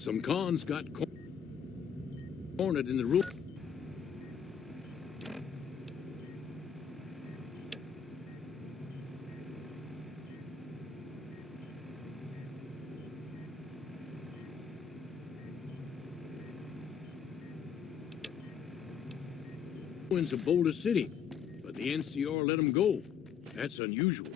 Some cons got cornered in the room. Ruins of Boulder City, but the NCR let them go. That's unusual.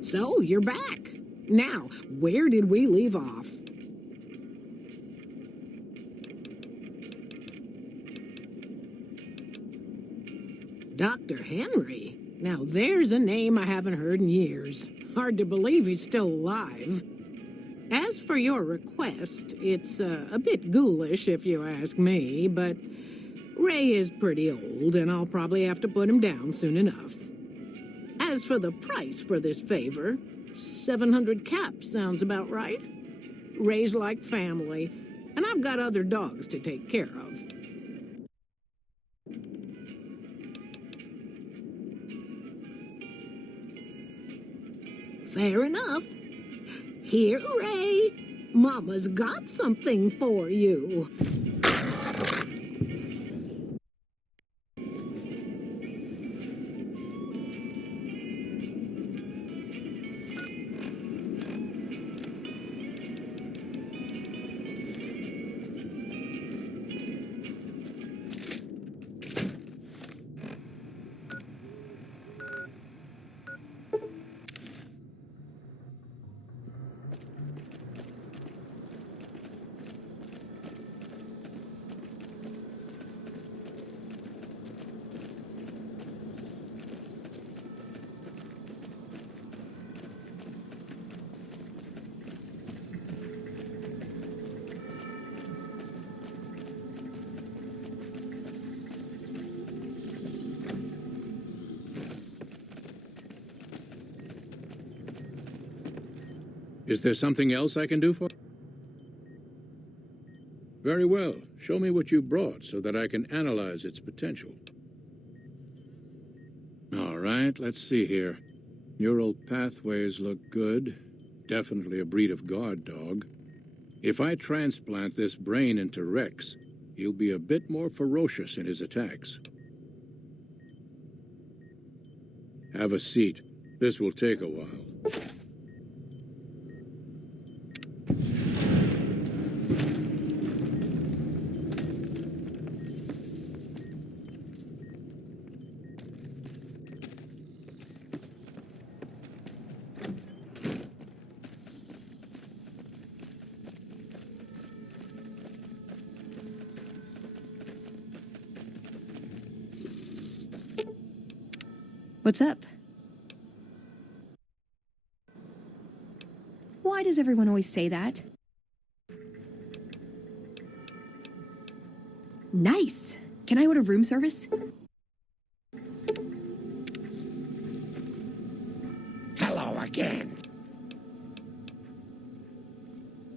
So, you're back. Now, where did we leave off? Dr. Henry? Now there's a name I haven't heard in years. Hard to believe he's still alive. As for your request, it's a bit ghoulish if you ask me, but Ray is pretty old and I'll probably have to put him down soon enough. As for the price for this favor, 700 caps sounds about right. Ray's like family, and I've got other dogs to take care of. Fair enough. Here, Ray. Mama's got something for you. Is there something else I can do for? Very well. Show me what you brought so that I can analyze its potential. All right, let's see here. Neural pathways look good. Definitely a breed of guard dog. If I transplant this brain into Rex, he'll be a bit more ferocious in his attacks. Have a seat. This will take a while. What's up? Why does everyone always say that? Nice! Can I order room service? Hello again.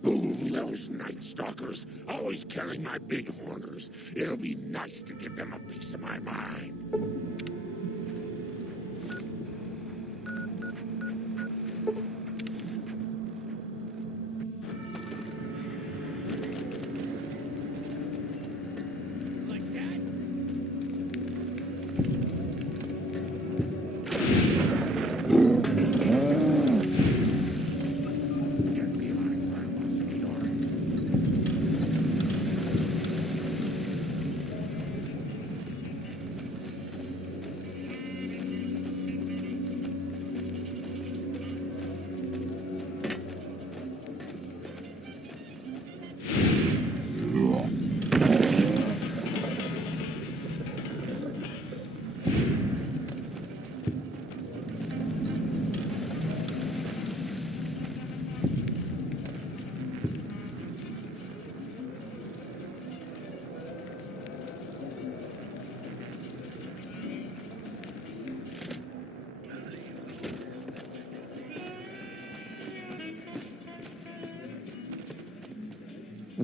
Ooh, those night stalkers, always killing my bighorners. It'll be nice to give them a piece of my mind.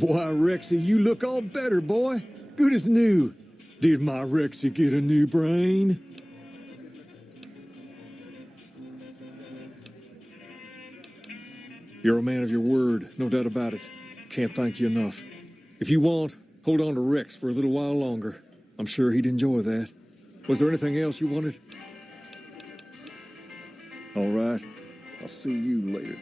Why, Rexy, you look all better, boy. Good as new. Did my Rexy get a new brain? You're a man of your word, no doubt about it. Can't thank you enough. If you want, hold on to Rex for a little while longer. I'm sure he'd enjoy that. Was there anything else you wanted? All right. I'll see you later.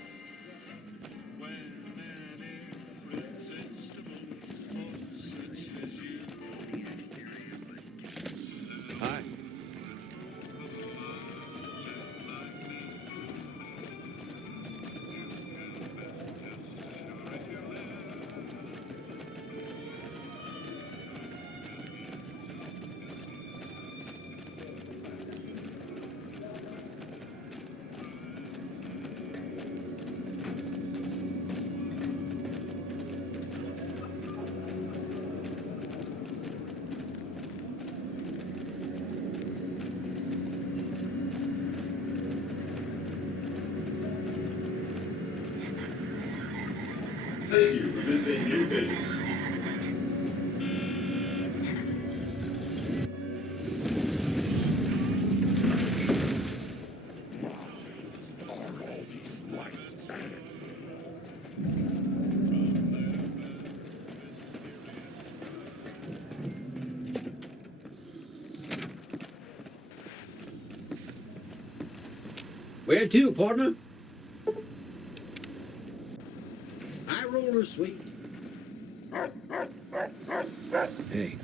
Thank you for visiting New Vegas. Are all these lights fancy? Where to, partner? High roller, sweet. Hey,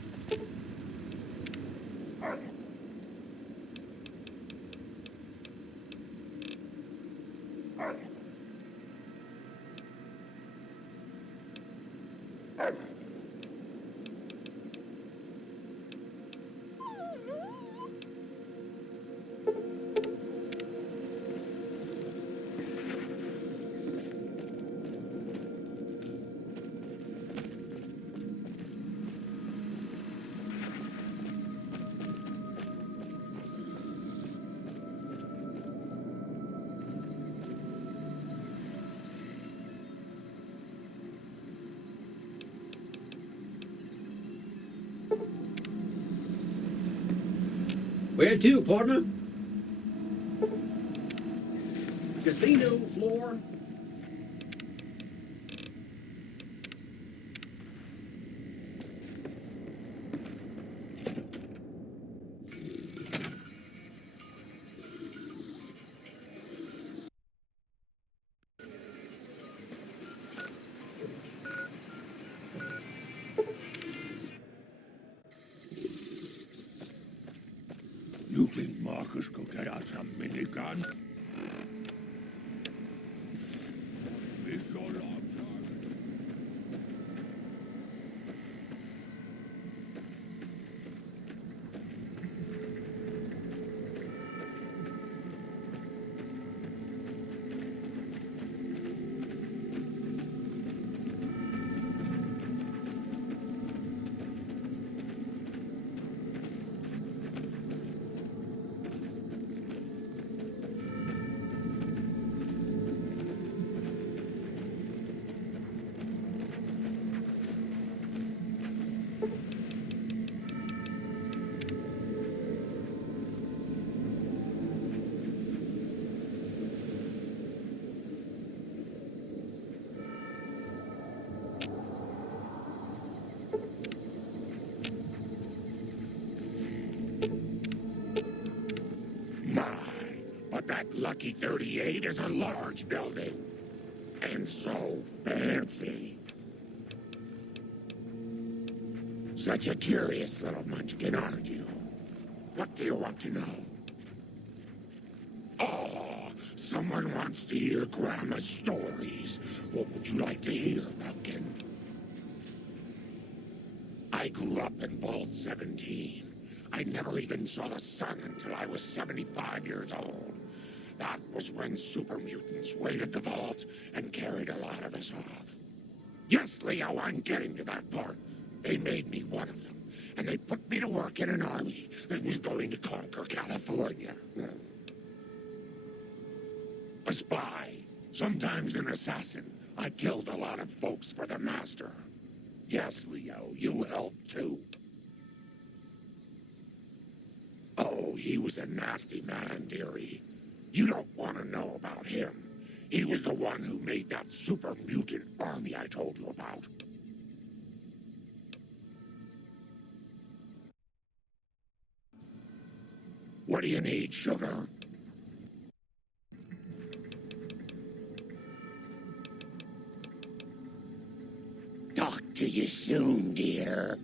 Where to, partner? Casino floor. You think Marcus could get us a minigun? This your long target. But that Lucky 38 is a large building. And so fancy. Such a curious little munchkin, aren't you? What do you want to know? Oh, someone wants to hear Grandma's stories. What would you like to hear, Pumpkin? I grew up in Vault 17. I never even saw the sun until I was 75 years old. That was when super mutants raided the vault and carried a lot of us off. Yes, Leo, I'm getting to that part. They made me one of them, and they put me to work in an army that was going to conquer California. A spy, sometimes an assassin. I killed a lot of folks for the Master. Yes, Leo, you helped too. Oh, he was a nasty man, dearie. You don't want to know about him. He was the one who made that super mutant army I told you about. What do you need, sugar? Talk to you soon, dear.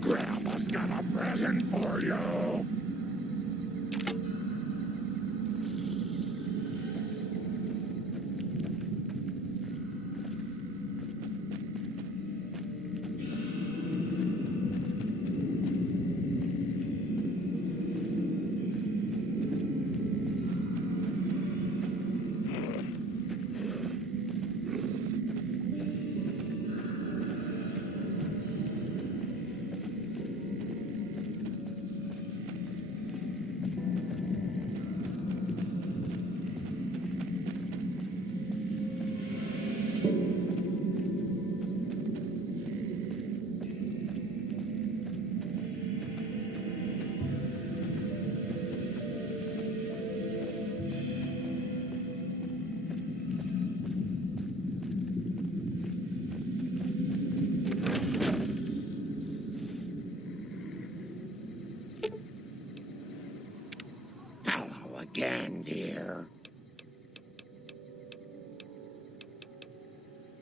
Grandma's got a present for you. Hello again, dear.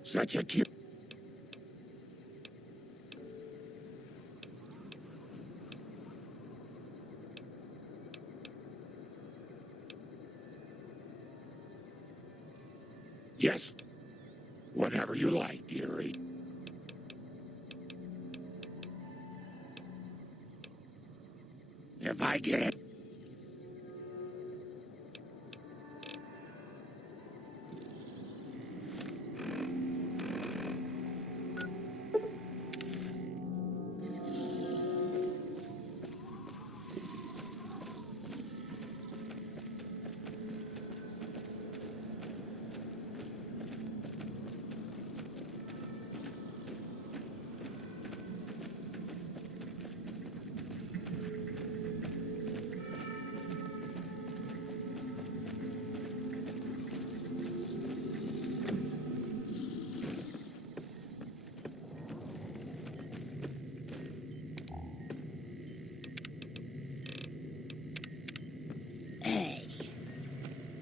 Such a cute... Yes. Whatever you like, dearie. If I get it...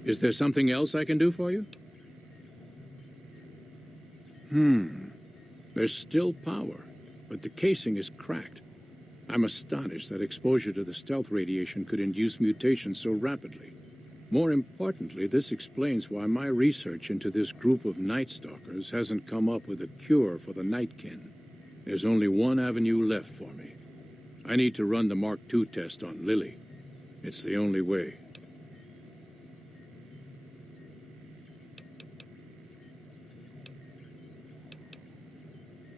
Is there something else I can do for you? There's still power, but the casing is cracked. I'm astonished that exposure to the stealth radiation could induce mutations so rapidly. More importantly, this explains why my research into this group of Night Stalkers hasn't come up with a cure for the Nightkin. There's only one avenue left for me. I need to run the Mark II test on Lily. It's the only way.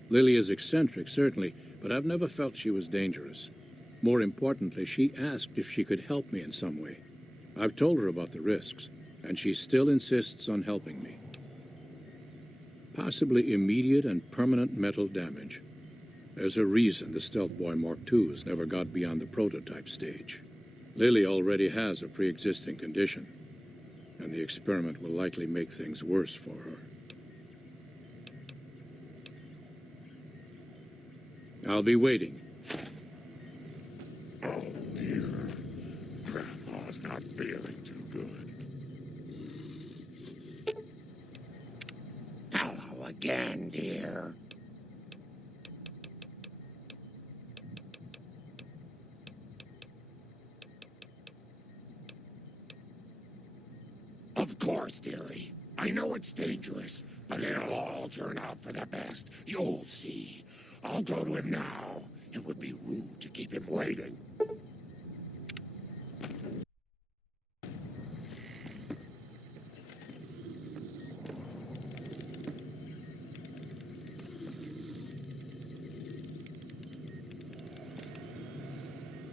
Lily is eccentric, certainly, but I've never felt she was dangerous. More importantly, she asked if she could help me in some way. I've told her about the risks, and she still insists on helping me. Possibly immediate and permanent metal damage. There's a reason the Stealth Boy Mark IIs never got beyond the prototype stage. Lily already has a pre-existing condition, and the experiment will likely make things worse for her. I'll be waiting. Oh, dear. Grandma's not feeling too good. Hello again, dear. Of course, dearie. I know it's dangerous, but it'll all turn out for the best. You'll see. I'll go to him now. It would be rude to keep him waiting.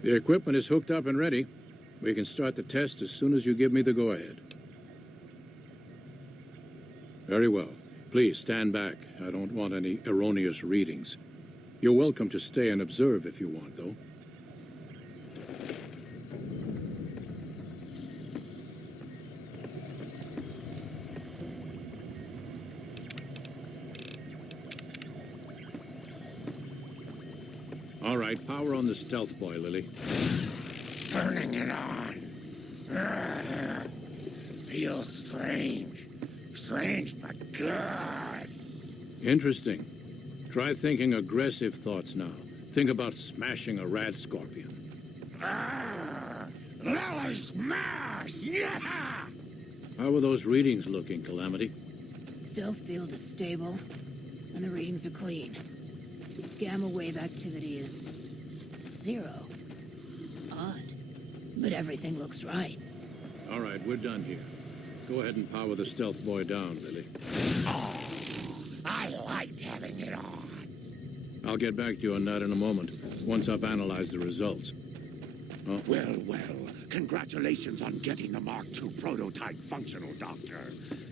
The equipment is hooked up and ready. We can start the test as soon as you give me the go-ahead. Very well. Please stand back. I don't want any erroneous readings. You're welcome to stay and observe if you want, though. All right, power on the Stealth Boy, Lily. Turning it on. Feels strange. Strange, but good. Interesting. Try thinking aggressive thoughts now. Think about smashing a rad scorpion. Lily smash! Yeah! How are those readings looking, Calamity? Stealth field is stable, and the readings are clean. Gamma wave activity is 0. Odd. But everything looks right. All right, we're done here. Go ahead and power the Stealth Boy down, Lily. Oh, I liked having it on. I'll get back to you on that in a moment, once I've analyzed the results. Huh? Well, congratulations on getting the Mark II prototype functional, Doctor.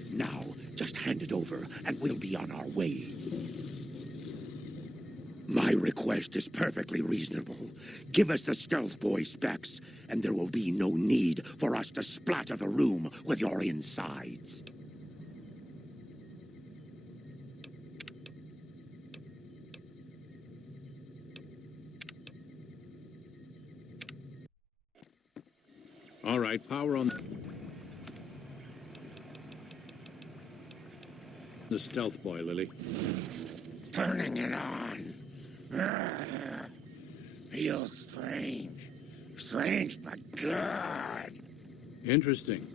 Now, just hand it over, and we'll be on our way. My request is perfectly reasonable. Give us the Stealth Boy specs, and there will be no need for us to splatter the room with your insides. All right, power on the Stealth Boy, Lily. Turning it on. Feels strange. Strange, but good. Interesting.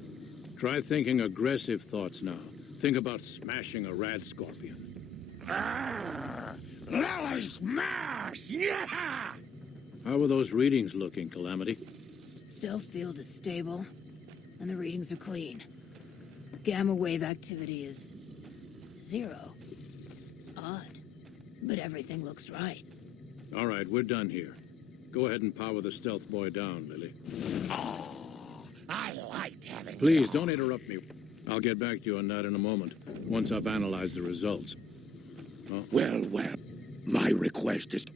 Try thinking aggressive thoughts now. Think about smashing a rad scorpion. Lily smash! Yeah! How are those readings looking, Calamity? Stealth field is stable, and the readings are clean. Gamma wave activity is 0. Odd. But everything looks right. All right, we're done here. Go ahead and power the Stealth Boy down, Lily. Oh, I liked having Please, it don't interrupt me. I'll get back to you on that in a moment, once I've analyzed the results. Huh? Well, my request is...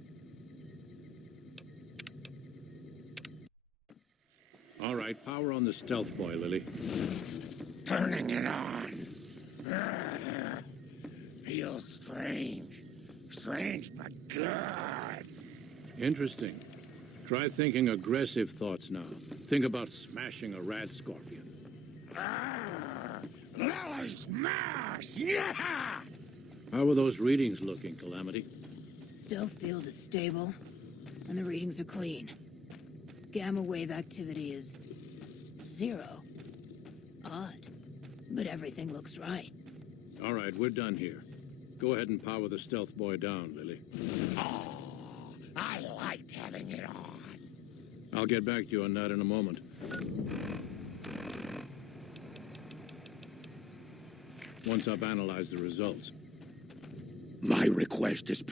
All right, power on the Stealth Boy, Lily. Turning it on. Feels strange. Strange, but good. Interesting. Try thinking aggressive thoughts now. Think about smashing a rad scorpion. Lily smash! Yeah! How are those readings looking, Calamity? Stealth field is stable, and the readings are clean. Gamma wave activity is 0. Odd. But everything looks right. All right, we're done here. Go ahead and power the Stealth Boy down, Lily. Oh, I liked having it on. I'll get back to you on that in a moment. Once I've analyzed the results. My request is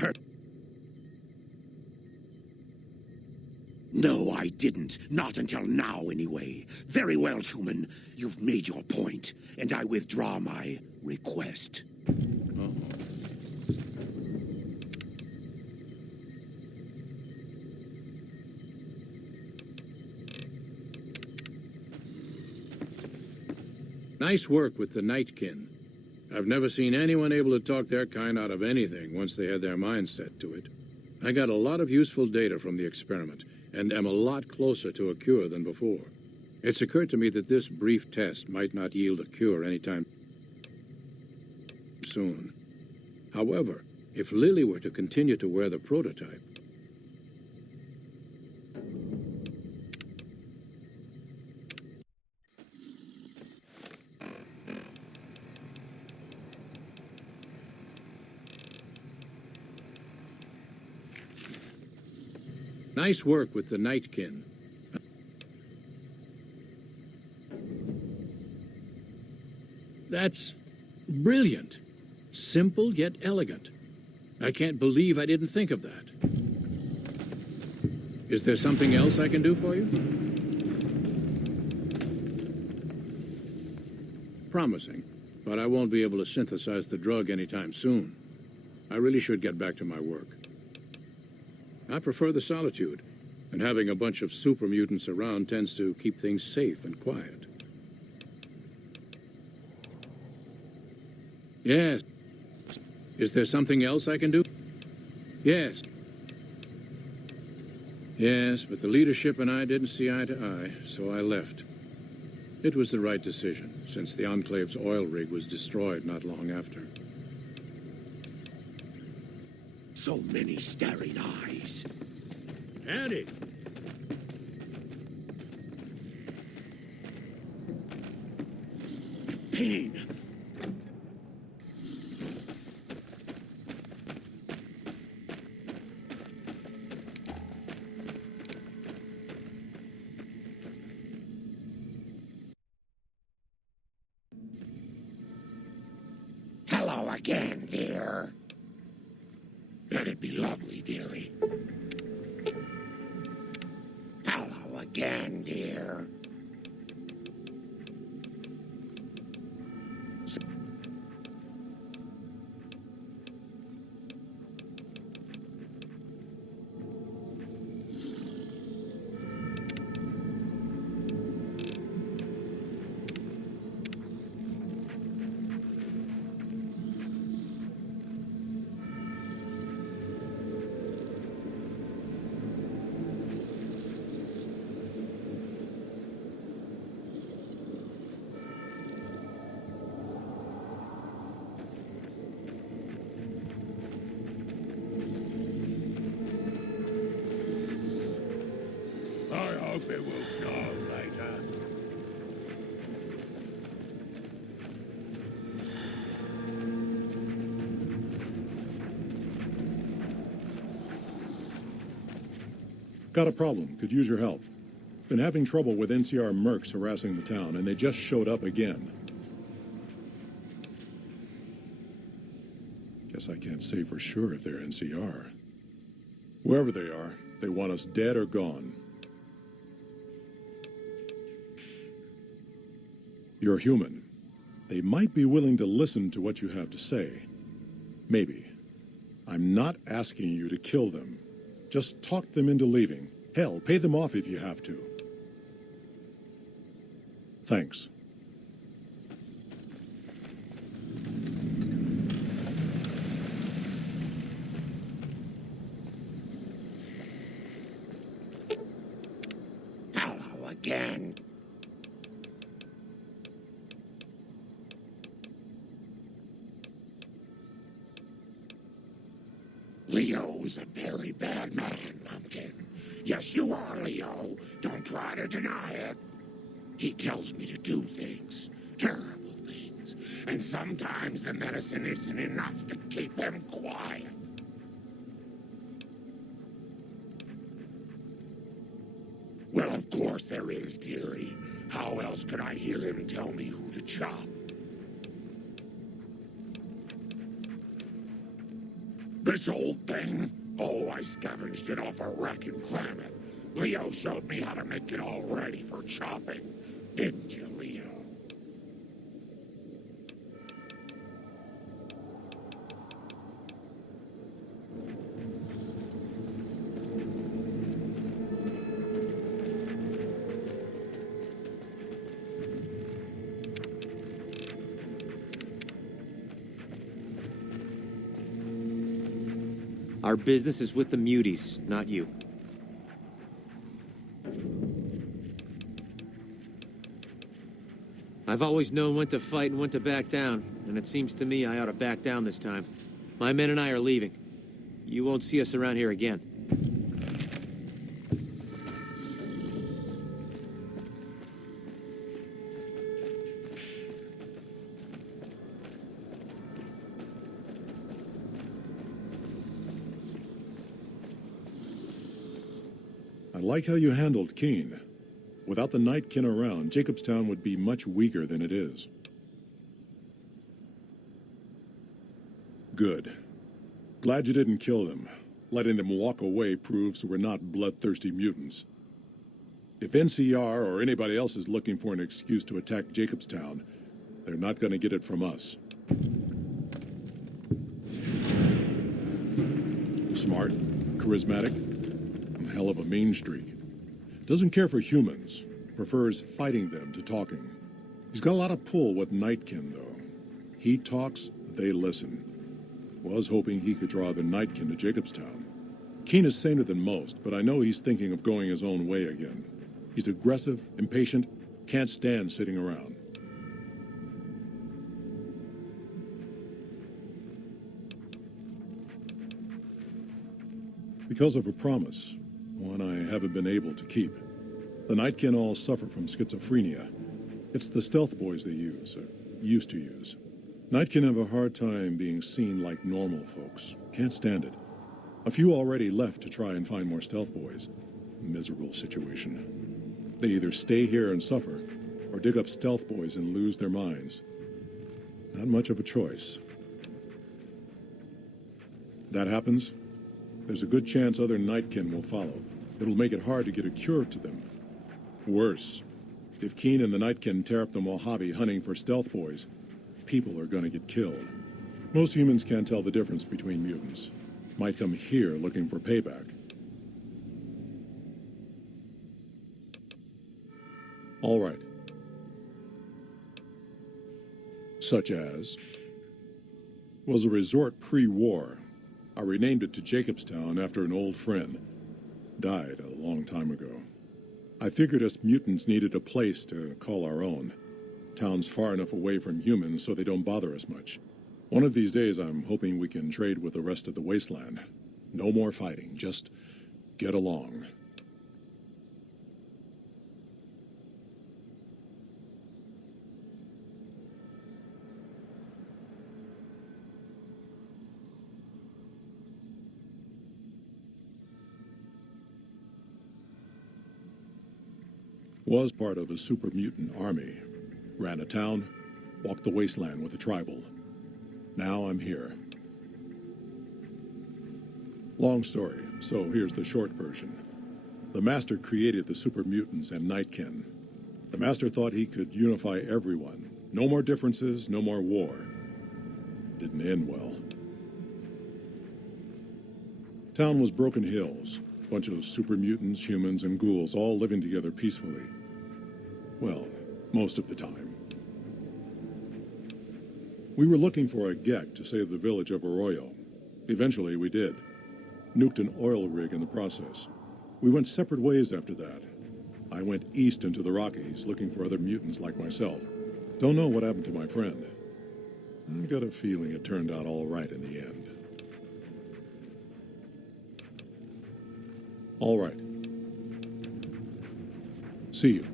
No, I didn't. Not until now, anyway. Very well, human. You've made your point, and I withdraw my request. Nice work with the Nightkin. I've never seen anyone able to talk their kind out of anything once they had their mind set to it. I got a lot of useful data from the experiment, and am a lot closer to a cure than before. It's occurred to me that this brief test might not yield a cure anytime soon. However, if Lily were to continue to wear the prototype, nice work with the Nightkin. That's brilliant. Simple yet elegant. I can't believe I didn't think of that. Is there something else I can do for you? Promising, but I won't be able to synthesize the drug anytime soon. I really should get back to my work. I prefer the solitude, and having a bunch of super mutants around tends to keep things safe and quiet. Yes. Is there something else I can do? Yes. Yes, but the leadership and I didn't see eye to eye, so I left. It was the right decision, since the Enclave's oil rig was destroyed not long after. So many staring eyes. Howdy. Pain. Hello again, dear. It'd be lovely, dearie. Hello again, dear. I hope it will snow later. Got a problem. Could use your help. Been having trouble with NCR mercs harassing the town, and they just showed up again. Guess I can't say for sure if they're NCR. Wherever they are, they want us dead or gone. You're human. They might be willing to listen to what you have to say. Maybe. I'm not asking you to kill them. Just talk them into leaving. Hell, pay them off if you have to. Thanks. Hello again. Leo is a very bad man, Pumpkin. Yes, you are, Leo. Don't try to deny it. He tells me to do things, terrible things, and sometimes the medicine isn't enough to keep him quiet. Well, of course there is, dearie. How else could I hear him tell me who to chop? This old thing? Oh, I scavenged it off a wreck in Klamath. Leo showed me how to make it all ready for chopping. Didn't you, Leo? Our business is with the muties, not you. I've always known when to fight and when to back down, and it seems to me I ought to back down this time. My men and I are leaving. You won't see us around here again. I like how you handled Keene. Without the Nightkin around, Jacobstown would be much weaker than it is. Good. Glad you didn't kill them. Letting them walk away proves we're not bloodthirsty mutants. If NCR or anybody else is looking for an excuse to attack Jacobstown, they're not going to get it from us. Smart, charismatic, and hell of a mean streak. Doesn't care for humans, prefers fighting them to talking. He's got a lot of pull with Nightkin, though. He talks, they listen. Was hoping he could draw the Nightkin to Jacobstown. Keene is saner than most, but I know he's thinking of going his own way again. He's aggressive, impatient, can't stand sitting around. Because of a promise, one I haven't been able to keep. The Nightkin all suffer from schizophrenia. It's the stealth boys they use, or used to use. Nightkin have a hard time being seen like normal folks. Can't stand it. A few already left to try and find more stealth boys. Miserable situation. They either stay here and suffer, or dig up stealth boys and lose their minds. Not much of a choice. That happens, there's a good chance other Nightkin will follow. It'll make it hard to get a cure to them. Worse, if Keene and the Nightkin tear up the Mojave hunting for stealth boys, people are gonna get killed. Most humans can't tell the difference between mutants. Might come here looking for payback. All right. Such as? Was a resort pre-war. I renamed it to Jacobstown after an old friend. Died a long time ago. I figured us mutants needed a place to call our own. Town's far enough away from humans so they don't bother us much. One of these days I'm hoping we can trade with the rest of the wasteland. No more fighting, just get along. Was part of a super mutant army. Ran a town, walked the wasteland with a tribal. Now I'm here. Long story, so here's the short version. The Master created the super mutants and Nightkin. The Master thought he could unify everyone. No more differences, no more war. Didn't end well. Town was Broken Hills. Bunch of super mutants, humans, and ghouls all living together peacefully. Well, most of the time. We were looking for a GEC to save the village of Arroyo. Eventually, we did. Nuked an oil rig in the process. We went separate ways after that. I went east into the Rockies looking for other mutants like myself. Don't know what happened to my friend. I've got a feeling it turned out all right in the end. All right. See you.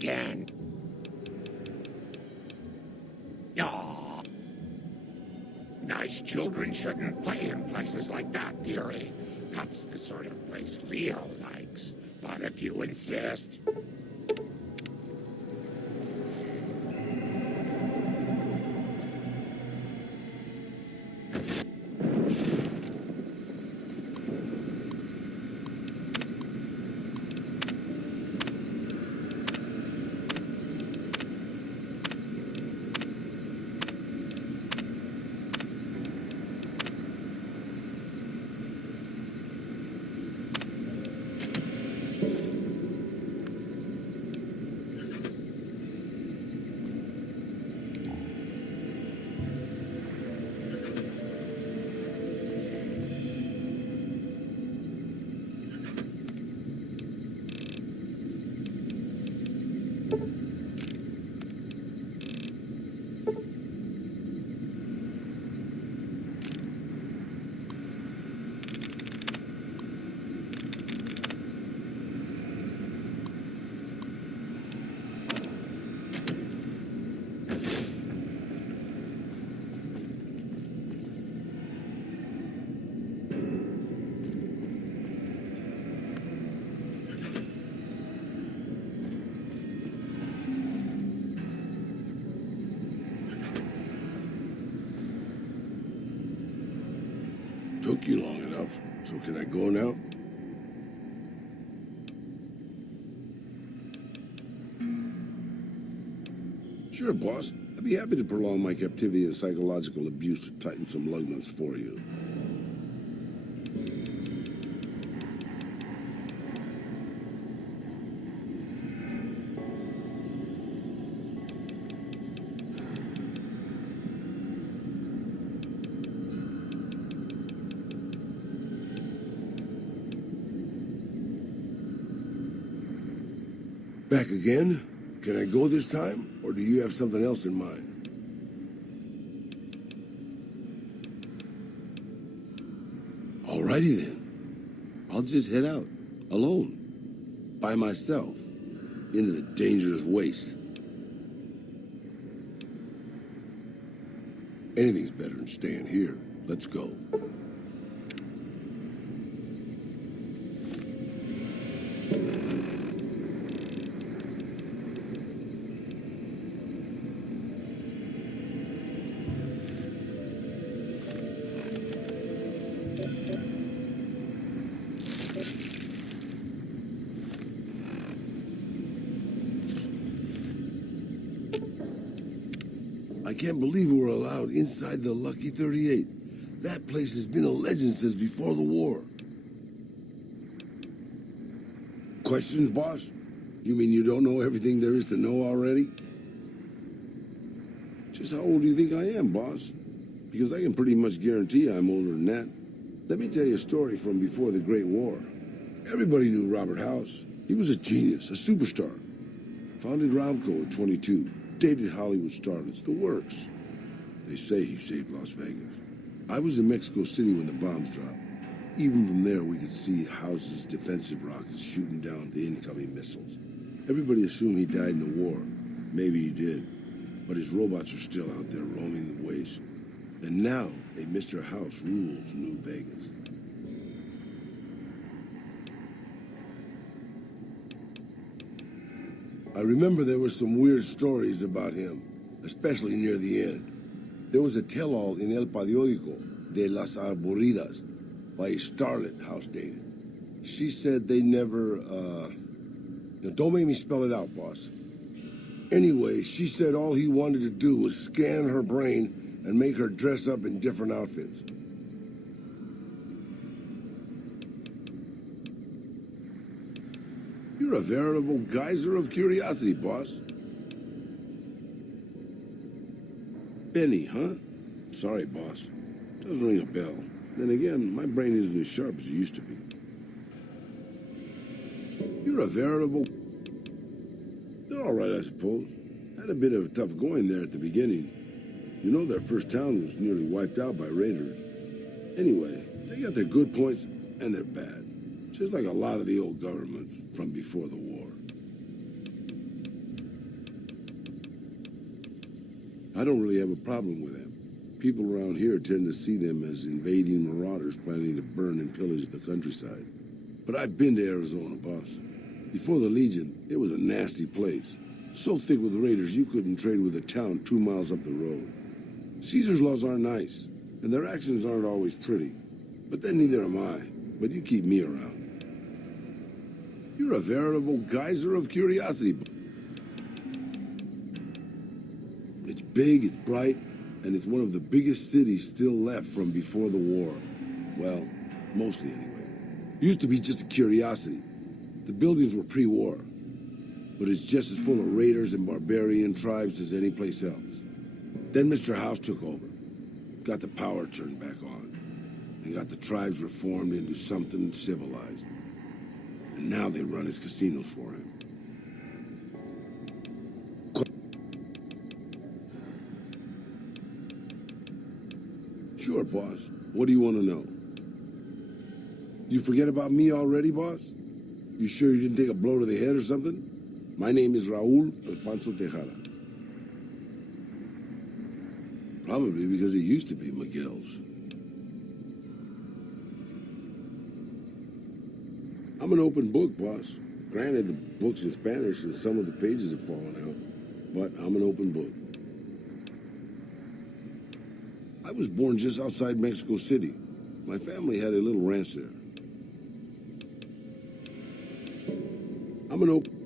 again. Aw. Nice children shouldn't play in places like that, dearie. That's the sort of place Leo likes. But if you insist... Took you long enough, so can I go now? Sure, boss. I'd be happy to prolong my captivity and psychological abuse to tighten some lug nuts for you. Back again? Can I go this time, or do you have something else in mind? Alrighty then. I'll just head out, alone, by myself, into the dangerous waste. Anything's better than staying here. Let's go. I can't believe we were allowed inside the Lucky 38. That place has been a legend since before the war. Questions, boss? You mean you don't know everything there is to know already? Just how old do you think I am, boss? Because I can pretty much guarantee I'm older than that. Let me tell you a story from before the Great War. Everybody knew Robert House. He was a genius, a superstar. Founded Romco at 22. Dated Hollywood starlets, the works. They say he saved Las Vegas. I was in Mexico City when the bombs dropped. Even from there, we could see House's defensive rockets shooting down the incoming missiles. Everybody assumed he died in the war. Maybe he did. But his robots are still out there roaming the waste. And now, a Mr. House rules New Vegas. I remember there were some weird stories about him, especially near the end. There was a tell-all in El Periódico de las Aburridas by a starlet House dated. She said they never, don't make me spell it out, boss. Anyway, she said all he wanted to do was scan her brain and make her dress up in different outfits. You're a veritable geyser of curiosity, boss. Benny, huh? Sorry, boss. Doesn't ring a bell. Then again, my brain isn't as sharp as it used to be. You're a veritable... They're all right, I suppose. Had a bit of a tough going there at the beginning. You know their first town was nearly wiped out by raiders. Anyway, they got their good points and their bad. Just like a lot of the old governments from before the war. I don't really have a problem with them. People around here tend to see them as invading marauders planning to burn and pillage the countryside. But I've been to Arizona, boss. Before the Legion, it was a nasty place. So thick with raiders you couldn't trade with a town 2 miles up the road. Caesar's laws aren't nice, and their actions aren't always pretty. But then neither am I. But you keep me around. You're a veritable geyser of curiosity. It's big, it's bright, and it's one of the biggest cities still left from before the war. Well, mostly anyway. Used to be just a curiosity. The buildings were pre-war. But it's just as full of raiders and barbarian tribes as any place else. Then Mr. House took over. Got the power turned back on. And got the tribes reformed into something civilized. And now they run his casinos for him. Sure, boss. What do you want to know? You forget about me already, boss? You sure you didn't take a blow to the head or something? My name is Raul Alfonso Tejada. Probably because it used to be Miguel's. I'm an open book, boss. Granted, the book's in Spanish and some of the pages have fallen out, but I'm an open book. I was born just outside Mexico City. My family had a little ranch there. I'm an open...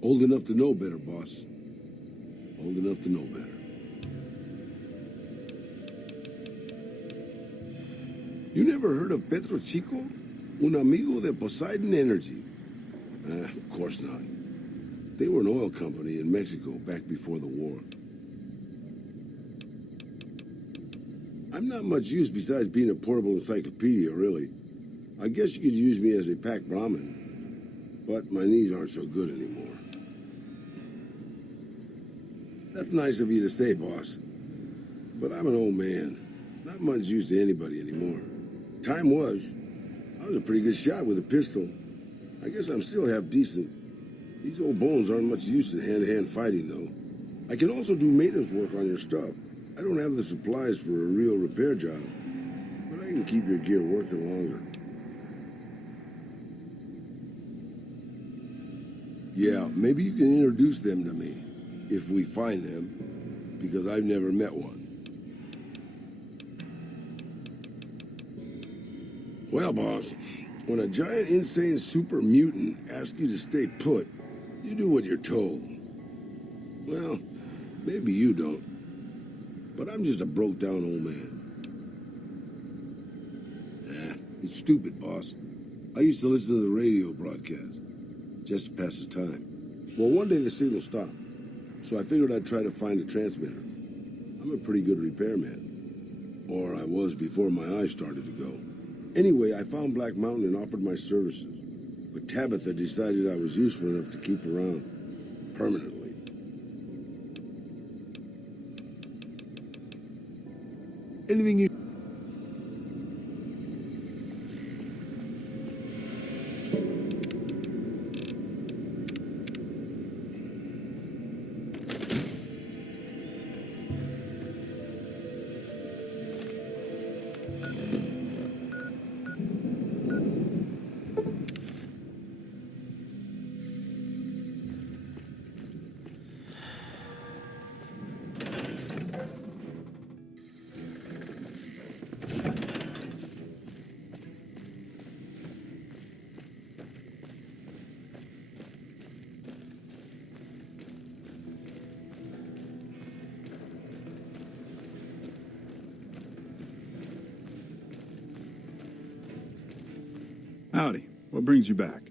Old enough to know better, boss. Old enough to know better. You never heard of Petro Chico? Un amigo de Poseidon Energy? Of course not. They were an oil company in Mexico back before the war. I'm not much use besides being a portable encyclopedia, really. I guess you could use me as a pack Brahmin, but my knees aren't so good anymore. That's nice of you to say, boss. But I'm an old man. Not much use to anybody anymore. Time was. I was a pretty good shot with a pistol. I guess I'm still half decent. These old bones aren't much use in hand-to-hand fighting, though. I can also do maintenance work on your stuff. I don't have the supplies for a real repair job, but I can keep your gear working longer. Yeah, maybe you can introduce them to me, if we find them, because I've never met one. Well, boss, when a giant, insane super mutant asks you to stay put, you do what you're told. Well, maybe you don't. But I'm just a broke-down old man. It's stupid, boss. I used to listen to the radio broadcast, just to pass the time. Well, one day the signal stopped, so I figured I'd try to find a transmitter. I'm a pretty good repairman. Or I was before my eyes started to go. Anyway, I found Black Mountain and offered my services. But Tabitha decided I was useful enough to keep around. Permanently. Anything you... Howdy. What brings you back?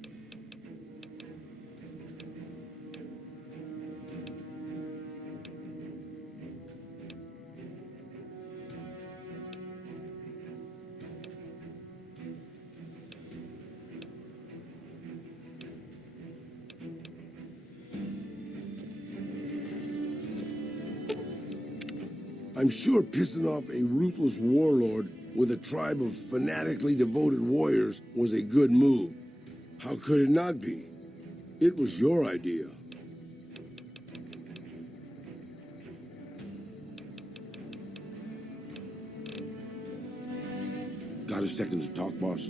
I'm sure pissing off a ruthless warlord with a tribe of fanatically devoted warriors was a good move. How could it not be? It was your idea. Got a second to talk, boss?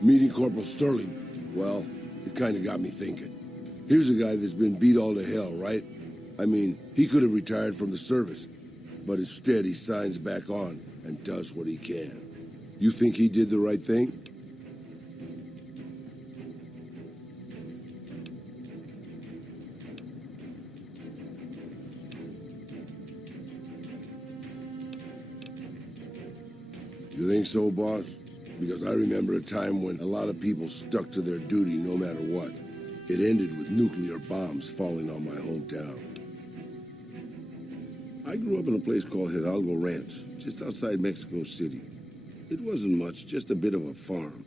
Meeting Corporal Sterling, well, it kind of got me thinking. Here's a guy that's been beat all to hell, right? I mean, he could have retired from the service, but instead he signs back on and does what he can. You think he did the right thing? You think so, boss? Because I remember a time when a lot of people stuck to their duty no matter what. It ended with nuclear bombs falling on my hometown. I grew up in a place called Hidalgo Ranch, just outside Mexico City. It wasn't much, just a bit of a farm,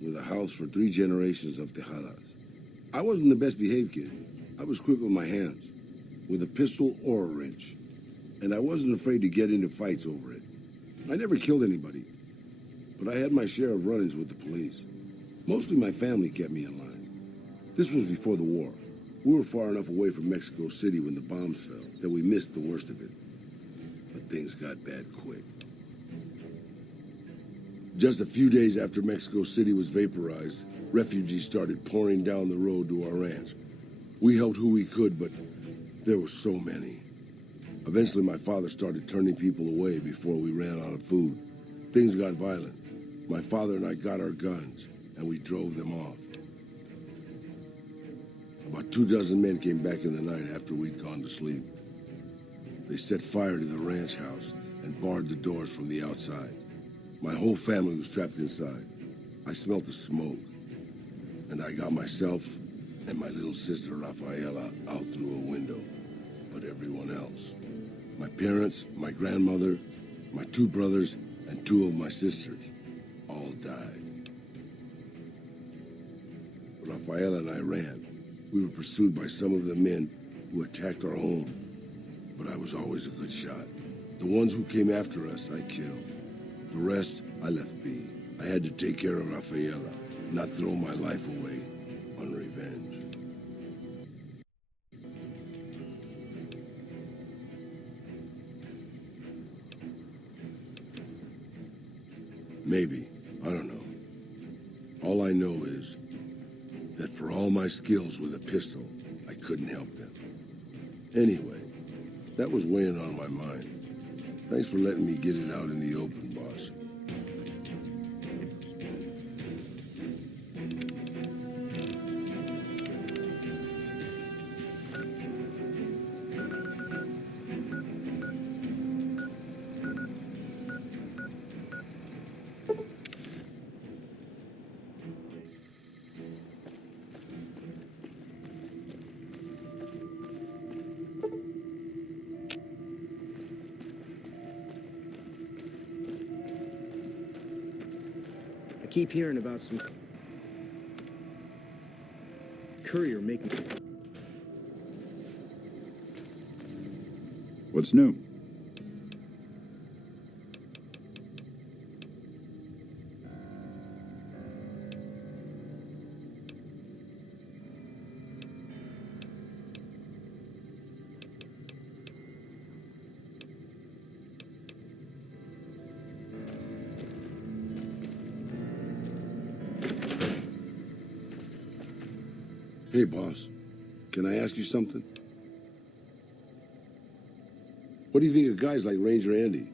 with a house for 3 generations of Tejadas. I wasn't the best behaved kid. I was quick with my hands, with a pistol or a wrench. And I wasn't afraid to get into fights over it. I never killed anybody, but I had my share of run-ins with the police. Mostly my family kept me in line. This was before the war. We were far enough away from Mexico City when the bombs fell that we missed the worst of it. But things got bad quick. Just a few days after Mexico City was vaporized, refugees started pouring down the road to our ranch. We helped who we could, but there were so many. Eventually, my father started turning people away before we ran out of food. Things got violent. My father and I got our guns, and we drove them off. About 24 men came back in the night after we'd gone to sleep. They set fire to the ranch house and barred the doors from the outside. My whole family was trapped inside. I smelt the smoke, and I got myself and my little sister Rafaela out through a window, but everyone else. My parents, my grandmother, my 2 brothers, and 2 of my sisters all died. Rafaela and I ran. We were pursued by some of the men who attacked our home, but I was always a good shot. The ones who came after us, I killed. The rest, I left be. I had to take care of Rafaela, not throw my life away on revenge. Maybe. I don't know. All I know is that for all my skills with a pistol, I couldn't help them. Anyway, that was weighing on my mind. Thanks for letting me get it out in the open, boss. I keep hearing about some courier making... What's new? Hey, boss. Can I ask you something? What do you think of guys like Ranger Andy?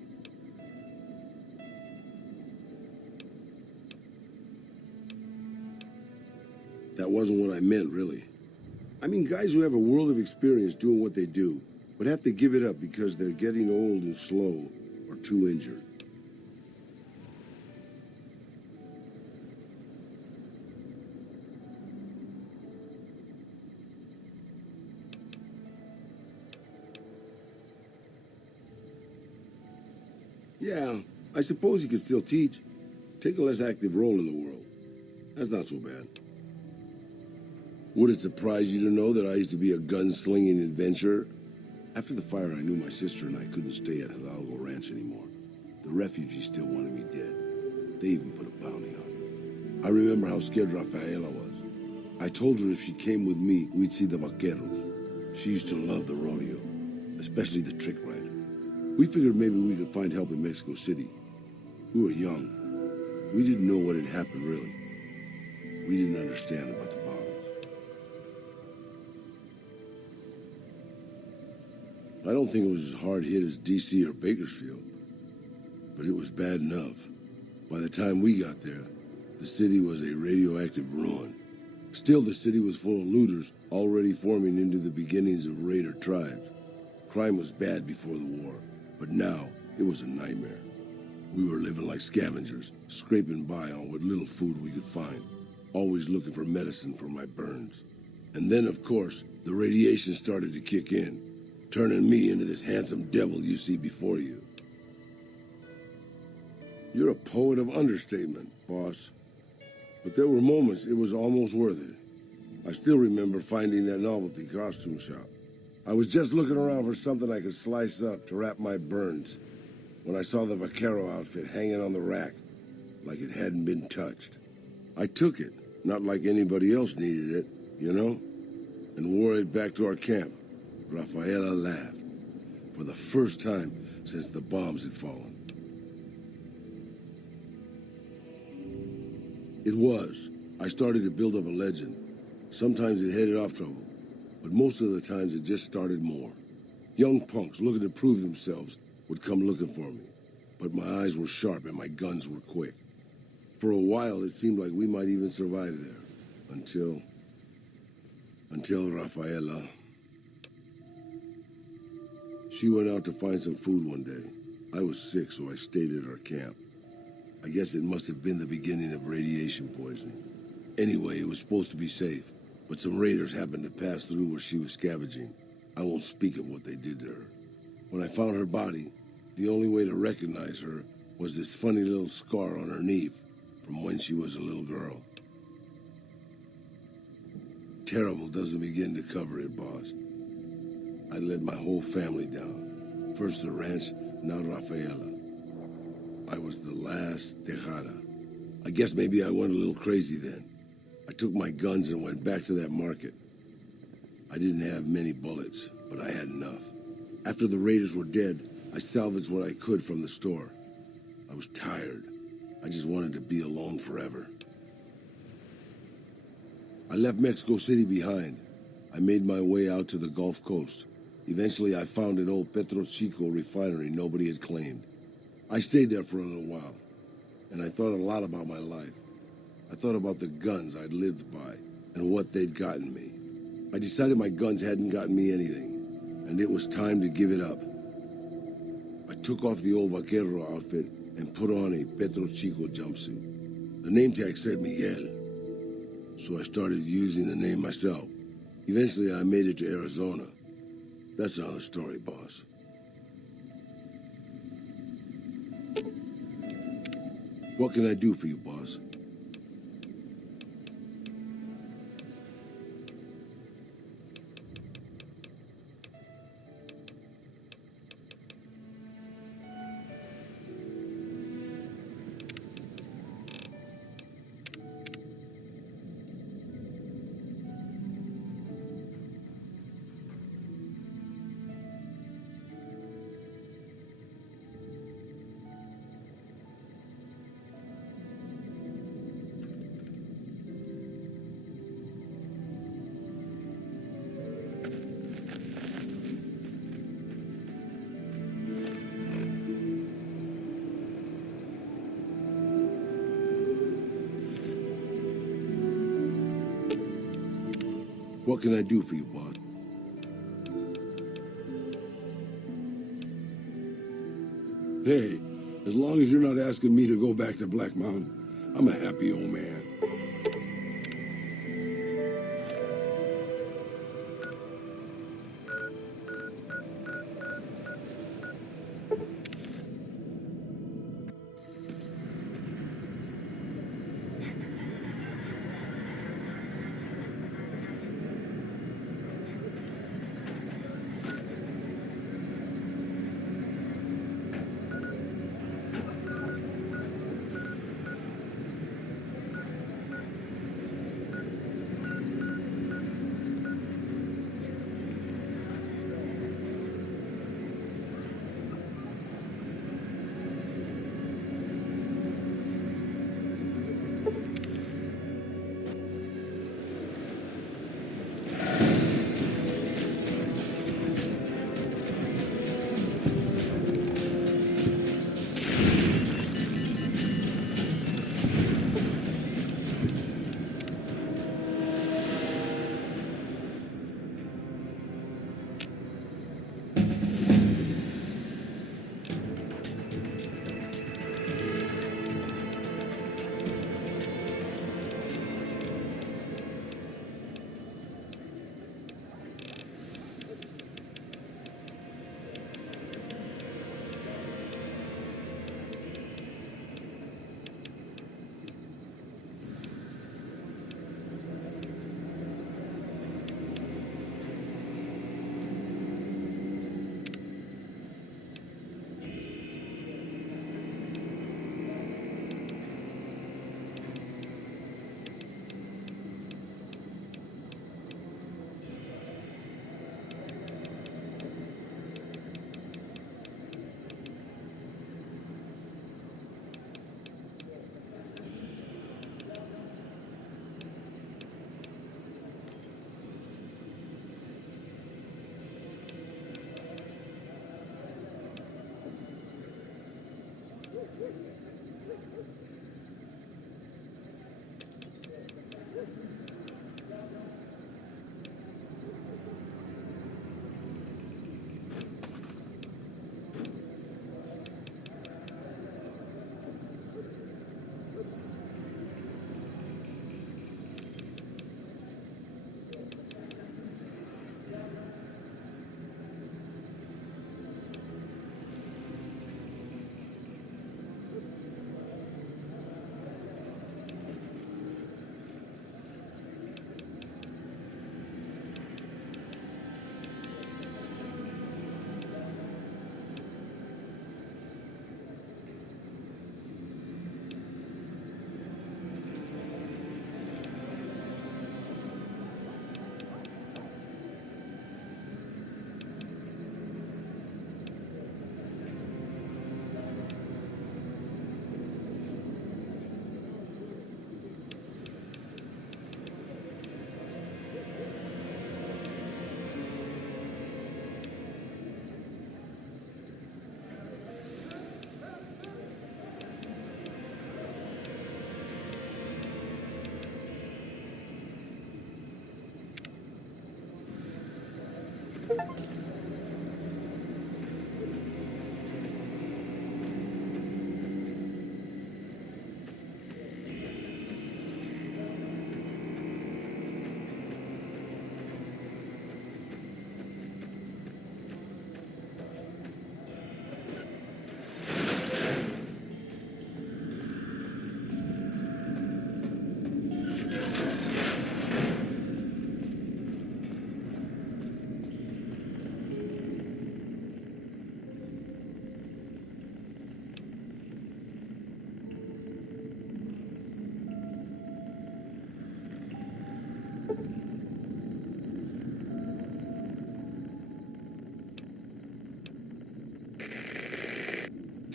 That wasn't what I meant, really. I mean guys who have a world of experience doing what they do, but have to give it up because they're getting old and slow or too injured. Yeah, I suppose you could still teach. Take a less active role in the world. That's not so bad. Would it surprise you to know that I used to be a gunslinging adventurer? After the fire, I knew my sister and I couldn't stay at Hidalgo Ranch anymore. The refugees still wanted me dead. They even put a bounty on me. I remember how scared Rafaela was. I told her if she came with me, we'd see the vaqueros. She used to love the rodeo, especially the trick rider. We figured maybe we could find help in Mexico City. We were young. We didn't know what had happened, really. We didn't understand about the bombs. I don't think it was as hard hit as D.C. or Bakersfield, but it was bad enough. By the time we got there, the city was a radioactive ruin. Still, the city was full of looters, already forming into the beginnings of raider tribes. Crime was bad before the war, but now it was a nightmare. We were living like scavengers, scraping by on what little food we could find, always looking for medicine for my burns. And then, of course, the radiation started to kick in, turning me into this handsome devil you see before you. You're a poet of understatement, boss. But there were moments it was almost worth it. I still remember finding that novelty costume shop. I was just looking around for something I could slice up to wrap my burns when I saw the vaquero outfit hanging on the rack like it hadn't been touched. I took it, not like anybody else needed it, you know, and wore it back to our camp. Rafaela laughed, for the first time since the bombs had fallen. It was. I started to build up a legend. Sometimes it headed off trouble, but most of the times it just started more. Young punks looking to prove themselves would come looking for me, but my eyes were sharp and my guns were quick. For a while, it seemed like we might even survive there, until Rafaela. She went out to find some food one day. I was sick, so I stayed at our camp. I guess it must have been the beginning of radiation poisoning. Anyway, it was supposed to be safe, but some raiders happened to pass through where she was scavenging. I won't speak of what they did to her. When I found her body, the only way to recognize her was this funny little scar on her knee from when she was a little girl. Terrible doesn't begin to cover it, boss. I let my whole family down. First the ranch, now Rafaela. I was the last Tejada. I guess maybe I went a little crazy then. I took my guns and went back to that market. I didn't have many bullets, but I had enough. After the raiders were dead, I salvaged what I could from the store. I was tired. I just wanted to be alone forever. I left Mexico City behind. I made my way out to the Gulf Coast. Eventually, I found an old Petro Chico refinery nobody had claimed. I stayed there for a little while, and I thought a lot about my life. I thought about the guns I'd lived by and what they'd gotten me. I decided my guns hadn't gotten me anything, and it was time to give it up. I took off the old vaquero outfit and put on a Petro Chico jumpsuit. The name tag said Miguel, so I started using the name myself. Eventually, I made it to Arizona. That's another story, boss. What can I do for you, boss? What can I do for you, boss? Hey, as long as you're not asking me to go back to Black Mountain, I'm a happy old man.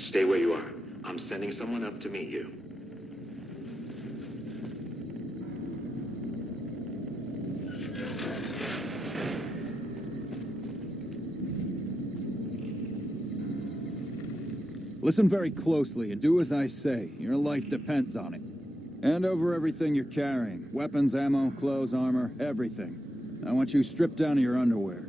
Stay where you are. I'm sending someone up to meet you. Listen very closely and do as I say. Your life depends on it. Hand over everything you're carrying. Weapons, ammo, clothes, armor, everything. I want you stripped down to your underwear.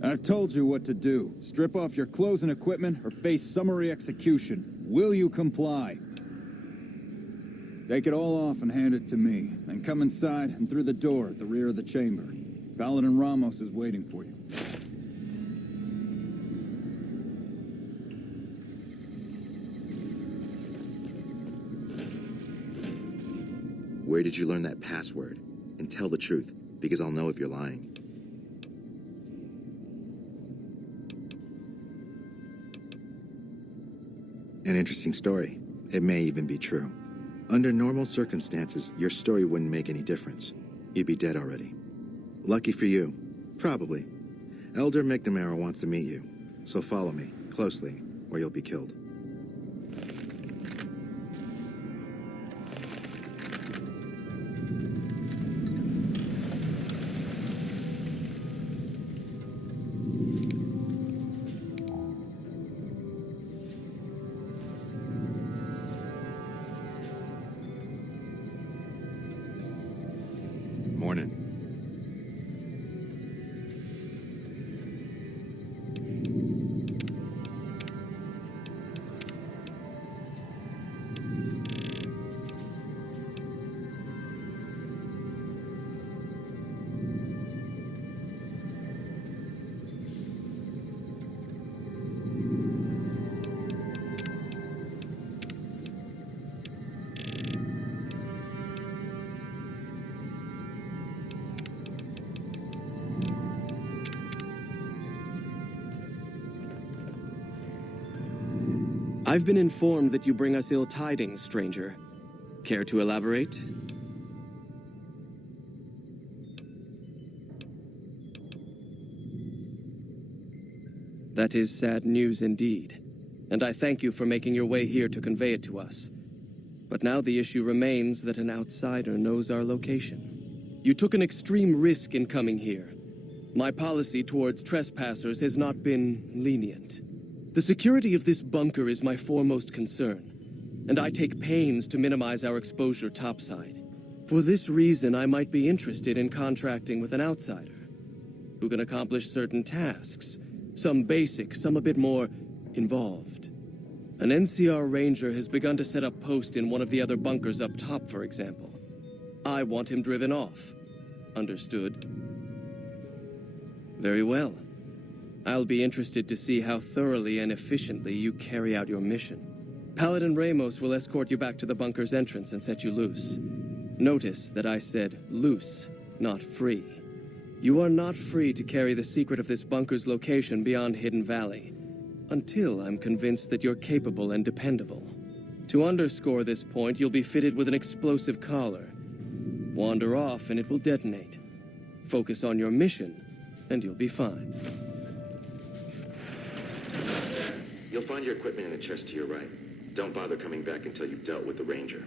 I've told you what to do. Strip off your clothes and equipment or face summary execution. Will you comply? Take it all off and hand it to me. Then come inside and through the door at the rear of the chamber. Paladin Ramos is waiting for you. Where did you learn that password? And tell the truth, because I'll know if you're lying. An interesting story. It may even be true. Under normal circumstances, your story wouldn't make any difference. You'd be dead already. Lucky for you. Probably. Elder McNamara wants to meet you, so follow me, closely, or you'll be killed. Morning. I've been informed that you bring us ill tidings, stranger. Care to elaborate? That is sad news indeed, and I thank you for making your way here to convey it to us. But now the issue remains that an outsider knows our location. You took an extreme risk in coming here. My policy towards trespassers has not been lenient. The security of this bunker is my foremost concern, and I take pains to minimize our exposure topside. For this reason, I might be interested in contracting with an outsider who can accomplish certain tasks, some basic, some a bit more involved. An NCR ranger has begun to set up post in one of the other bunkers up top, for example. I want him driven off. Understood? Very well. I'll be interested to see how thoroughly and efficiently you carry out your mission. Paladin Ramos will escort you back to the bunker's entrance and set you loose. Notice that I said loose, not free. You are not free to carry the secret of this bunker's location beyond Hidden Valley, until I'm convinced that you're capable and dependable. To underscore this point, you'll be fitted with an explosive collar. Wander off and it will detonate. Focus on your mission, and you'll be fine. You'll find your equipment in the chest to your right. Don't bother coming back until you've dealt with the ranger.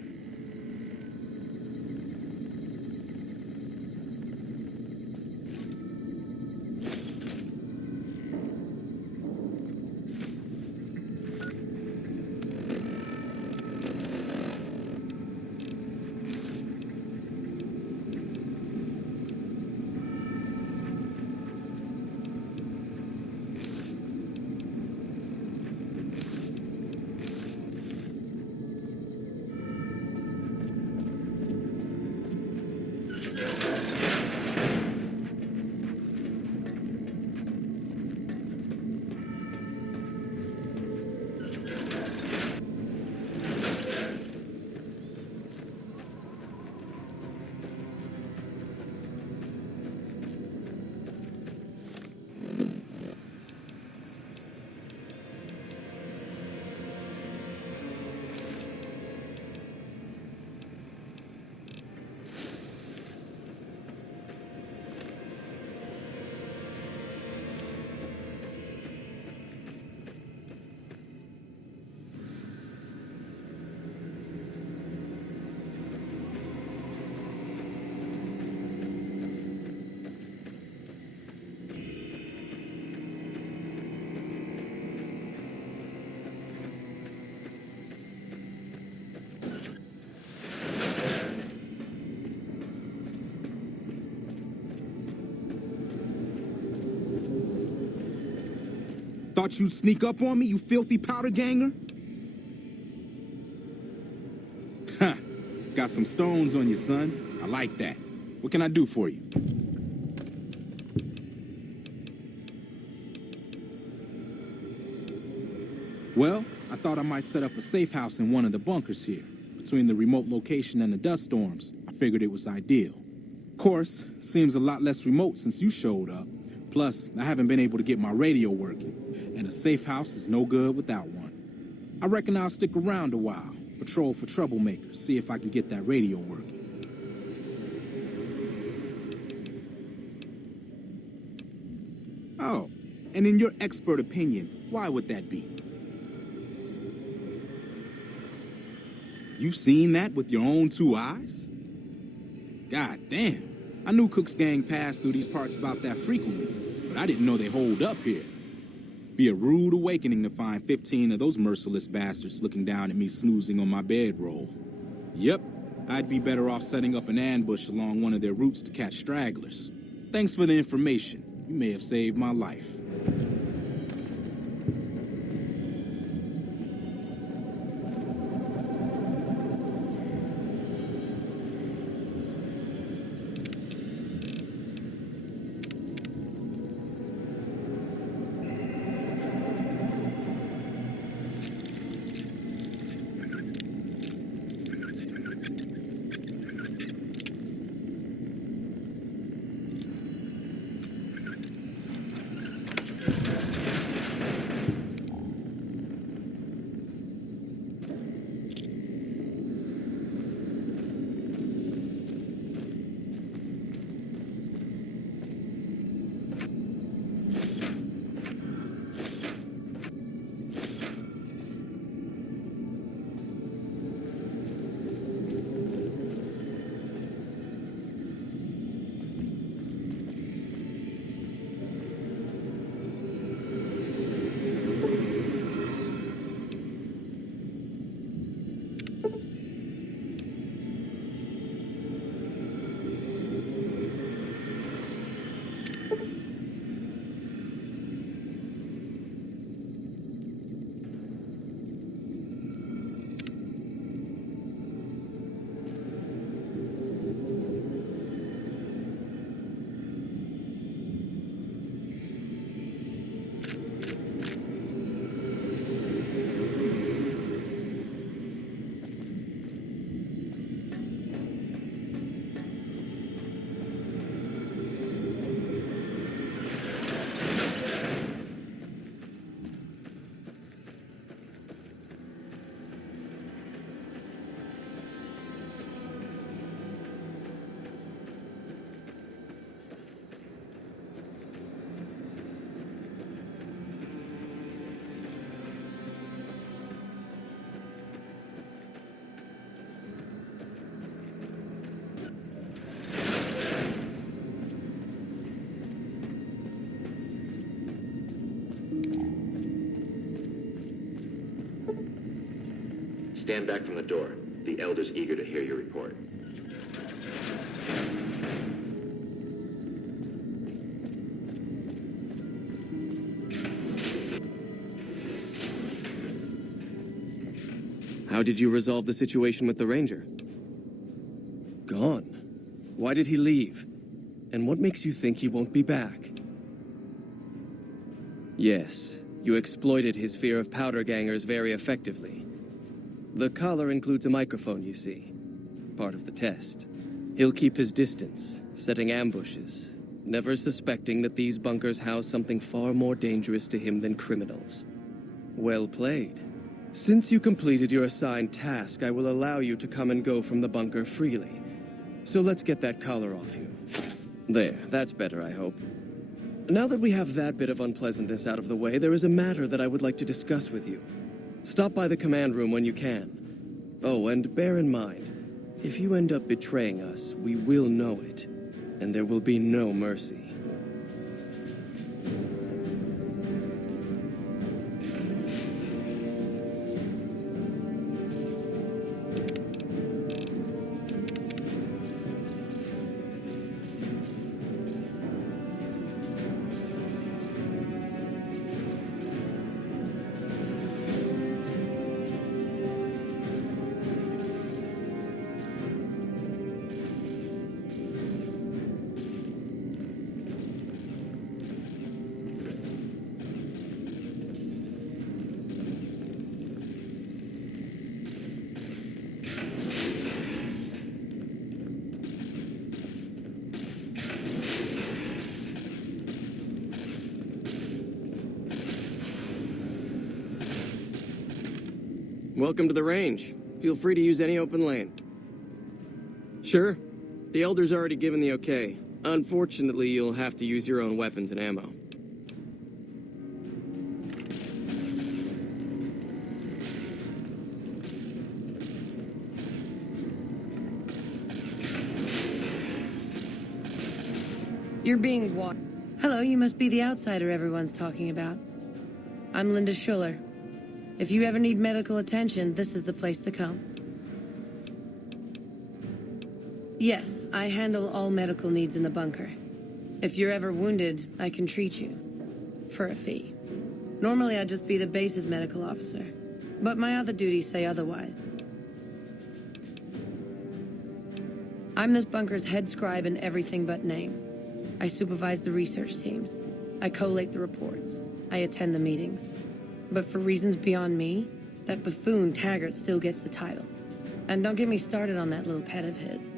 thought you'd sneak up on me, you filthy powder ganger? Ha! Got some stones on you, son. I like that. What can I do for you? Well, I thought I might set up a safe house in one of the bunkers here. Between the remote location and the dust storms, I figured it was ideal. Of course, seems a lot less remote since you showed up. Plus, I haven't been able to get my radio working, and a safe house is no good without one. I reckon I'll stick around a while, patrol for troublemakers, see if I can get that radio working. Oh, and in your expert opinion, why would that be? You've seen that with your own two eyes? God damn. I knew Cook's gang passed through these parts about that frequently, but I didn't know they holed up here. Be a rude awakening to find 15 of those merciless bastards looking down at me snoozing on my bedroll. Yep, I'd be better off setting up an ambush along one of their routes to catch stragglers. Thanks for the information. You may have saved my life. Stand back from the door. The Elder's eager to hear your report. How did you resolve the situation with the Ranger? Gone. Why did he leave? And what makes you think he won't be back? Yes, you exploited his fear of powder gangers very effectively. The collar includes a microphone, you see. Part of the test. He'll keep his distance, setting ambushes, never suspecting that these bunkers house something far more dangerous to him than criminals. Well played. Since you completed your assigned task, I will allow you to come and go from the bunker freely. So let's get that collar off you. There, that's better, I hope. Now that we have that bit of unpleasantness out of the way, there is a matter that I would like to discuss with you. Stop by the command room when you can. Oh, and bear in mind, if you end up betraying us, we will know it, and there will be no mercy. Welcome to the range. Feel free to use any open lane. Sure. The Elder's already given the okay. Unfortunately, you'll have to use your own weapons and ammo. You're being what? Hello, you must be the outsider everyone's talking about. I'm Linda Schuller. If you ever need medical attention, this is the place to come. Yes, I handle all medical needs in the bunker. If you're ever wounded, I can treat you. For a fee. Normally, I'd just be the base's medical officer. But my other duties say otherwise. I'm this bunker's head scribe in everything but name. I supervise the research teams. I collate the reports. I attend the meetings. But for reasons beyond me, that buffoon Taggart still gets the title. And don't get me started on that little pet of his.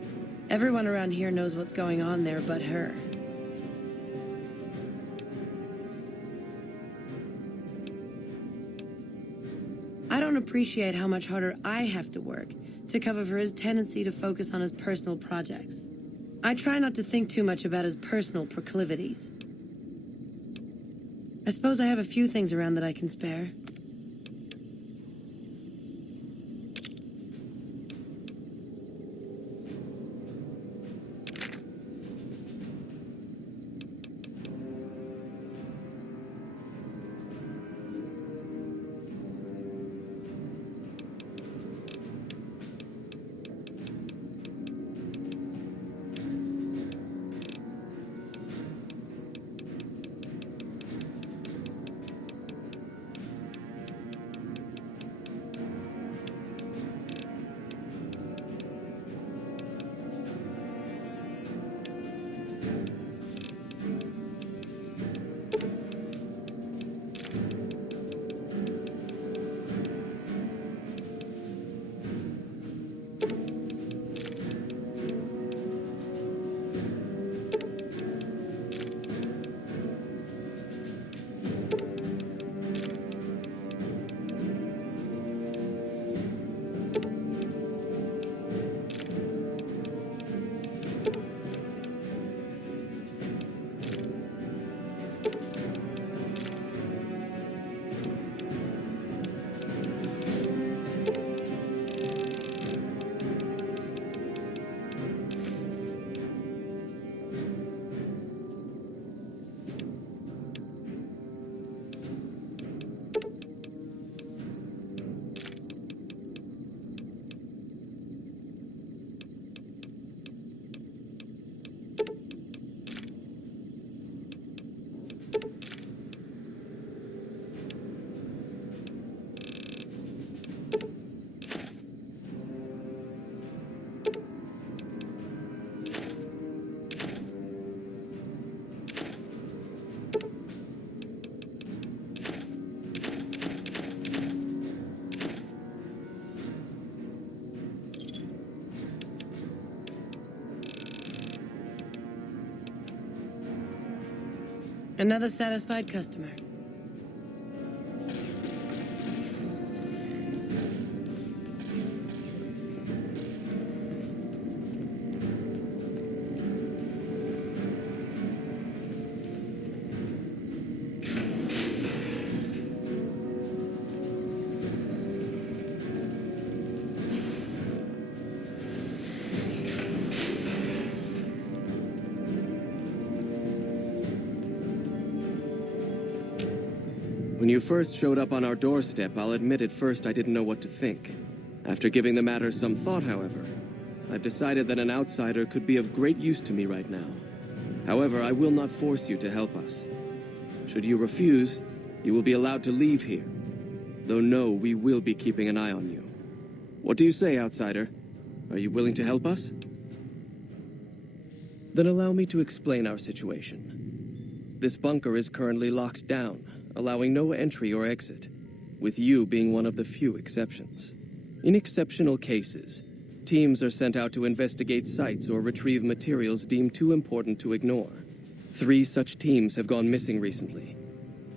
Everyone around here knows what's going on there but her. I don't appreciate how much harder I have to work to cover for his tendency to focus on his personal projects. I try not to think too much about his personal proclivities. I suppose I have a few things around that I can spare. Another satisfied customer. When you first showed up on our doorstep, I'll admit at first I didn't know what to think. After giving the matter some thought, however, I've decided that an outsider could be of great use to me right now. However, I will not force you to help us. Should you refuse, you will be allowed to leave here. Though no, we will be keeping an eye on you. What do you say, outsider? Are you willing to help us? Then allow me to explain our situation. This bunker is currently locked down, allowing no entry or exit, with you being one of the few exceptions. In exceptional cases, teams are sent out to investigate sites or retrieve materials deemed too important to ignore. 3 such teams have gone missing recently.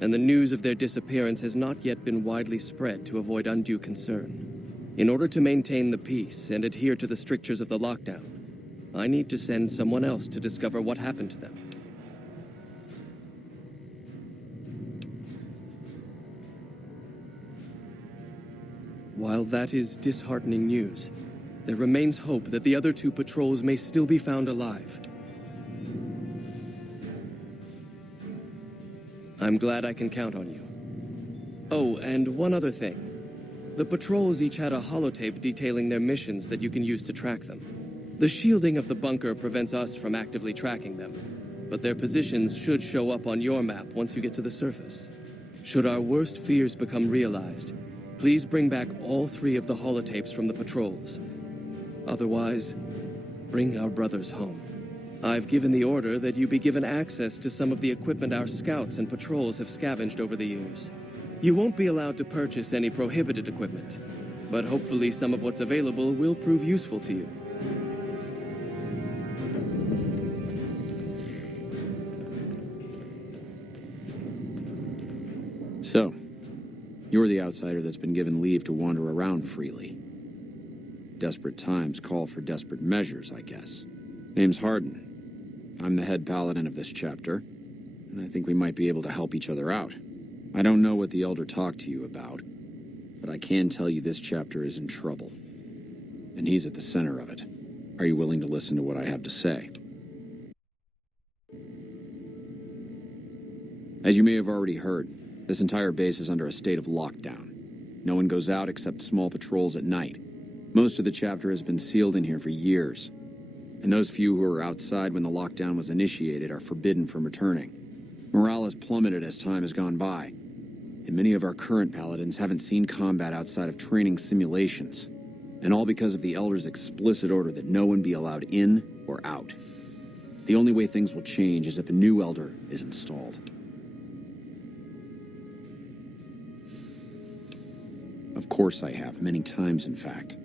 and the news of their disappearance has not yet been widely spread to avoid undue concern. In order to maintain the peace and adhere to the strictures of the lockdown, I need to send someone else to discover what happened to them. While that is disheartening news, there remains hope that the other 2 patrols may still be found alive. I'm glad I can count on you. Oh, and one other thing. The patrols each had a holotape detailing their missions that you can use to track them. The shielding of the bunker prevents us from actively tracking them, but their positions should show up on your map once you get to the surface. Should our worst fears become realized, please bring back all 3 of the holotapes from the patrols. Otherwise, bring our brothers home. I've given the order that you be given access to some of the equipment our scouts and patrols have scavenged over the years. You won't be allowed to purchase any prohibited equipment, but hopefully some of what's available will prove useful to you. So, you're the outsider that's been given leave to wander around freely. Desperate times call for desperate measures, I guess. Name's Hardin. I'm the head paladin of this chapter, and I think we might be able to help each other out. I don't know what the Elder talked to you about, but I can tell you this chapter is in trouble, and he's at the center of it. Are you willing to listen to what I have to say? As you may have already heard, this entire base is under a state of lockdown. No one goes out except small patrols at night. Most of the chapter has been sealed in here for years, and those few who were outside when the lockdown was initiated are forbidden from returning. Morale has plummeted as time has gone by, and many of our current paladins haven't seen combat outside of training simulations, and all because of the Elder's explicit order that no one be allowed in or out. The only way things will change is if a new Elder is installed. Of course I have, many times in fact.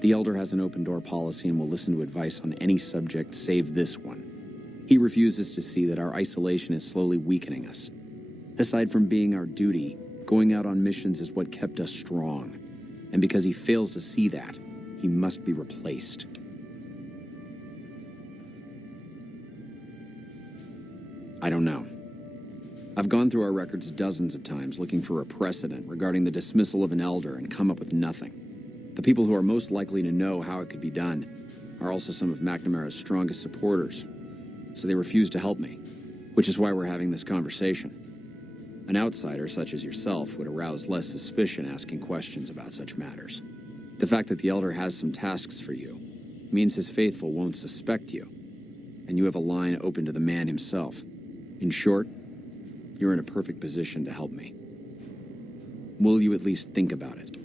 The Elder has an open-door policy and will listen to advice on any subject save this one. He refuses to see that our isolation is slowly weakening us. Aside from being our duty, going out on missions is what kept us strong. And because he fails to see that, he must be replaced. I don't know. I've gone through our records dozens of times looking for a precedent regarding the dismissal of an Elder and come up with nothing. The people who are most likely to know how it could be done are also some of McNamara's strongest supporters, so they refuse to help me, which is why we're having this conversation. An outsider such as yourself would arouse less suspicion asking questions about such matters. The fact that the Elder has some tasks for you means his faithful won't suspect you, and you have a line open to the man himself. In short, you're in a perfect position to help me. Will you at least think about it?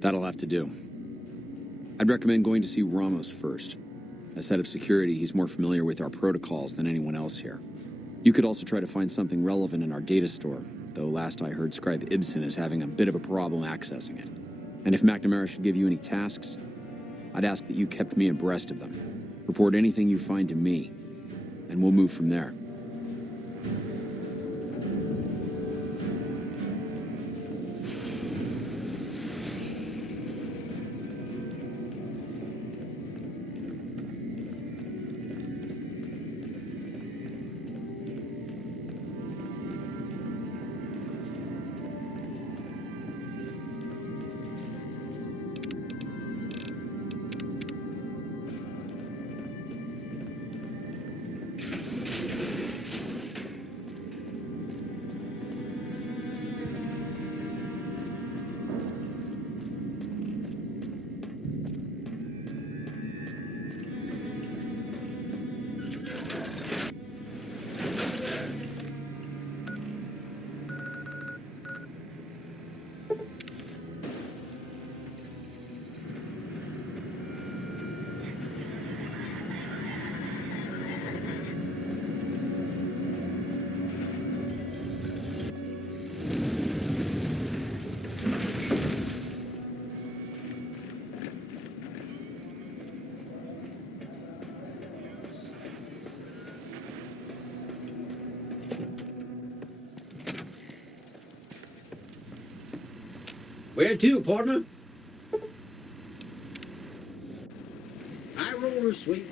That'll have to do. I'd recommend going to see Ramos first. As head of security, he's more familiar with our protocols than anyone else here. You could also try to find something relevant in our data store, though last I heard Scribe Ibsen is having a bit of a problem accessing it. And if McNamara should give you any tasks, I'd ask that you kept me abreast of them. Report anything you find to me, and we'll move from there. Where to, partner? High roller suite.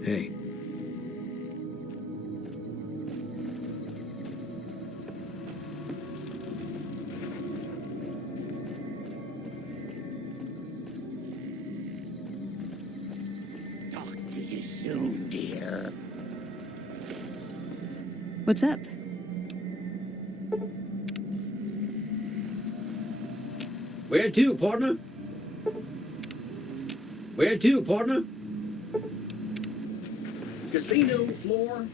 Hey. Talk to you soon, dear. What's up? Where to, partner? Where to, partner? Casino floor.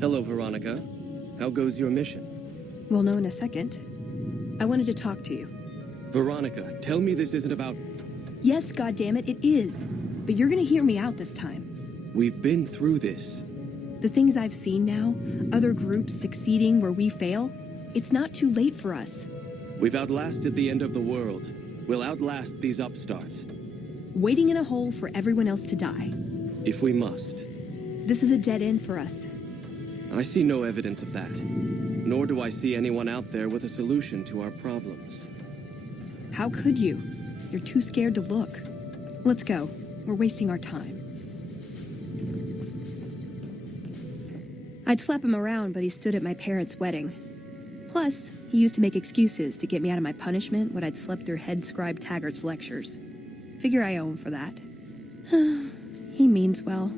Hello, Veronica. How goes your mission? We'll know in a second. I wanted to talk to you. Veronica, tell me this isn't about... Yes, goddammit, it is. But you're gonna hear me out this time. We've been through this. The things I've seen now, other groups succeeding where we fail, it's not too late for us. We've outlasted the end of the world. We'll outlast these upstarts. Waiting in a hole for everyone else to die. If we must. This is a dead end for us. I see no evidence of that. Nor do I see anyone out there with a solution to our problems. How could you? You're too scared to look. Let's go. We're wasting our time. I'd slap him around, but he stood at my parents' wedding. Plus, he used to make excuses to get me out of my punishment when I'd slept through head scribe Taggart's lectures. Figure I owe him for that. He means well.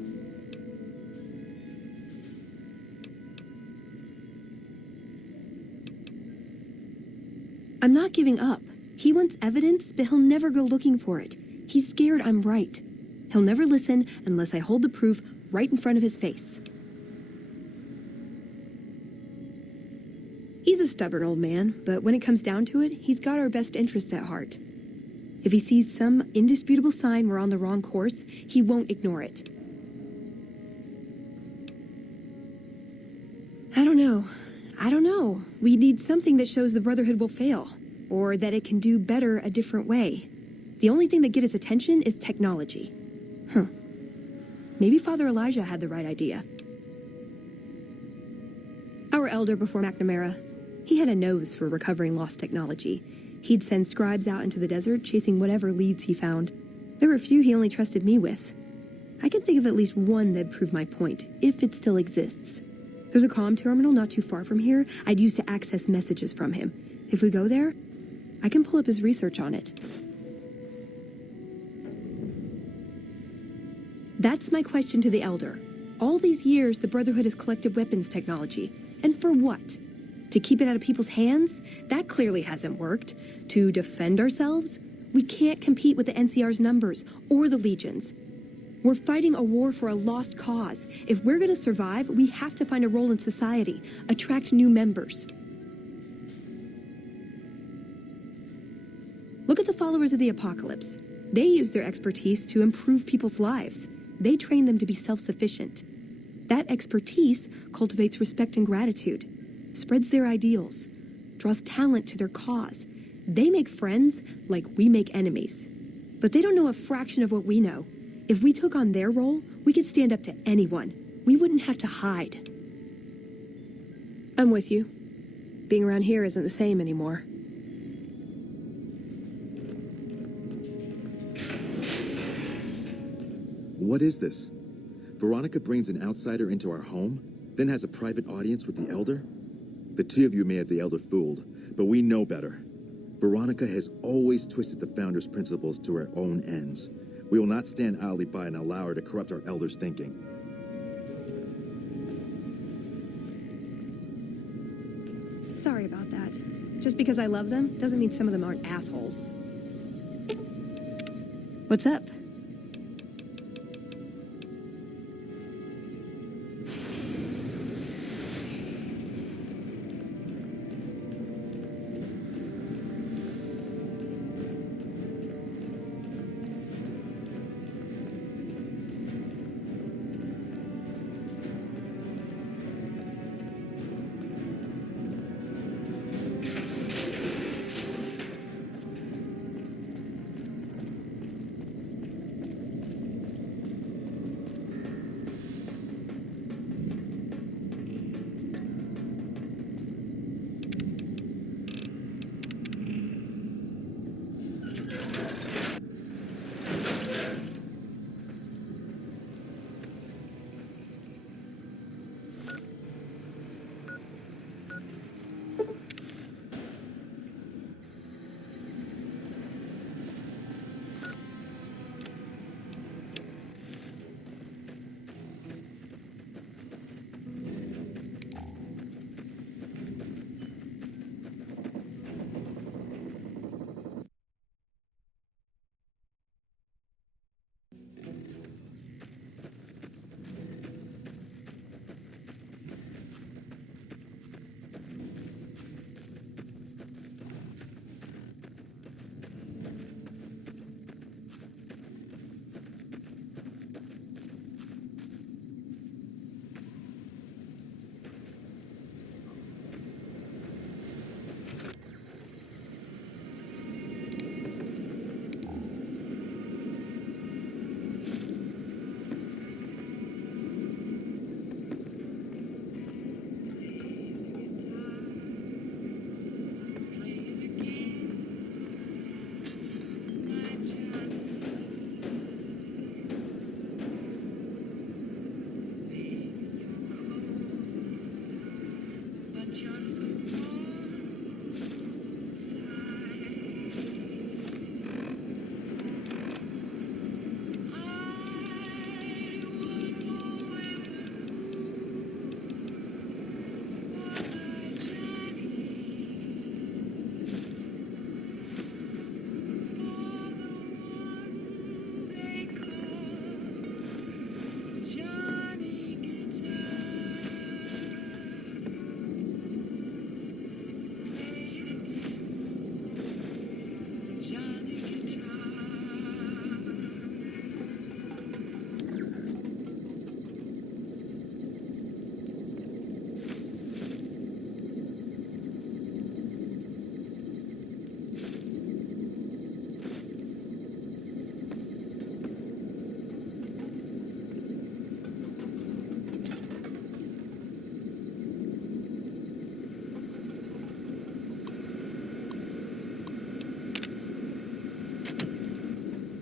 I'm not giving up. He wants evidence, but he'll never go looking for it. He's scared I'm right. He'll never listen unless I hold the proof right in front of his face. He's a stubborn old man, but when it comes down to it, he's got our best interests at heart. If he sees some indisputable sign we're on the wrong course, he won't ignore it. I don't know. We need something that shows the Brotherhood will fail, or that it can do better a different way. The only thing that gets his attention is technology. Maybe Father Elijah had the right idea. Our elder before McNamara, he had a nose for recovering lost technology. He'd send scribes out into the desert chasing whatever leads he found. There were a few he only trusted me with. I can think of at least one that'd prove my point, if it still exists. There's a comm terminal not too far from here I'd use to access messages from him. If we go there, I can pull up his research on it. That's my question to the Elder. All these years, the Brotherhood has collected weapons technology. And for what? To keep it out of people's hands? That clearly hasn't worked. To defend ourselves? We can't compete with the NCR's numbers or the Legions. We're fighting a war for a lost cause. If we're gonna survive, we have to find a role in society, attract new members. Look at the followers of the Apocalypse. They use their expertise to improve people's lives. They train them to be self-sufficient. That expertise cultivates respect and gratitude, spreads their ideals, draws talent to their cause. They make friends like we make enemies. But they don't know a fraction of what we know. If we took on their role, we could stand up to anyone. We wouldn't have to hide. I'm with you. Being around here isn't the same anymore. What is this? Veronica brings an outsider into our home, then has a private audience with the Elder? The two of you may have the Elder fooled, but we know better. Veronica has always twisted the Founder's principles to her own ends. We will not stand idly by and allow her to corrupt our Elder's thinking. Sorry about that. Just because I love them doesn't mean some of them aren't assholes. What's up?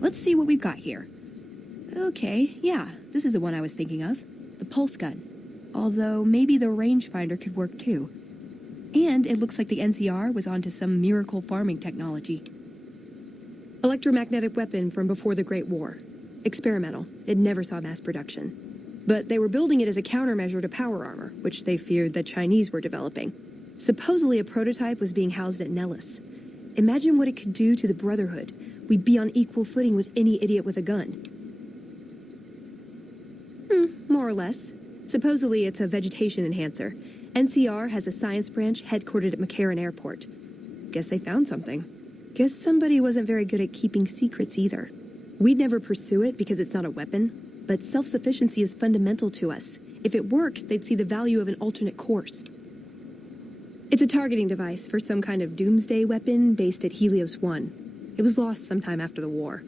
Let's see what we've got here. Okay, yeah, this is the one I was thinking of. The pulse gun. Although maybe the rangefinder could work too. And it looks like the NCR was onto some miracle farming technology. Electromagnetic weapon from before the Great War. Experimental. It never saw mass production. But they were building it as a countermeasure to power armor, which they feared the Chinese were developing. Supposedly a prototype was being housed at Nellis. Imagine what it could do to the Brotherhood. We'd be on equal footing with any idiot with a gun. More or less. Supposedly it's a vegetation enhancer. NCR has a science branch headquartered at McCarran Airport. Guess they found something. Guess somebody wasn't very good at keeping secrets either. We'd never pursue it because it's not a weapon, but self-sufficiency is fundamental to us. If it works, they'd see the value of an alternate course. It's a targeting device for some kind of doomsday weapon based at Helios 1. It was lost sometime after the war.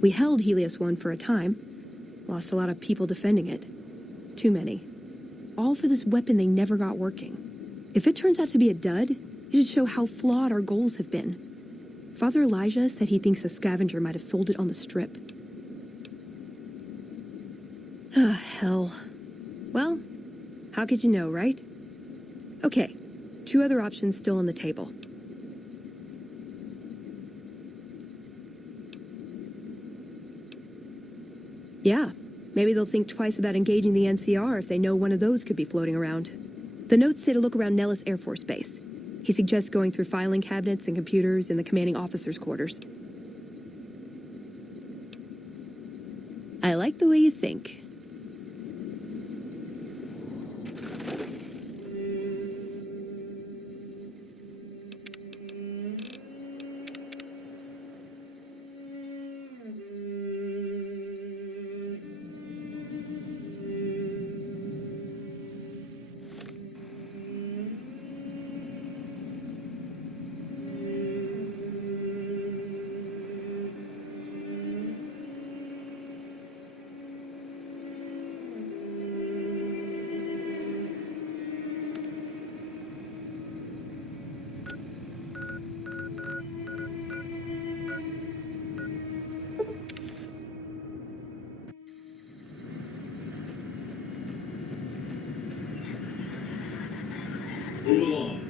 We held Helios 1 for a time. Lost a lot of people defending it. Too many. All for this weapon they never got working. If it turns out to be a dud, it should show how flawed our goals have been. Father Elijah said he thinks a scavenger might have sold it on the strip. Ah, hell. Well, how could you know, right? Okay, 2 other options still on the table. Yeah, maybe they'll think twice about engaging the NCR if they know one of those could be floating around. The notes say to look around Nellis Air Force Base. He suggests going through filing cabinets and computers in the commanding officer's quarters. I like the way you think. Move along.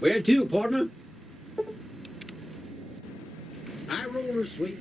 Where to, partner? I roller sweet.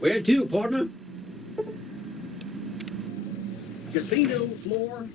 Where to, partner? Casino floor.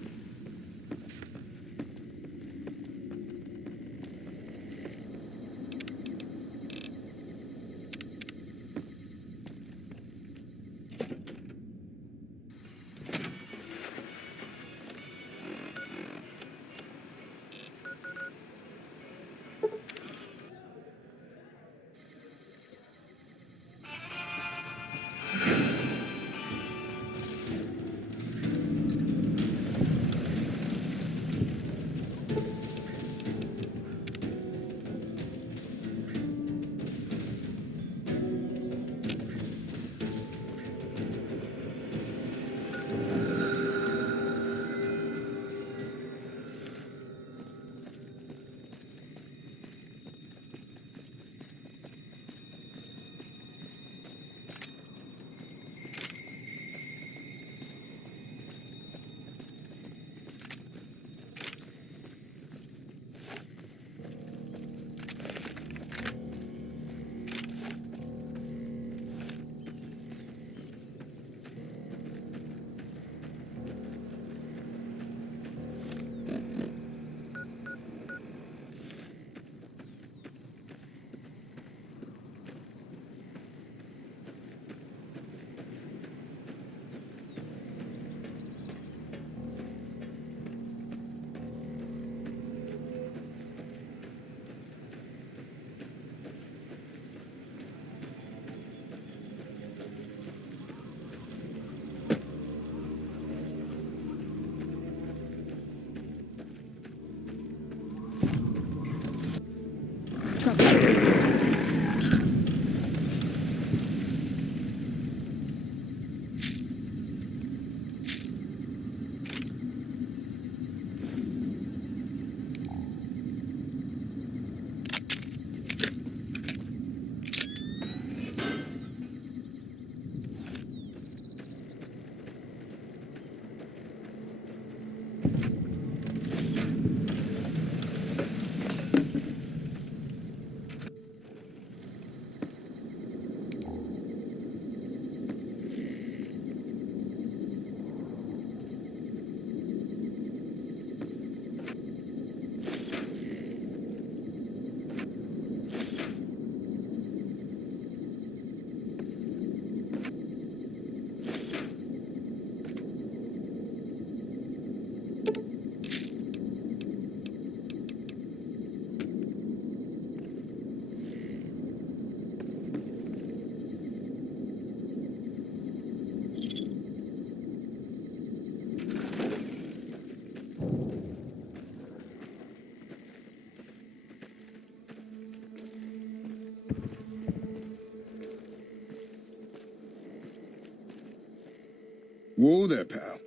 Whoa there, pal.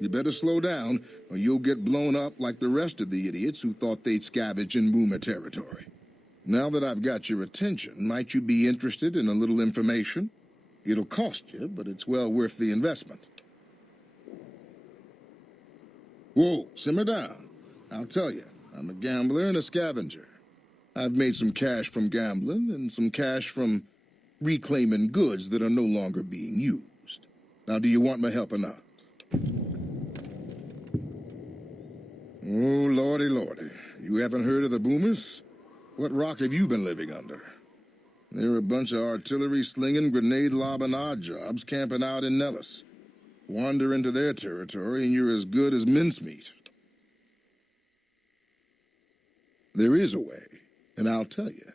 You better slow down, or you'll get blown up like the rest of the idiots who thought they'd scavenge in boomer territory. Now that I've got your attention, might you be interested in a little information? It'll cost you, but it's well worth the investment. Whoa, simmer down. I'll tell you, I'm a gambler and a scavenger. I've made some cash from gambling and some cash from reclaiming goods that are no longer being used. Now, do you want my help or not? Oh, lordy, lordy. You haven't heard of the boomers? What rock have you been living under? They're a bunch of artillery-slinging, grenade-lobbing odd jobs camping out in Nellis. Wander into their territory and you're as good as mincemeat. There is a way, and I'll tell you,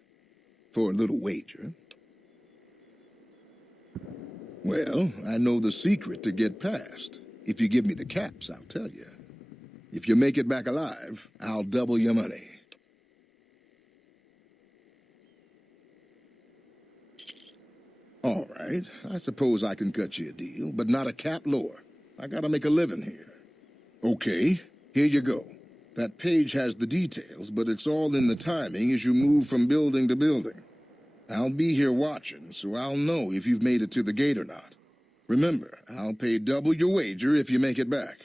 for a little wager. Well, I know the secret to get past. If you give me the caps, I'll tell you. If you make it back alive, I'll double your money. All right, I suppose I can cut you a deal, but not a cap lower. I gotta make a living here. Okay, here you go. That page has the details, but it's all in the timing as you move from building to building. I'll be here watching, so I'll know if you've made it to the gate or not. Remember, I'll pay double your wager if you make it back.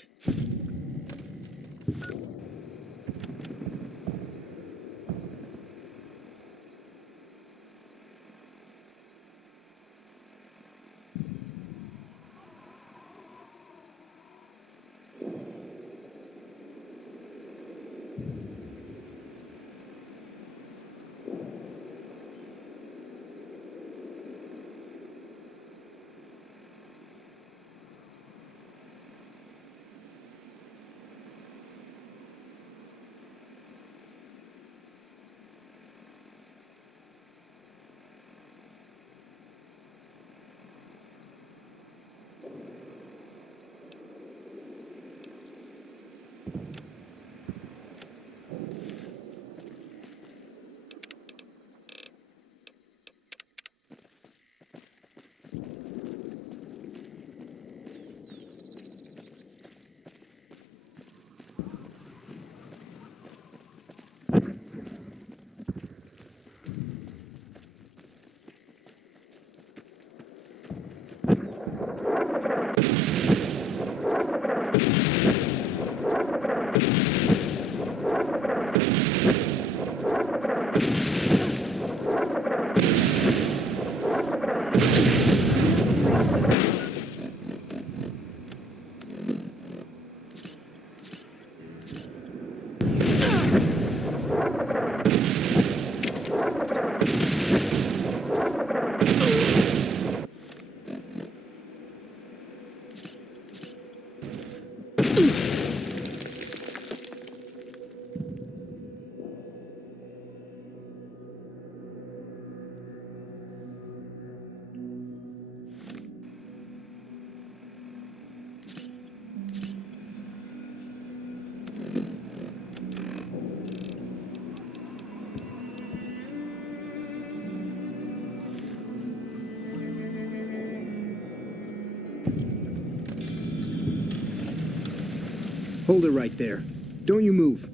Hold it right there. Don't you move.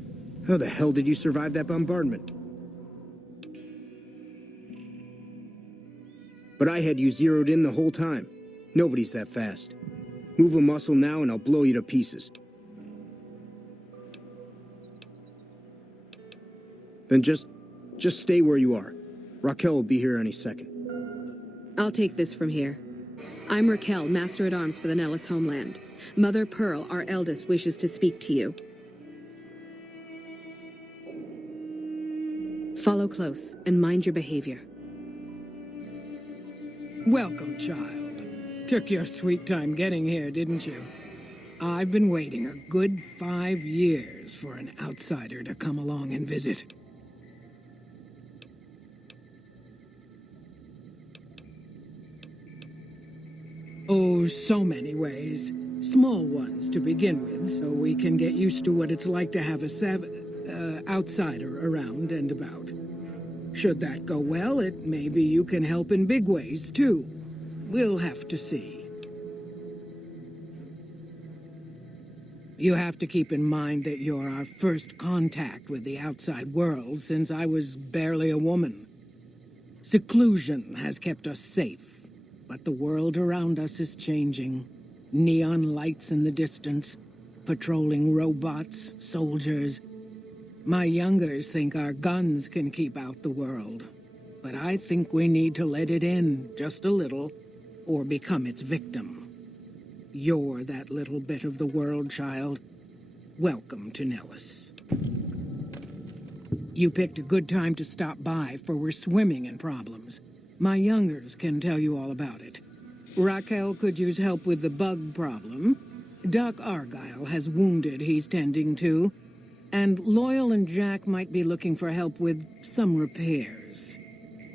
How the hell did you survive that bombardment? But I had you zeroed in the whole time. Nobody's that fast. Move a muscle now and I'll blow you to pieces. Then just stay where you are. Raquel will be here any second. I'll take this from here. I'm Raquel, Master-at-Arms for the Nellis homeland. Mother Pearl, our eldest, wishes to speak to you. Follow close and mind your behavior. Welcome, child. Took your sweet time getting here, didn't you? I've been waiting a good 5 years for an outsider to come along and visit. Oh, so many ways. Small ones to begin with, so we can get used to what it's like to have a outsider around and about. Should that go well, maybe you can help in big ways, too. We'll have to see. You have to keep in mind that you're our first contact with the outside world since I was barely a woman. Seclusion has kept us safe, but the world around us is changing. Neon lights in the distance, patrolling robots, soldiers. My youngers think our guns can keep out the world, but I think we need to let it in just a little, or become its victim. You're that little bit of the world, child. Welcome to Nellis. You picked a good time to stop by, for we're swimming in problems. My youngers can tell you all about it. Raquel could use help with the bug problem. Doc Argyle has wounded he's tending to. And Loyal and Jack might be looking for help with some repairs.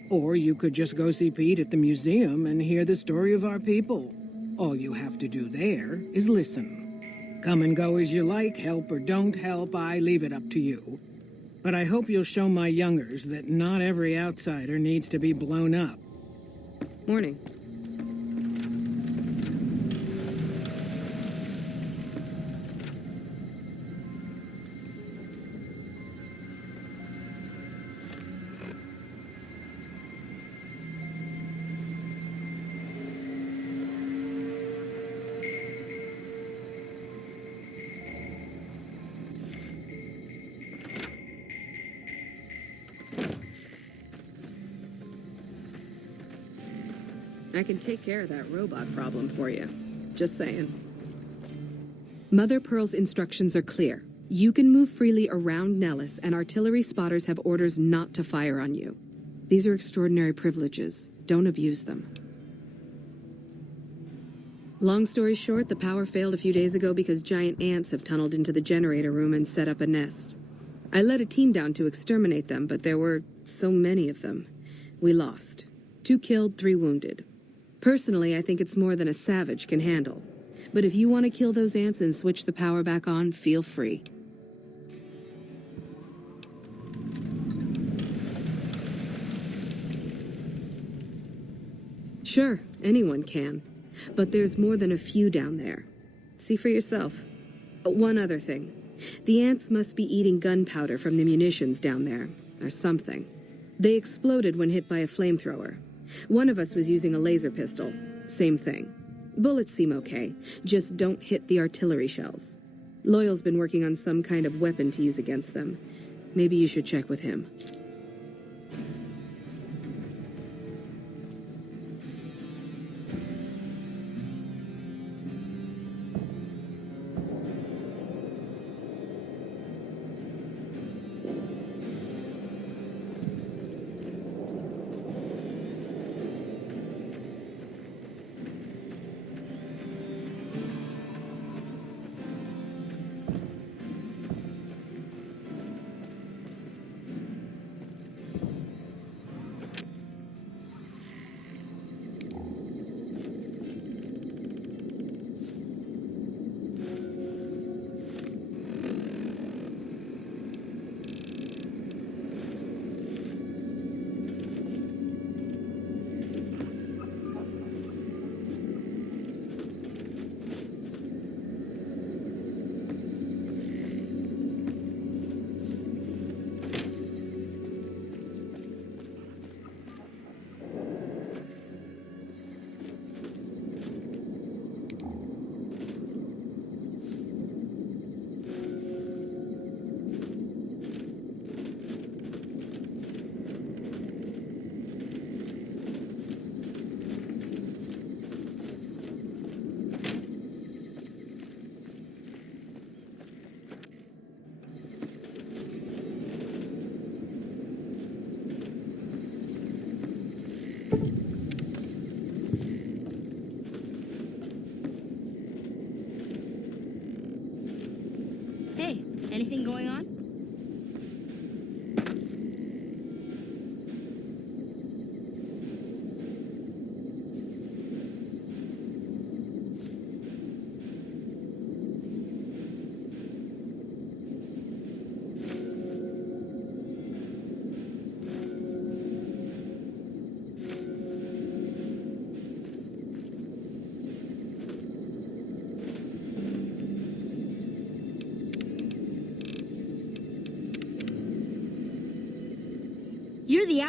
Or you could just go see Pete at the museum and hear the story of our people. All you have to do there is listen. Come and go as you like, help or don't help, I leave it up to you. But I hope you'll show my youngers that not every outsider needs to be blown up. Morning. I can take care of that robot problem for you. Just saying. Mother Pearl's instructions are clear. You can move freely around Nellis, and artillery spotters have orders not to fire on you. These are extraordinary privileges. Don't abuse them. Long story short, the power failed a few days ago because giant ants have tunneled into the generator room and set up a nest. I led a team down to exterminate them, but there were so many of them. We lost. 2 killed, 3 wounded. Personally, I think it's more than a savage can handle. But if you want to kill those ants and switch the power back on, feel free. Sure, anyone can. But there's more than a few down there. See for yourself. One other thing. The ants must be eating gunpowder from the munitions down there, or something. They exploded when hit by a flamethrower. One of us was using a laser pistol. Same thing. Bullets seem okay. Just don't hit the artillery shells. Loyal's been working on some kind of weapon to use against them. Maybe you should check with him.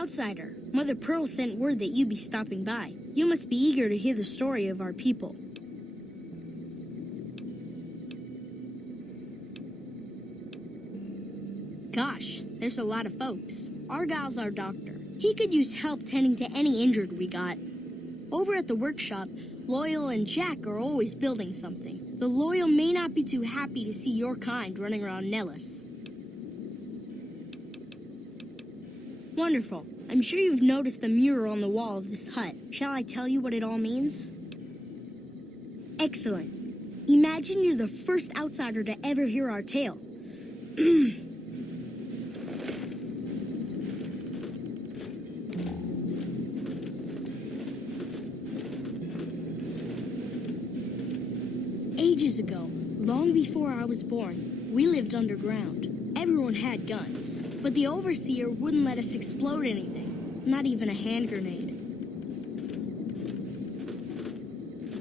Outsider, Mother Pearl sent word that you'd be stopping by. You must be eager to hear the story of our people. Gosh, there's a lot of folks. Argyle's our doctor. He could use help tending to any injured we got. Over at the workshop, Loyal and Jack are always building something. The Loyal may not be too happy to see your kind running around Nellis. Wonderful. I'm sure you've noticed the mural on the wall of this hut. Shall I tell you what it all means? Excellent. Imagine you're the first outsider to ever hear our tale. Ages ago, long before I was born, we lived underground. Everyone had guns, but the Overseer wouldn't let us explode anything, not even a hand grenade.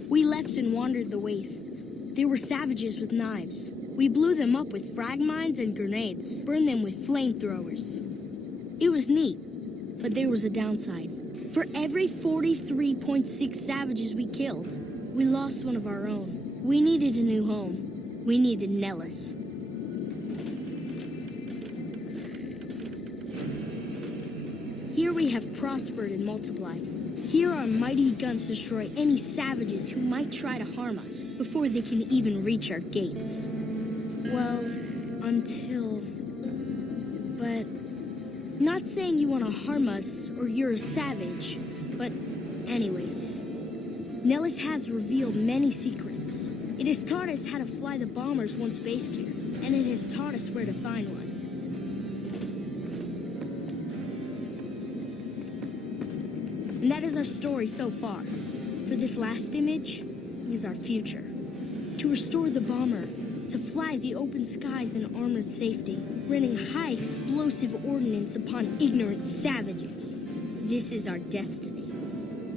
We left and wandered the wastes. There were savages with knives. We blew them up with frag mines and grenades, burned them with flamethrowers. It was neat, but there was a downside. For every 43.6 savages we killed, we lost one of our own. We needed a new home. We needed Nellis. Here we have prospered and multiplied. Here our mighty guns destroy any savages who might try to harm us before they can even reach our gates. Well, until... But... Not saying you want to harm us or you're a savage, but anyways. Nellis has revealed many secrets. It has taught us how to fly the bombers once based here, and it has taught us where to find one. And that is our story so far. For this last image is our future. To restore the bomber, to fly the open skies in armored safety, raining high explosive ordnance upon ignorant savages. This is our destiny.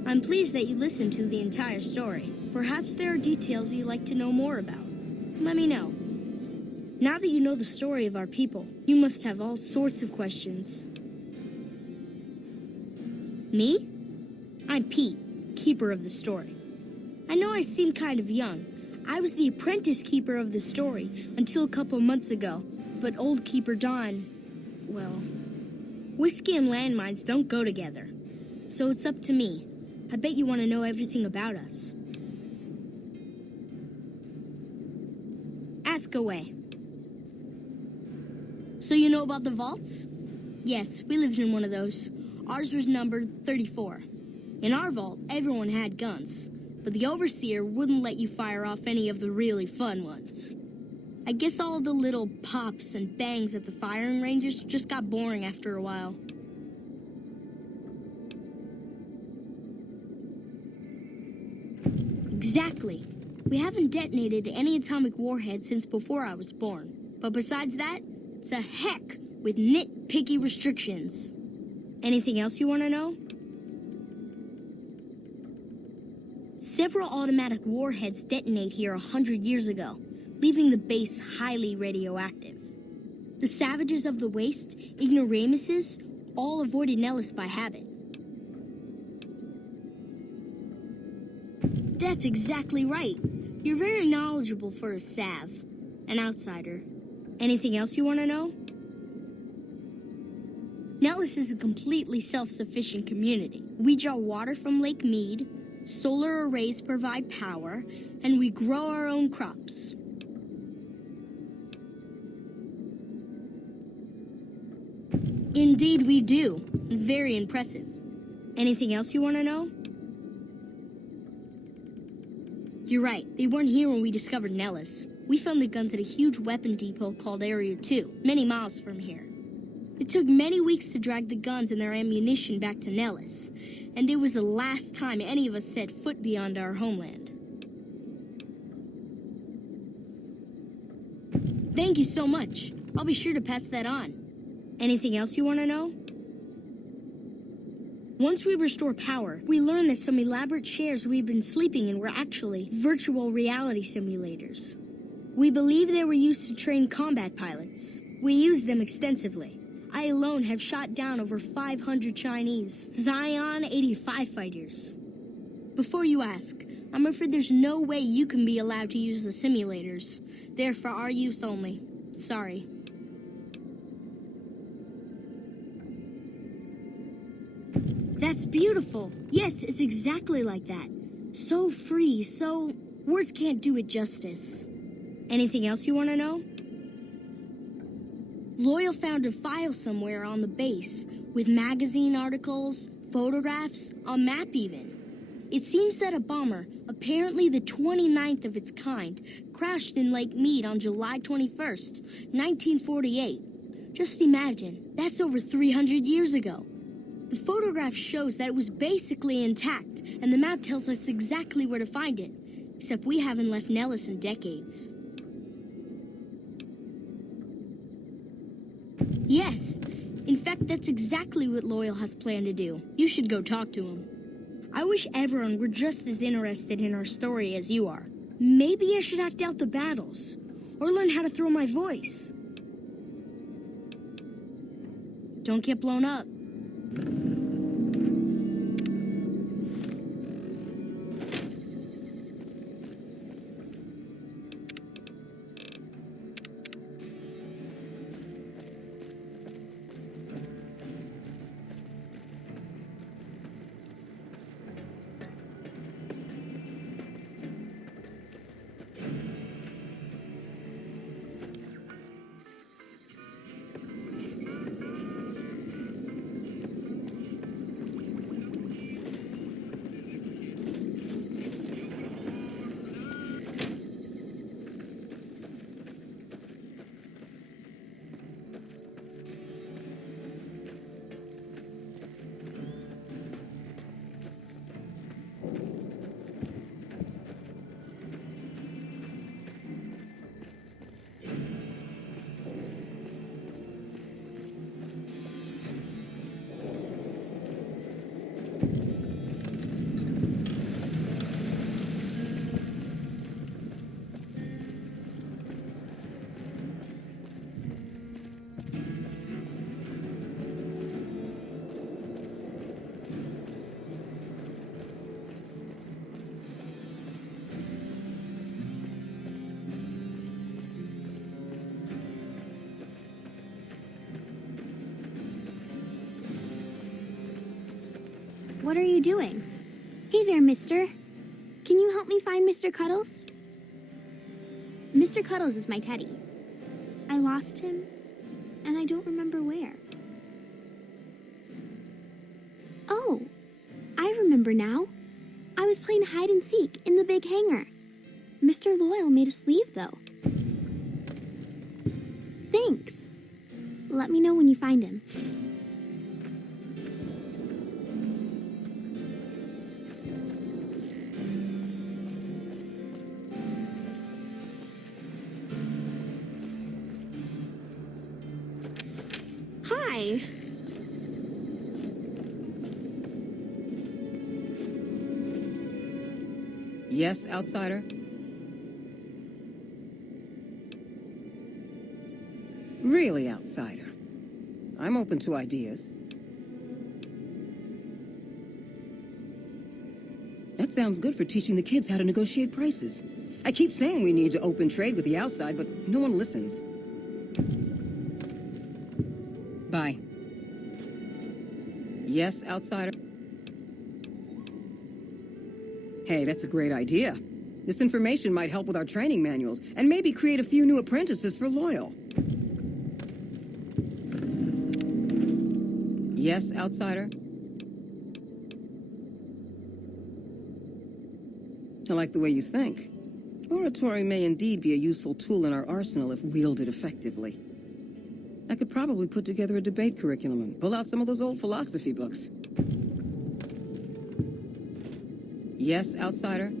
I'm pleased that you listened to the entire story. Perhaps there are details you'd like to know more about. Let me know. Now that you know the story of our people, you must have all sorts of questions. Me? I'm Pete, keeper of the story. I know I seem kind of young. I was the apprentice keeper of the story until a couple months ago, but old Keeper Don, well, whiskey and landmines don't go together. So it's up to me. I bet you want to know everything about us. Ask away. So you know about the vaults? Yes, we lived in one of those. Ours was numbered 34. In our vault, everyone had guns, but the Overseer wouldn't let you fire off any of the really fun ones. I guess all the little pops and bangs at the firing ranges just got boring after a while. Exactly. We haven't detonated any atomic warheads since before I was born. But besides that, it's a heck with nitpicky restrictions. Anything else you want to know? Several automatic warheads detonate here 100 years ago, leaving the base highly radioactive. The savages of the waste, ignoramuses, all avoided Nellis by habit. That's exactly right. You're very knowledgeable for a Sav, an outsider. Anything else you want to know? Nellis is a completely self-sufficient community. We draw water from Lake Mead, solar arrays provide power, and we grow our own crops. Indeed we do. Very impressive. Anything else you want to know? You're right, they weren't here when we discovered Nellis. We found the guns at a huge weapon depot called Area 2, many miles from here. It took many weeks to drag the guns and their ammunition back to Nellis, and it was the last time any of us set foot beyond our homeland. Thank you so much. I'll be sure to pass that on. Anything else you want to know? Once we restore power, we learn that some elaborate chairs we've been sleeping in were actually virtual reality simulators. We believe they were used to train combat pilots. We used them extensively. I alone have shot down over 500 Chinese Zion 85 fighters. Before you ask, I'm afraid there's no way you can be allowed to use the simulators. They're for our use only. Sorry. That's beautiful. Yes, it's exactly like that. So free, so... words can't do it justice. Anything else you want to know? Loyal found a file somewhere on the base, with magazine articles, photographs, a map even. It seems that a bomber, apparently the 29th of its kind, crashed in Lake Mead on July 21st, 1948. Just imagine, that's over 300 years ago. The photograph shows that it was basically intact, and the map tells us exactly where to find it, except we haven't left Nellis in decades. Yes. In fact, that's exactly what Loyal has planned to do. You should go talk to him. I wish everyone were just as interested in our story as you are. Maybe I should act out the battles, or learn how to throw my voice. Don't get blown up. What are you doing? Hey there, mister. Can you help me find Mr. Cuddles? Mr. Cuddles is my teddy. I lost him, and I don't remember where. Oh, I remember now. I was playing hide and seek in the big hangar. Mr. Loyal made us leave, though. Thanks. Let me know when you find him. Hi. Yes, outsider? Really, outsider? I'm open to ideas. That sounds good for teaching the kids how to negotiate prices. I keep saying we need to open trade with the outside, but no one listens. Bye. Yes, outsider? Hey, that's a great idea. This information might help with our training manuals, and maybe create a few new apprentices for Loyal. Yes, outsider? I like the way you think. Oratory may indeed be a useful tool in our arsenal if wielded effectively. I could probably put together a debate curriculum and pull out some of those old philosophy books. Yes, outsider?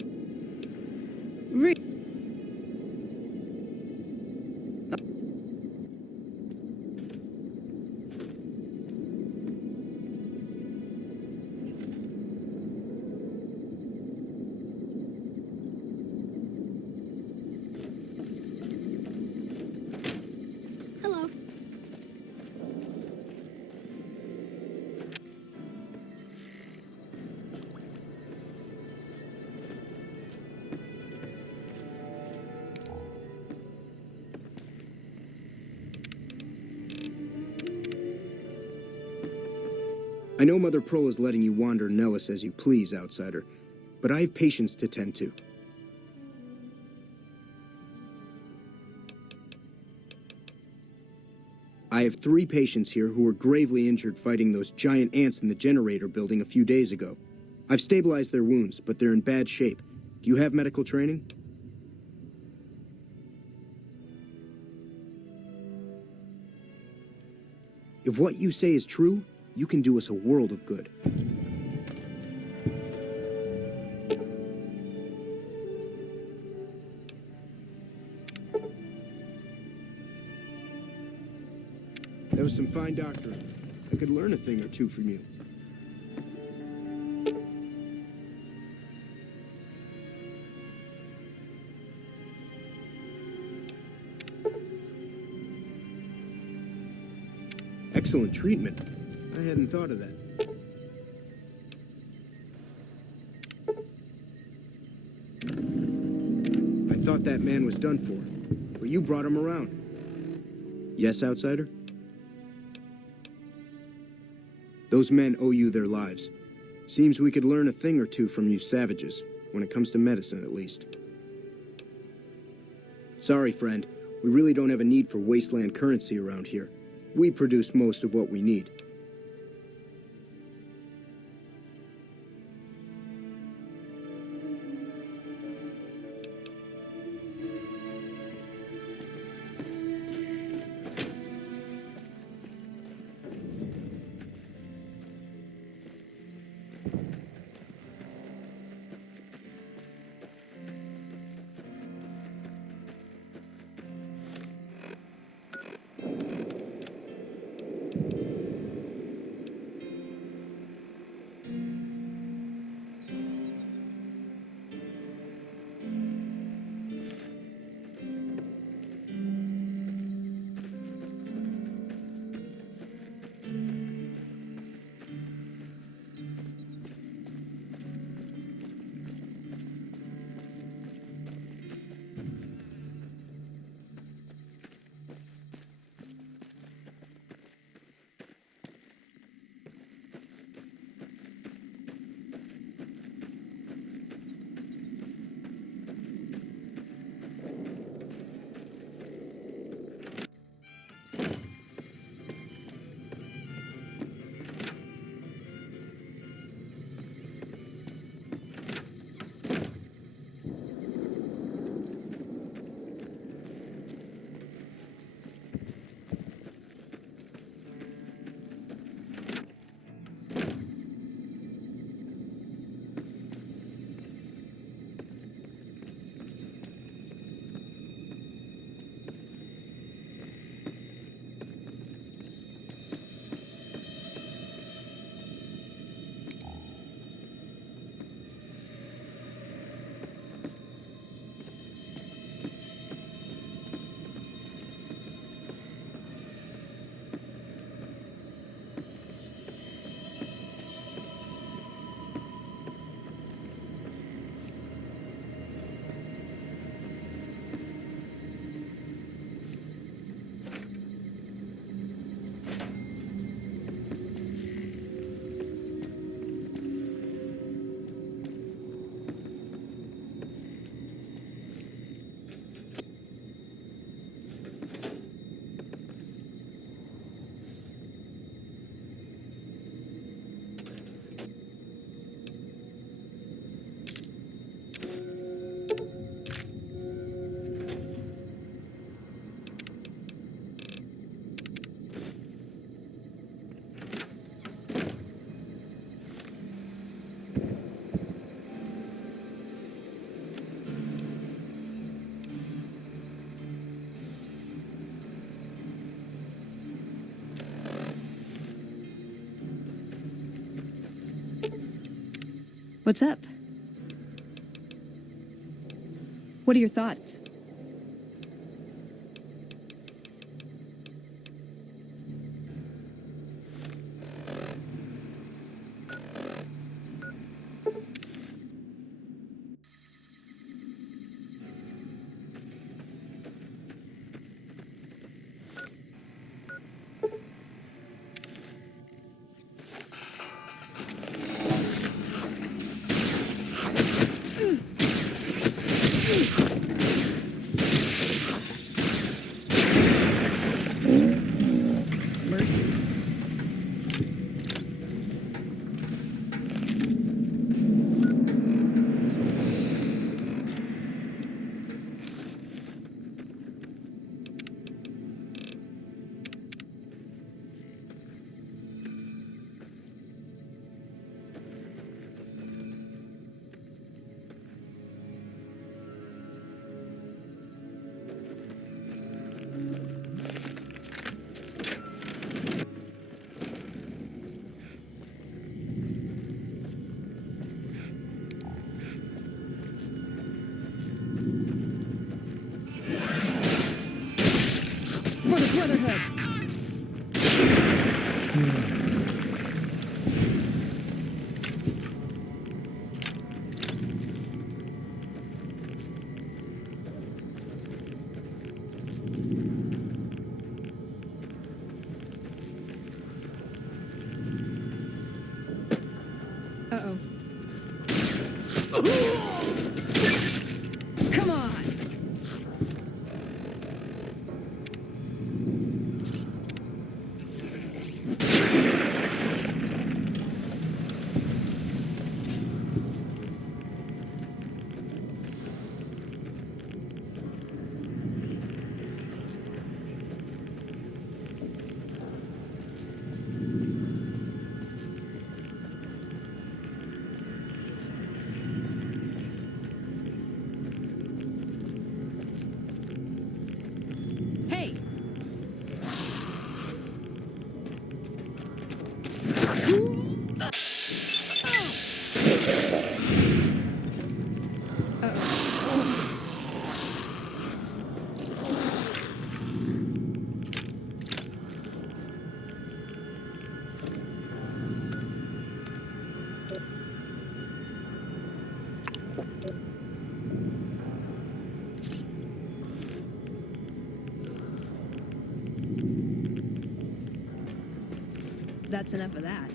I know Mother Pearl is letting you wander Nellis as you please, outsider, but I have patients to tend to. I have 3 patients here who were gravely injured fighting those giant ants in the generator building a few days ago. I've stabilized their wounds, but they're in bad shape. Do you have medical training? If what you say is true, you can do us a world of good. That was some fine doctoring. I could learn a thing or two from you. Excellent treatment. I hadn't thought of that. I thought that man was done for, but you brought him around. Yes, outsider? Those men owe you their lives. Seems we could learn a thing or two from you savages, when it comes to medicine at least. Sorry, friend. We really don't have a need for wasteland currency around here. We produce most of what we need. What's up? What are your thoughts? For the Brotherhood! Uh-oh. Come on! Hey! That's enough of that.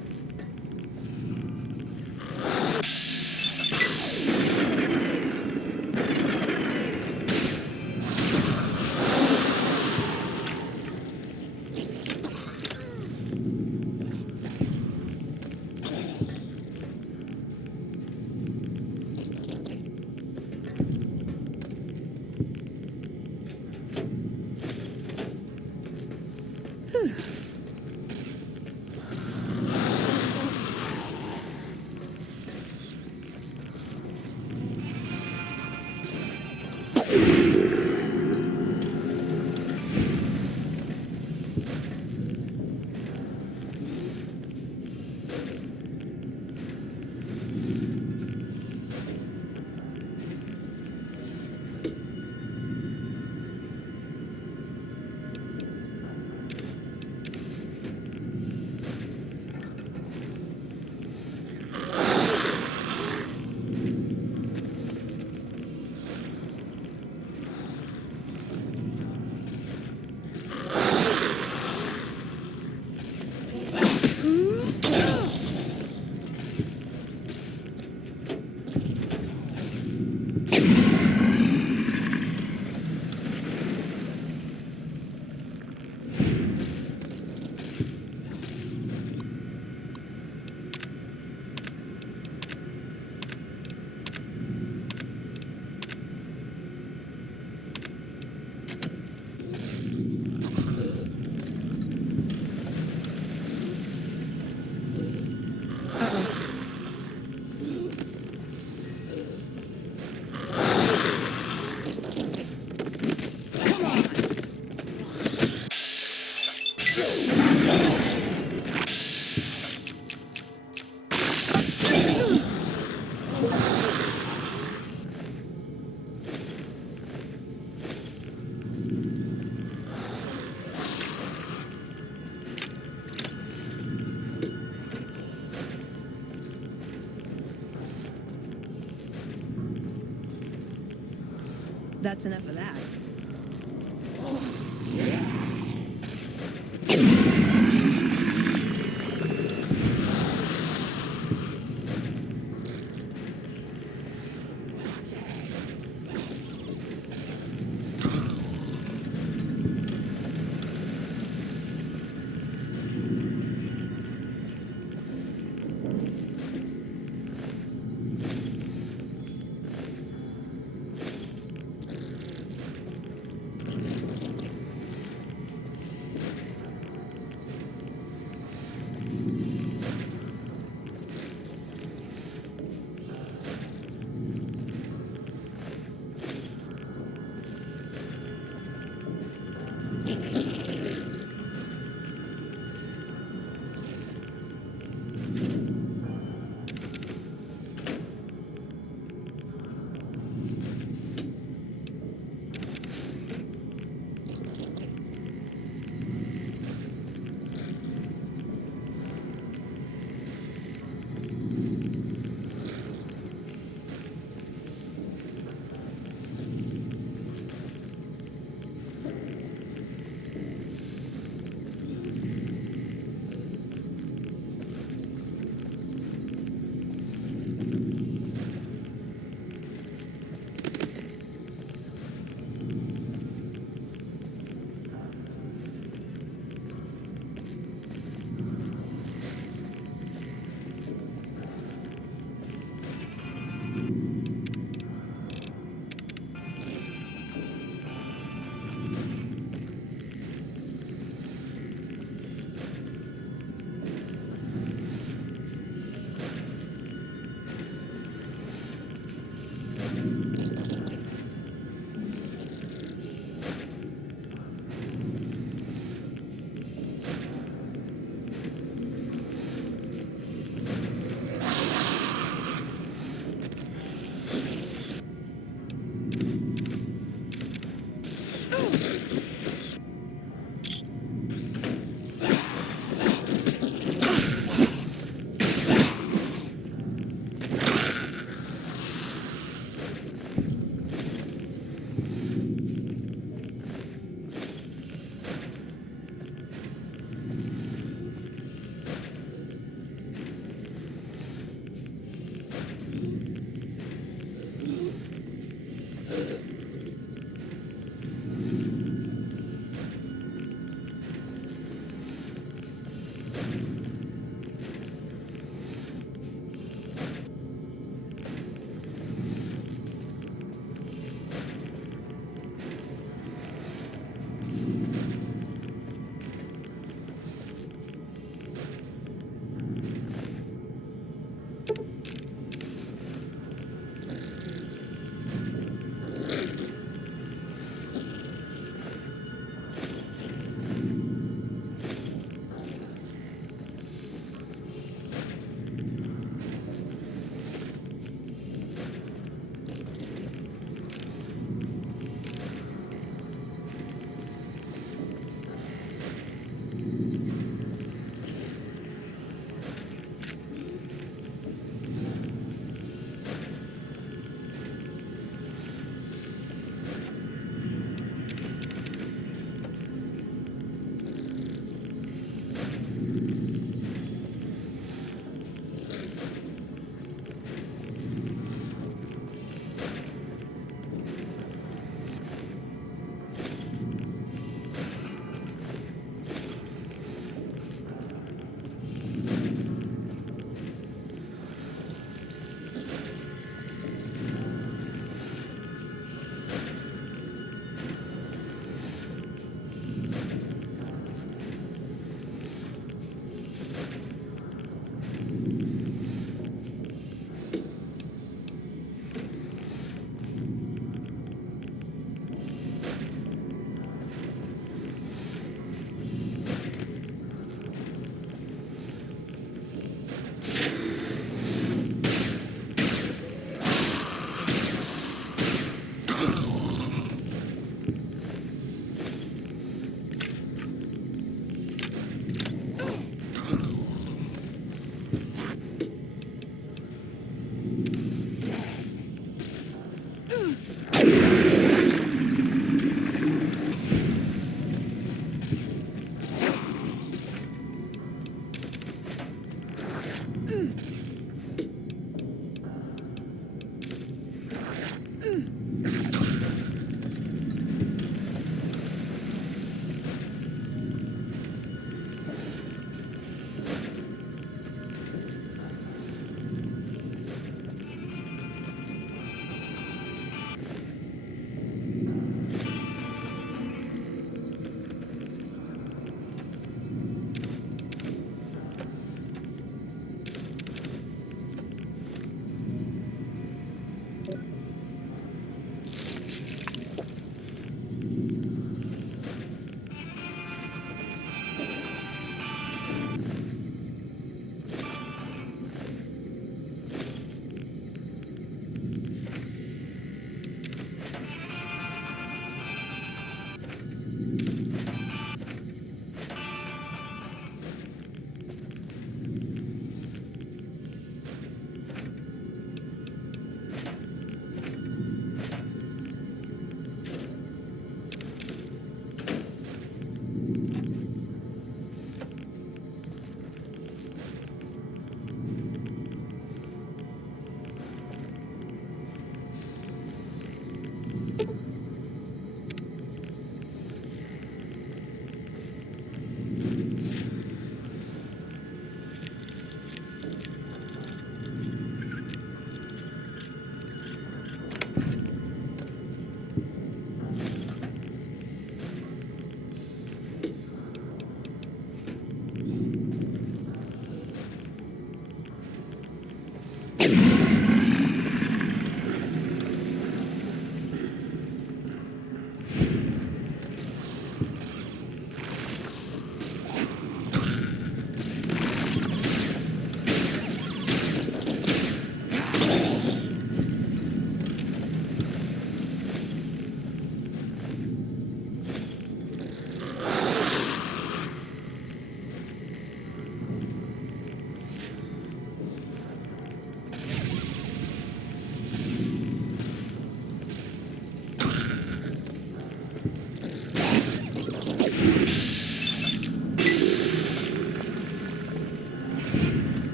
That's enough of that.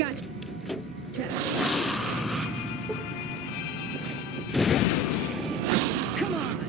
Gotcha. Come on.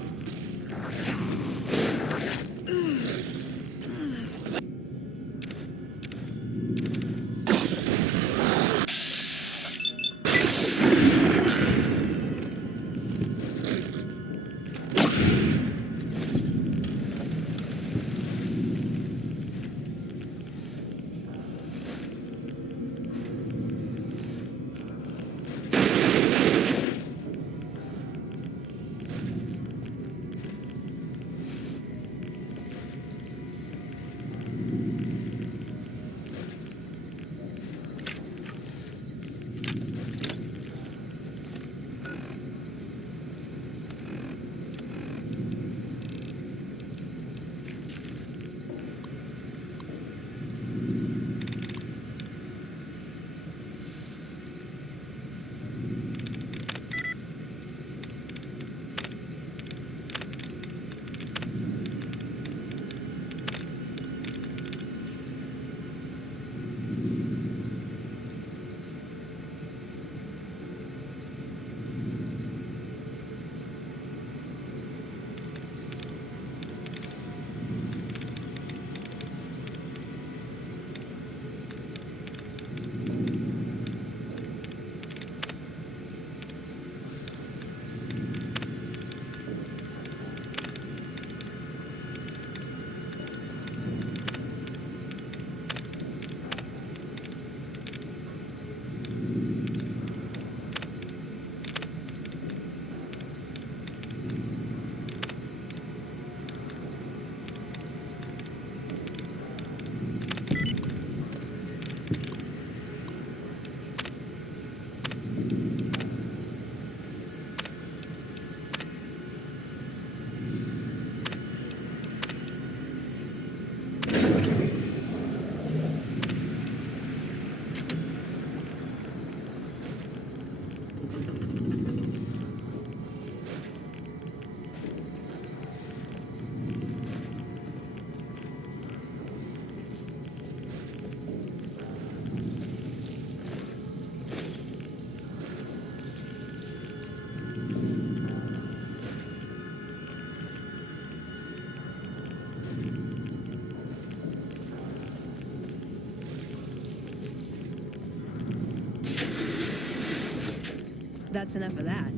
That's enough of that.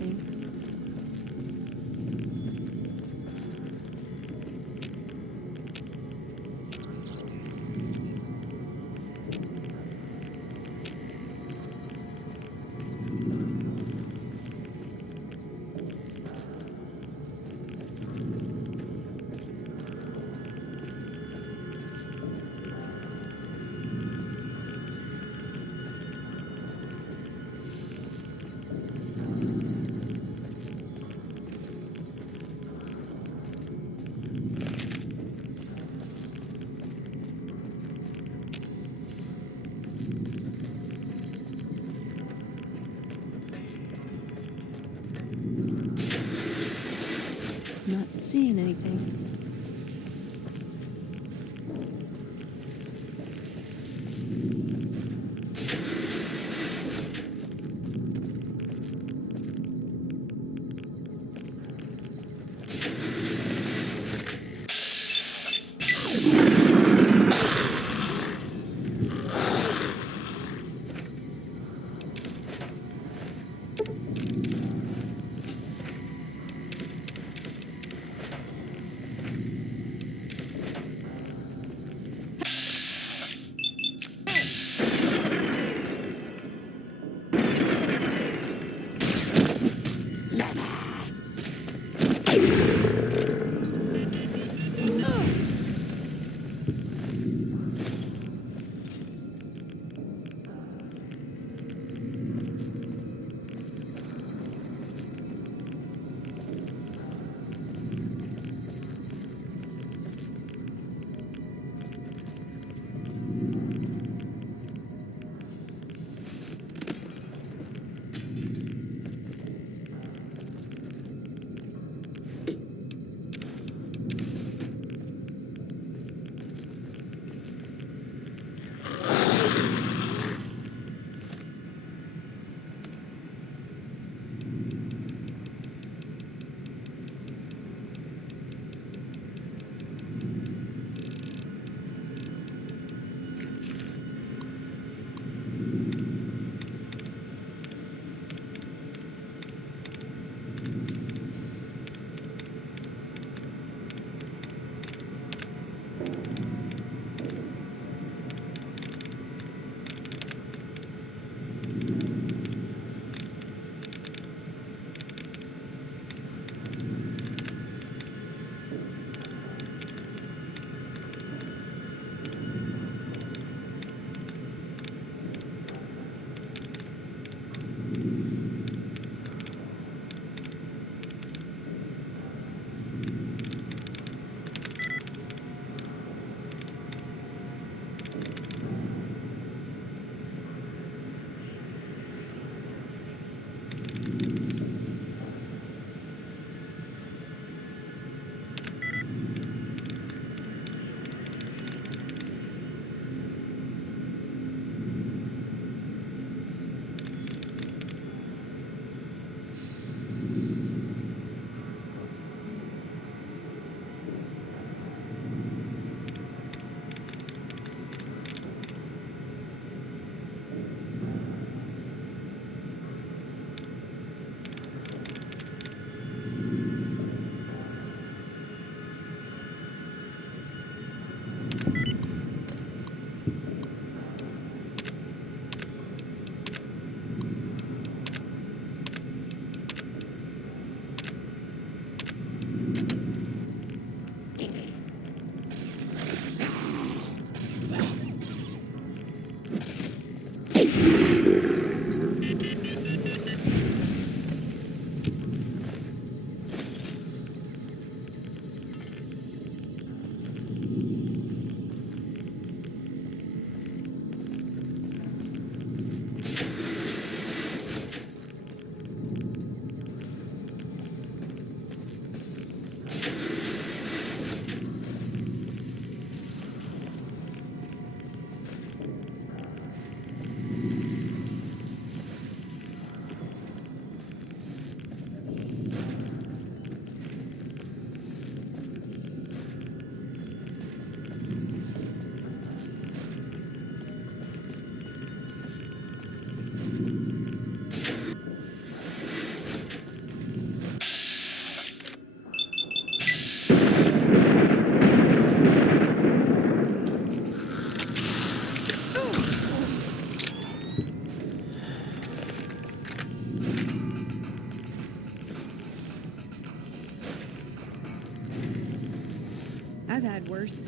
anything. Not seeing anything. I've had worse.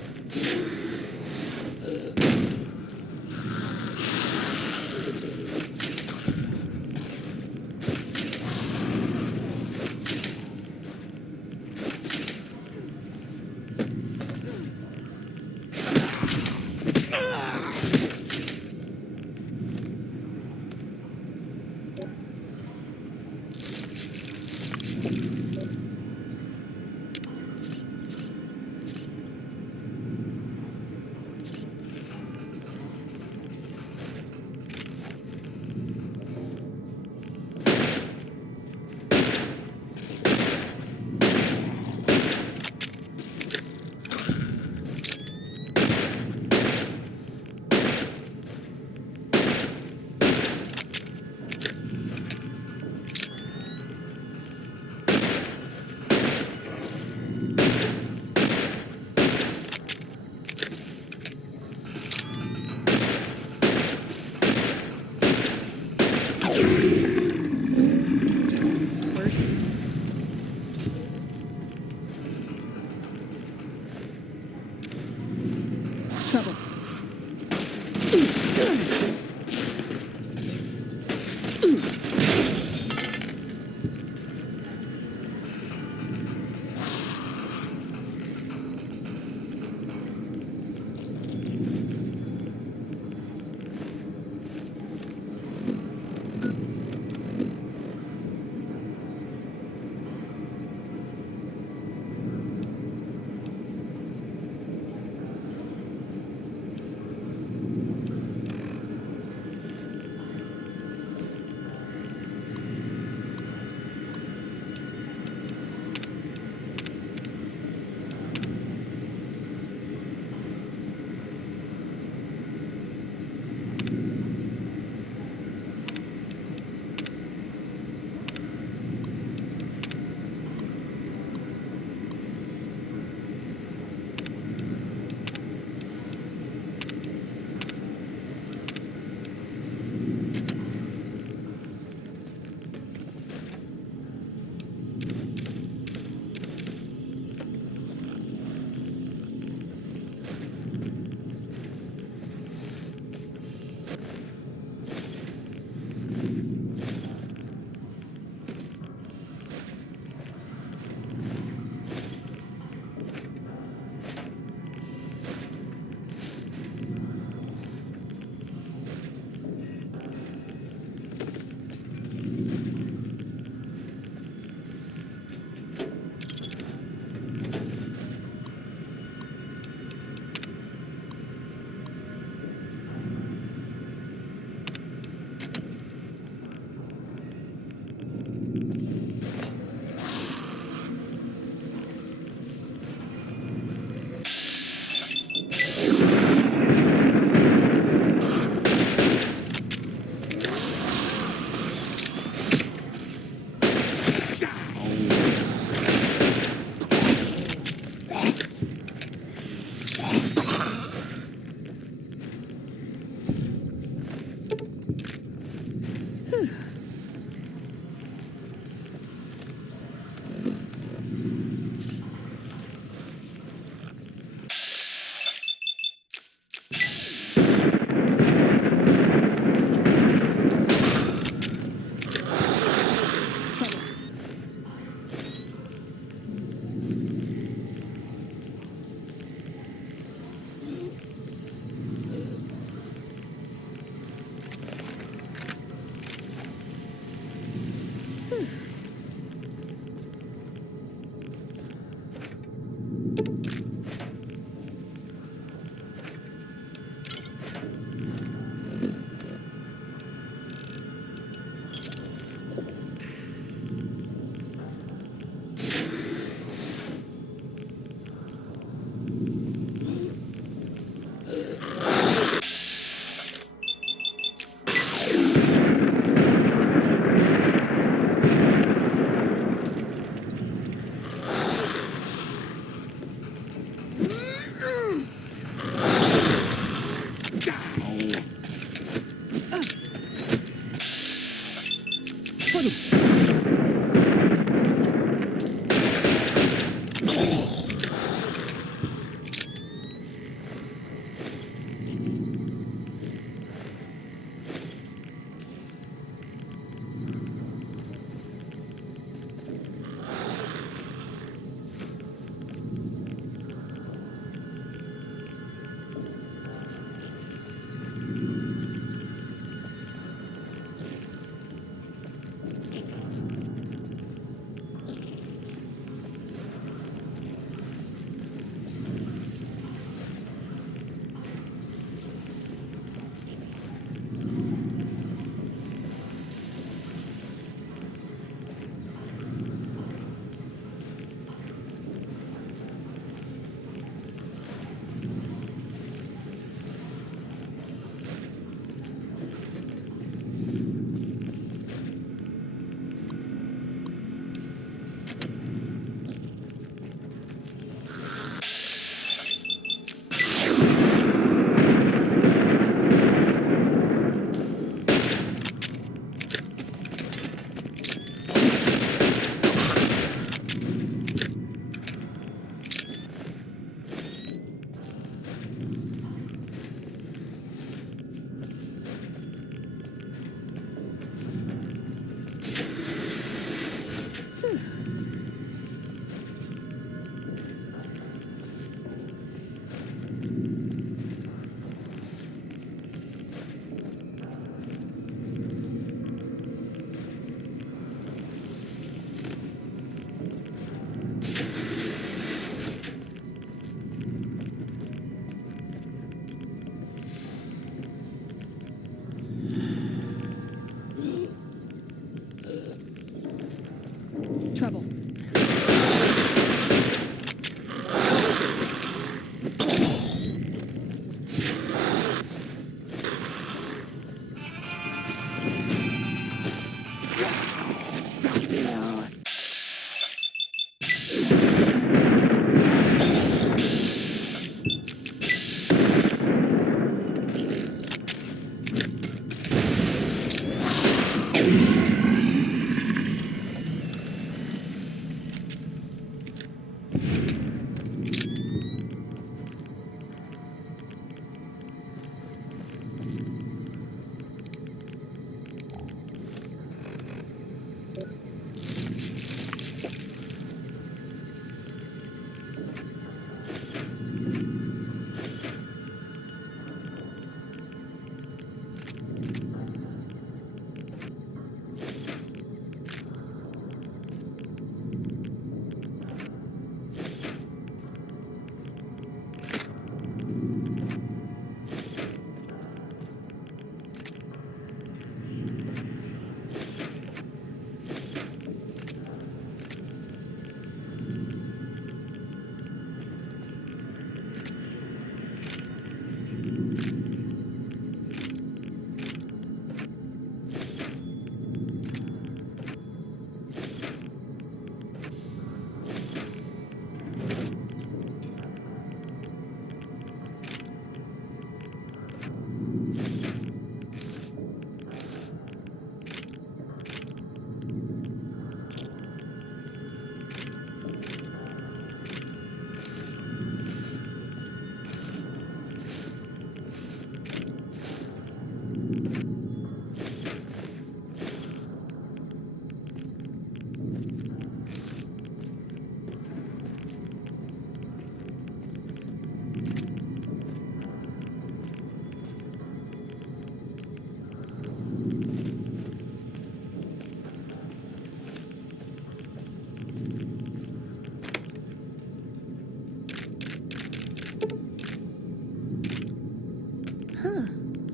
Trouble.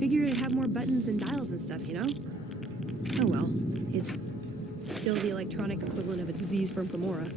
Figured it'd have more buttons and dials and stuff, you know? Oh well, it's still the electronic equivalent of a disease from Gomorrah.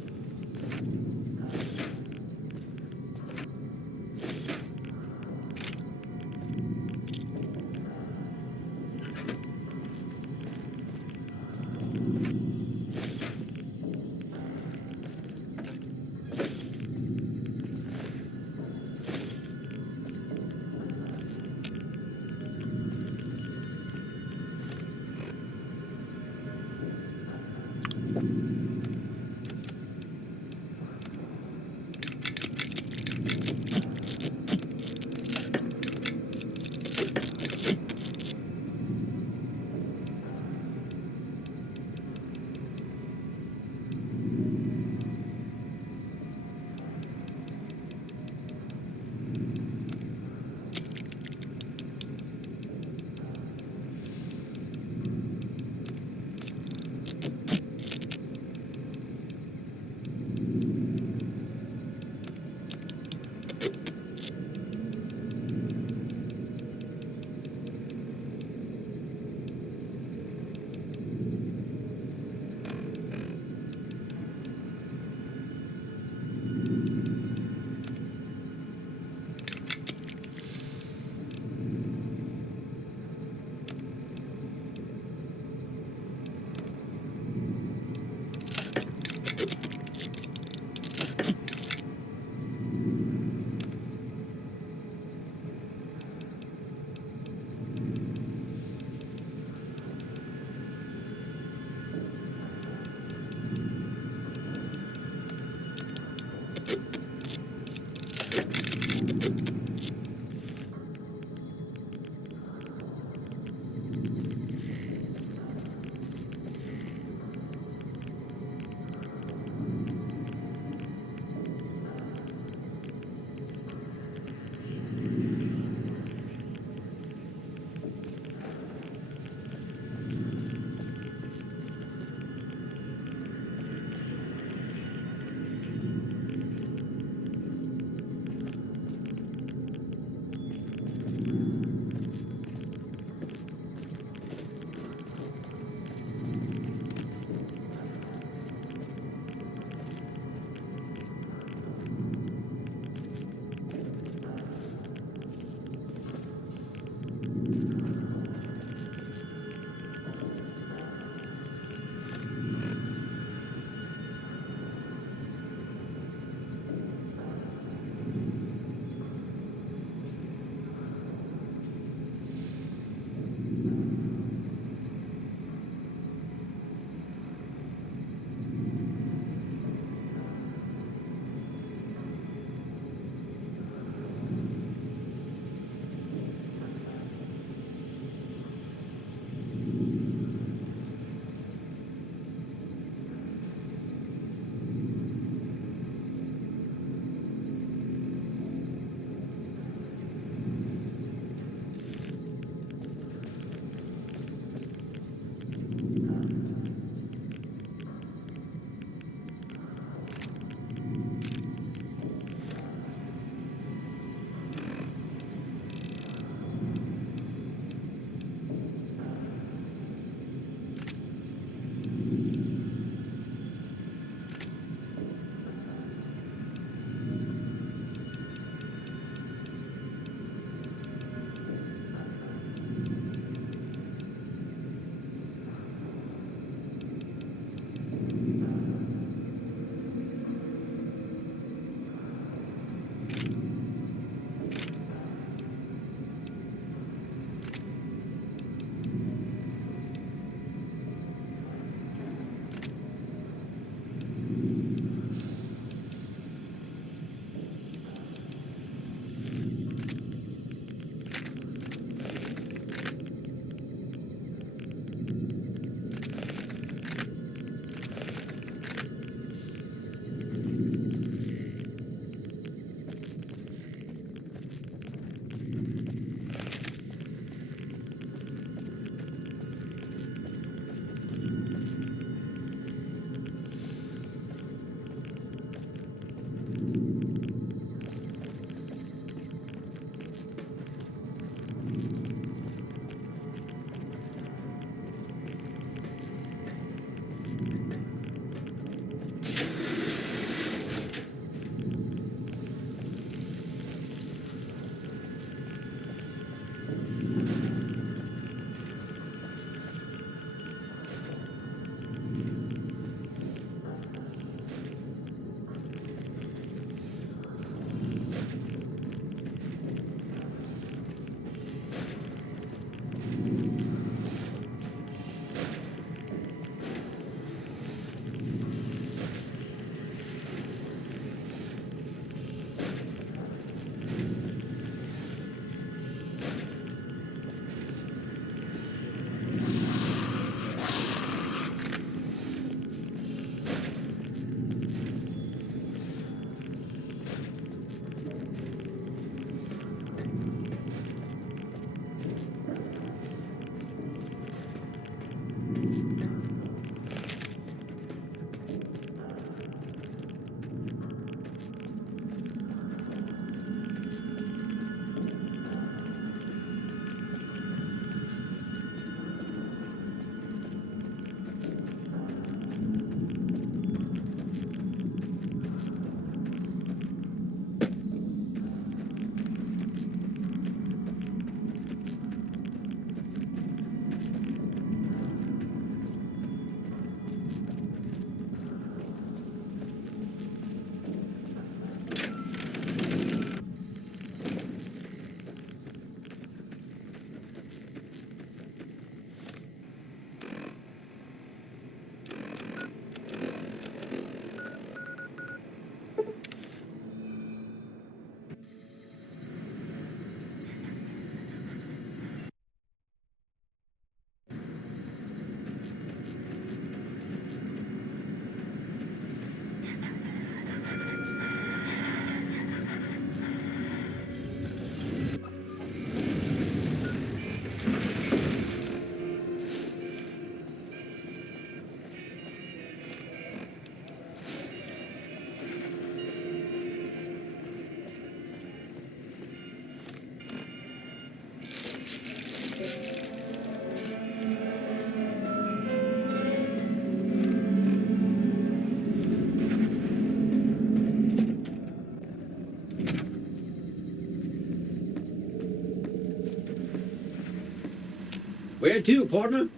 Where to, partner?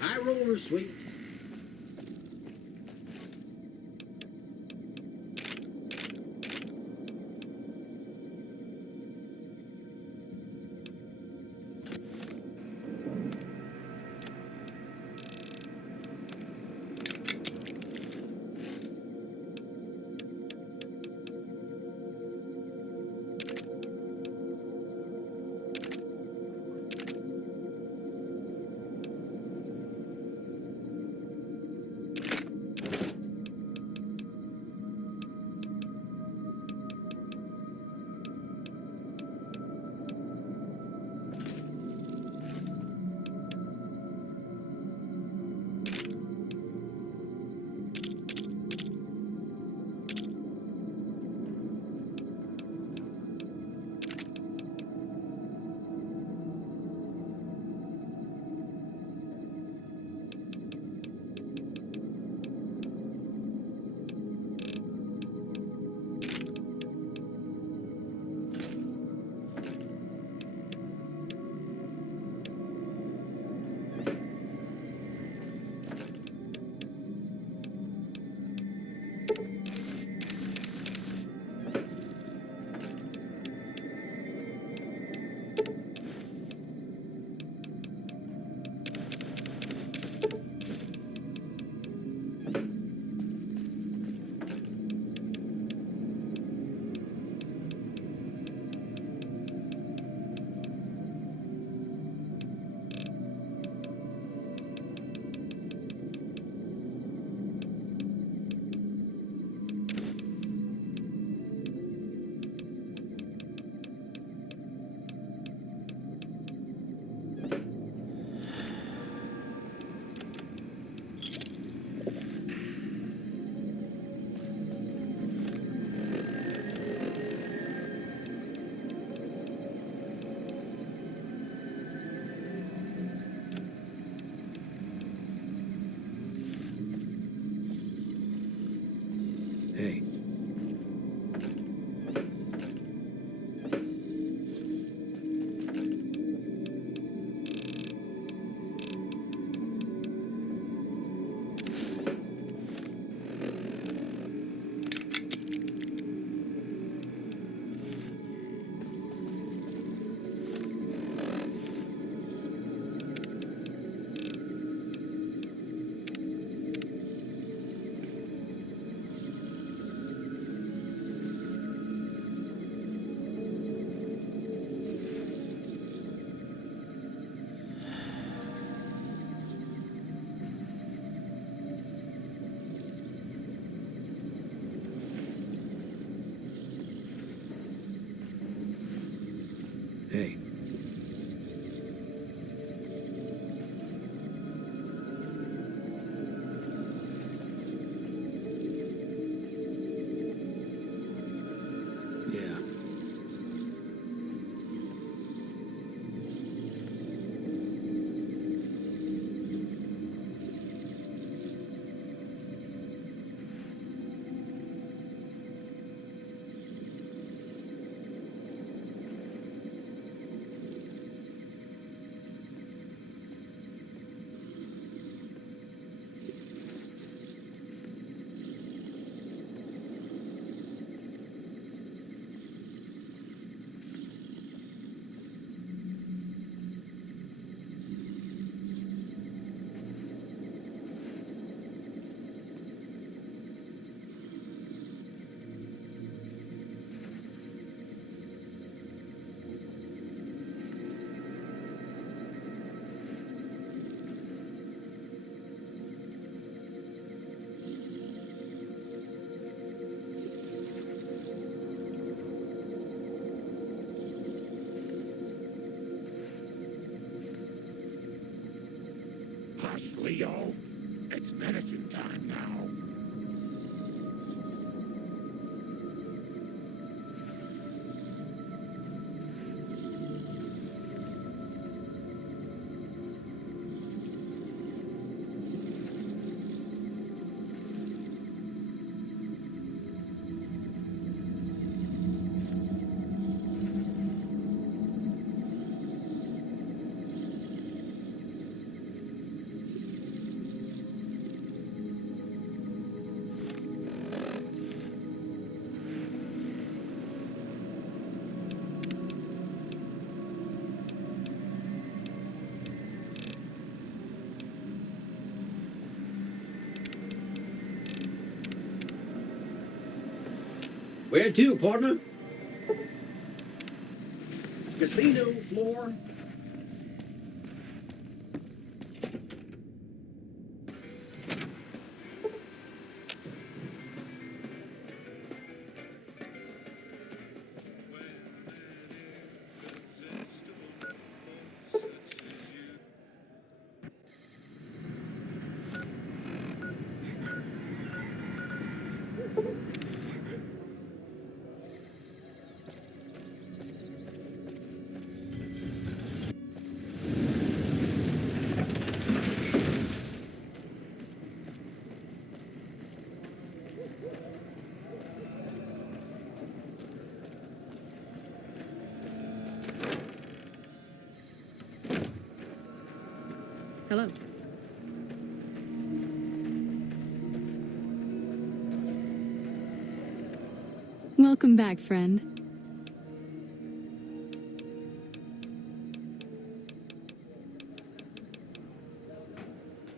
High roller, sweet. Hey. Hey. Yeah. Hush, Leo. It's medicine time now. Where to, partner? Casino floor. Hello. Welcome back, friend.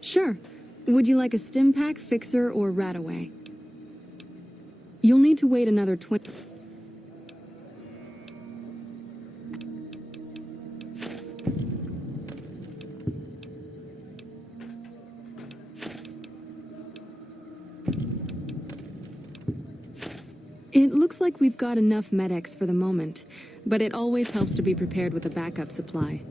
Sure. Would you like a stim pack, fixer, or rataway? You'll need to wait another 20... It looks like we've got enough medics for the moment, but it always helps to be prepared with a backup supply.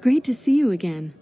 Great to see you again.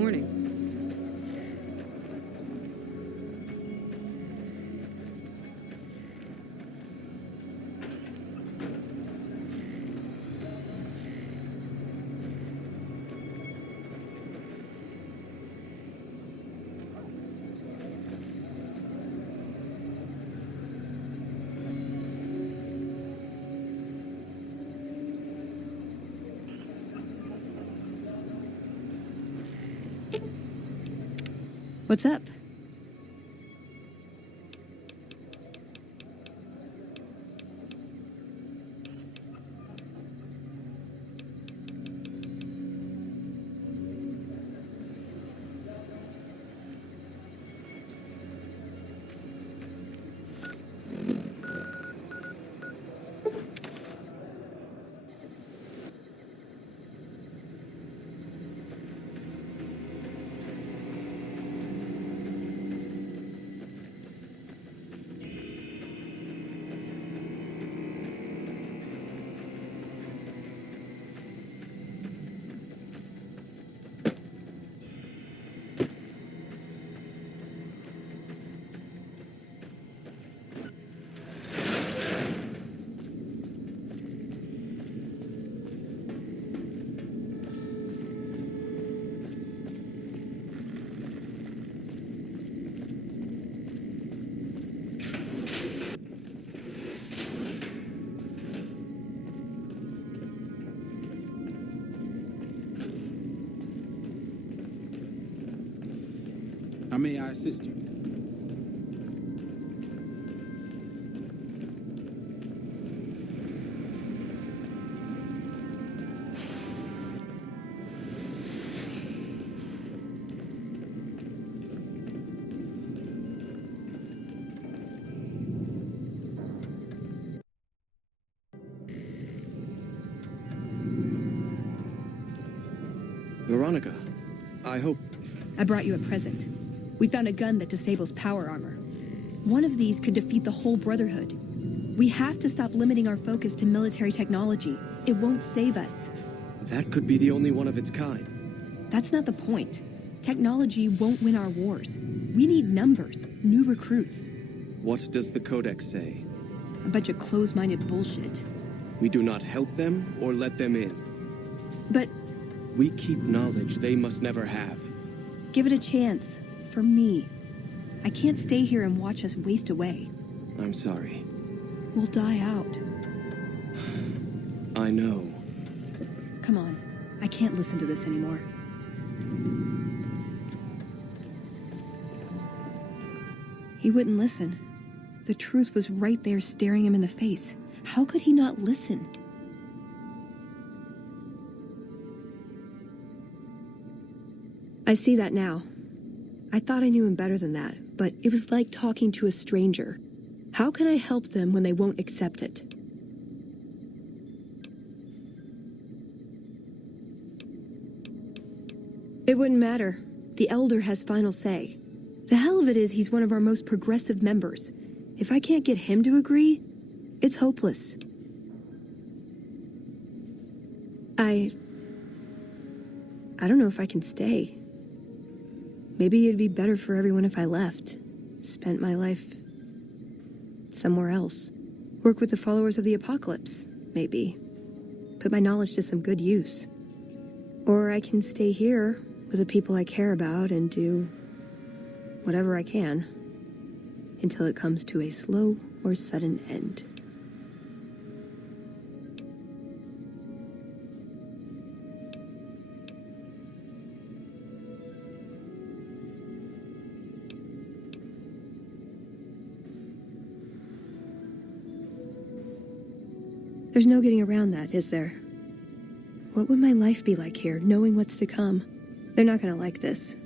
Morning. What's up? How may I assist you? Veronica, I hope... I brought you a present. We found a gun that disables power armor. One of these could defeat the whole Brotherhood. We have to stop limiting our focus to military technology. It won't save us. That could be the only one of its kind. That's not the point. Technology won't win our wars. We need numbers, new recruits. What does the Codex say? A bunch of closed-minded bullshit. We do not help them or let them in. But We keep knowledge they must never have. give it a chance. For me. I can't stay here and watch us waste away. I'm sorry. We'll die out. I know. Come on. I can't listen to this anymore. He wouldn't listen. The truth was right there staring him in the face. How could he not listen? I see that now. I thought I knew him better than that, but it was like talking to a stranger. How can I help them when they won't accept it? It wouldn't matter. The Elder has final say. The hell of it is he's one of our most progressive members. If I can't get him to agree, it's hopeless. I don't know if I can stay. Maybe it'd be better for everyone if I left. Spent my life somewhere else. Work with the followers of the apocalypse, maybe. Put my knowledge to some good use. Or I can stay here with the people I care about and do whatever I can until it comes to a slow or sudden end. There's no getting around that, is there? What would my life be like here, knowing what's to come? They're not gonna like this.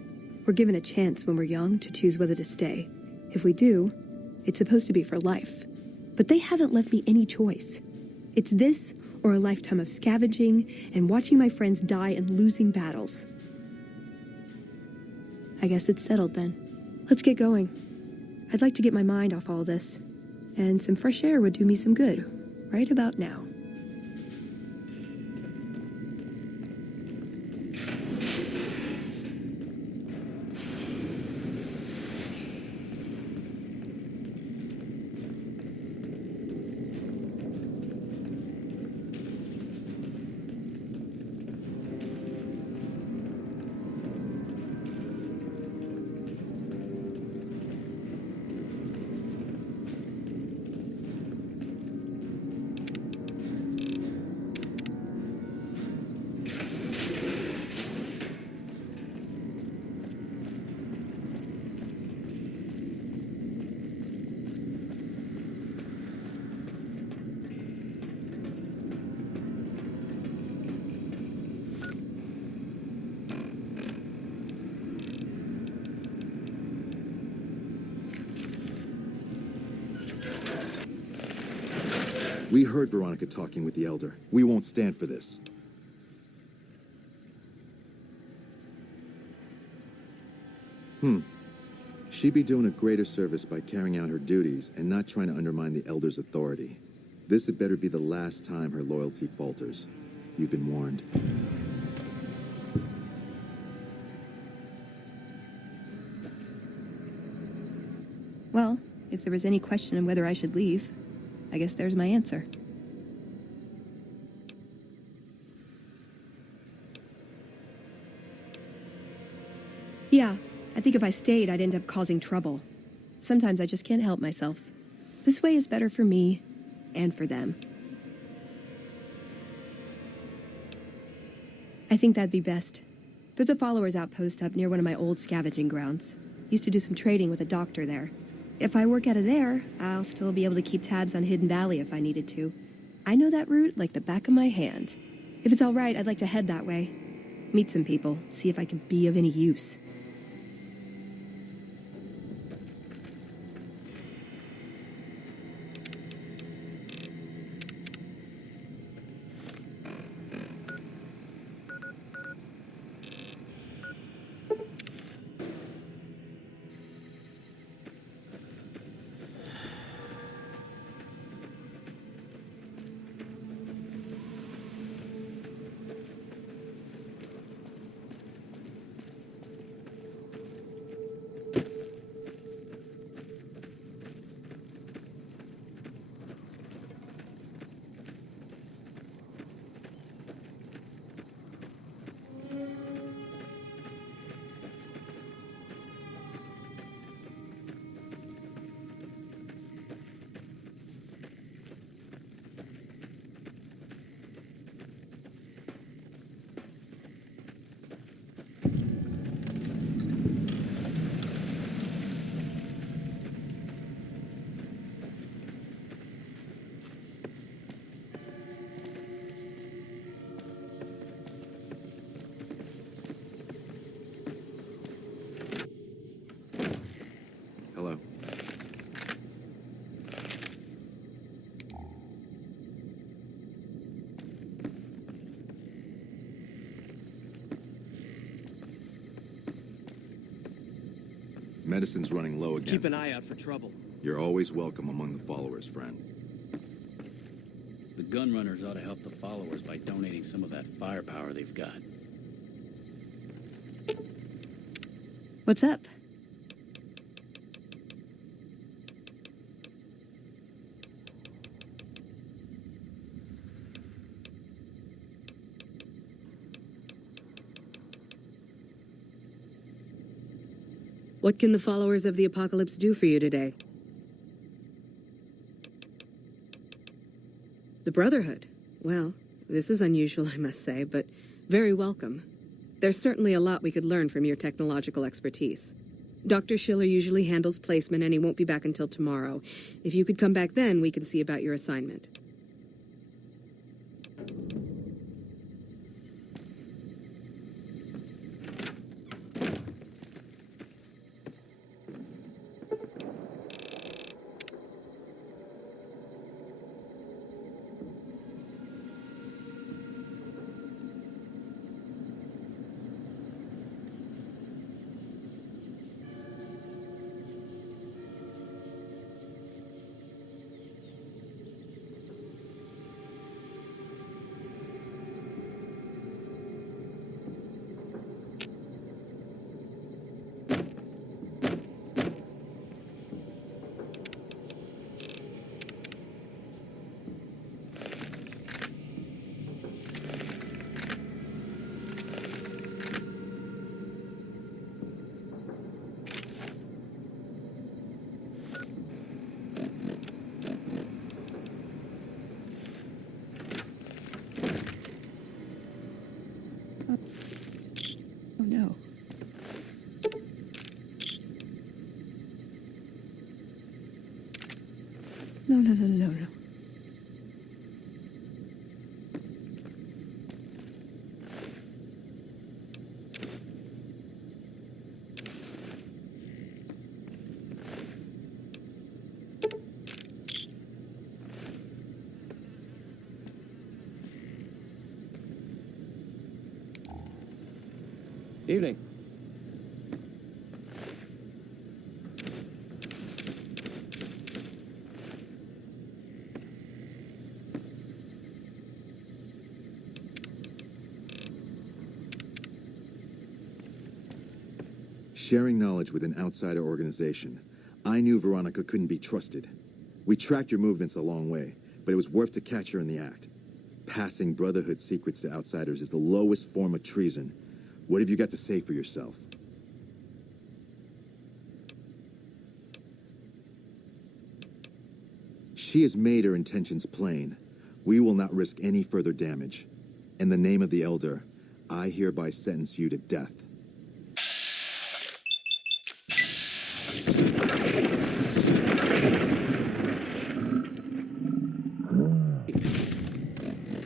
We're given a chance when we're young to choose whether to stay. If we do, it's supposed to be for life. But they haven't left me any choice. It's this or a lifetime of scavenging and watching my friends die and losing battles. I guess it's settled then. Let's get going. I'd like to get my mind off all this, and some fresh air would do me some good. Right about now. We heard Veronica talking with the Elder. We won't stand for this. She'd be doing a greater service by carrying out her duties and not trying to undermine the Elder's authority. This had better be the last time her loyalty falters. You've been warned. Well, if there was any question on whether I should leave, I guess there's my answer. Yeah, I think if I stayed, I'd end up causing trouble. Sometimes I just can't help myself. This way is better for me and for them. I think that'd be best. There's a followers outpost up near one of my old scavenging grounds. Used to do some trading with a doctor there. If I work out of there, I'll still be able to keep tabs on Hidden Valley if I needed to. I know that route like the back of my hand. If it's all right, I'd like to head that way. Meet some people, see if I can be of any use. Medicine's running low again. Keep an eye out for trouble. You're always welcome among the followers, friend. The gunrunners ought to help the followers by donating some of that firepower they've got. What's up? What can the followers of the apocalypse do for you today? The Brotherhood. Well, this is unusual, I must say, but very welcome. There's certainly a lot we could learn from your technological expertise. Dr. Schiller usually handles placement, and he won't be back until tomorrow. If you could come back then, we can see about your assignment. Oh no. No. Evening. Sharing knowledge with an outsider organization. I knew Veronica couldn't be trusted. We tracked your movements a long way, but it was worth to catch her in the act. Passing Brotherhood secrets to outsiders is the lowest form of treason. What have you got to say for yourself? She has made her intentions plain. We will not risk any further damage. In the name of the Elder, I hereby sentence you to death.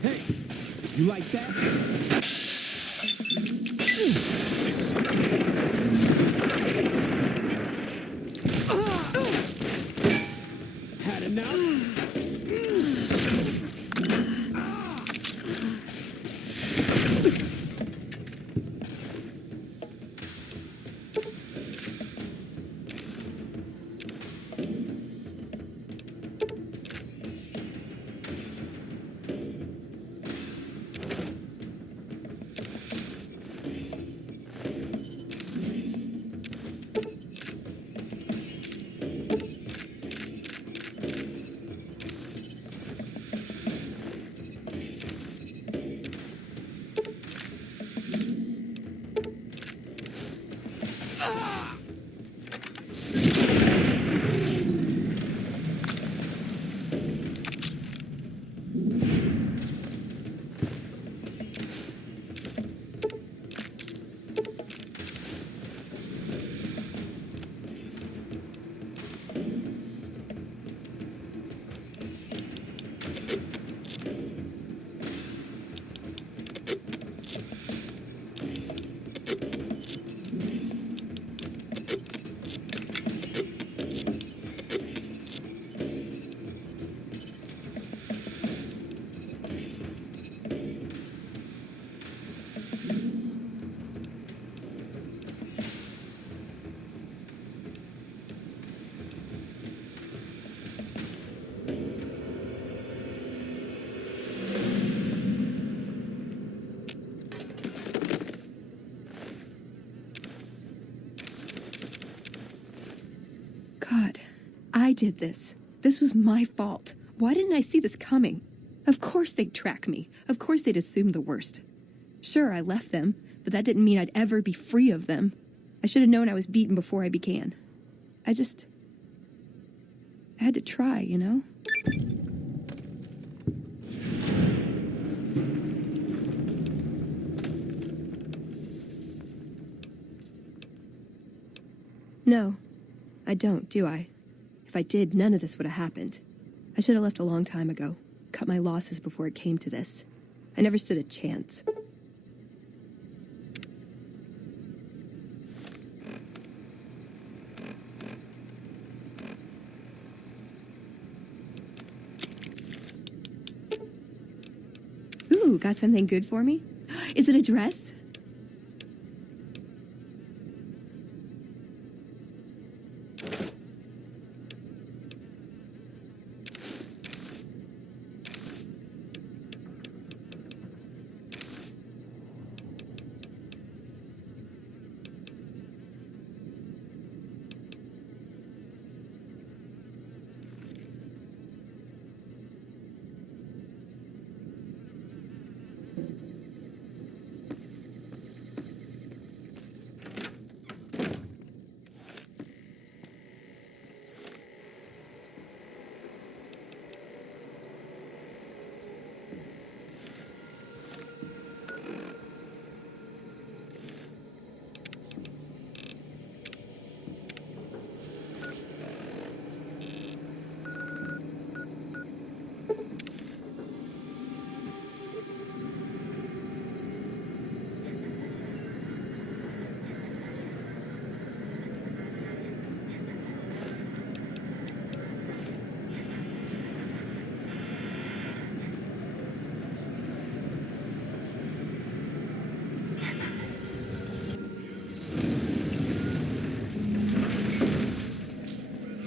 Hey, you like that? Had enough? did this. This was my fault. Why didn't I see this coming? Of course they'd track me. Of course they'd assume the worst. Sure, I left them, but that didn't mean I'd ever be free of them. I should have known I was beaten before I began. I had to try, you know? No, I don't, do I? If I did, none of this would have happened. I should have left a long time ago. Cut my losses before it came to this. I never stood a chance. Ooh, got something good for me? Is it a dress?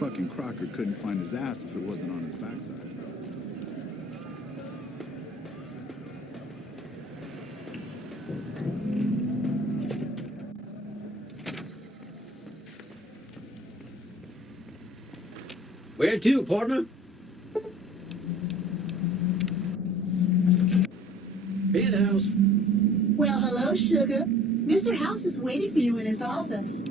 Fucking Crocker couldn't find his ass if it wasn't on his backside. Where to, partner? Penthouse. Well, hello, sugar. Mr. House is waiting for you in his office.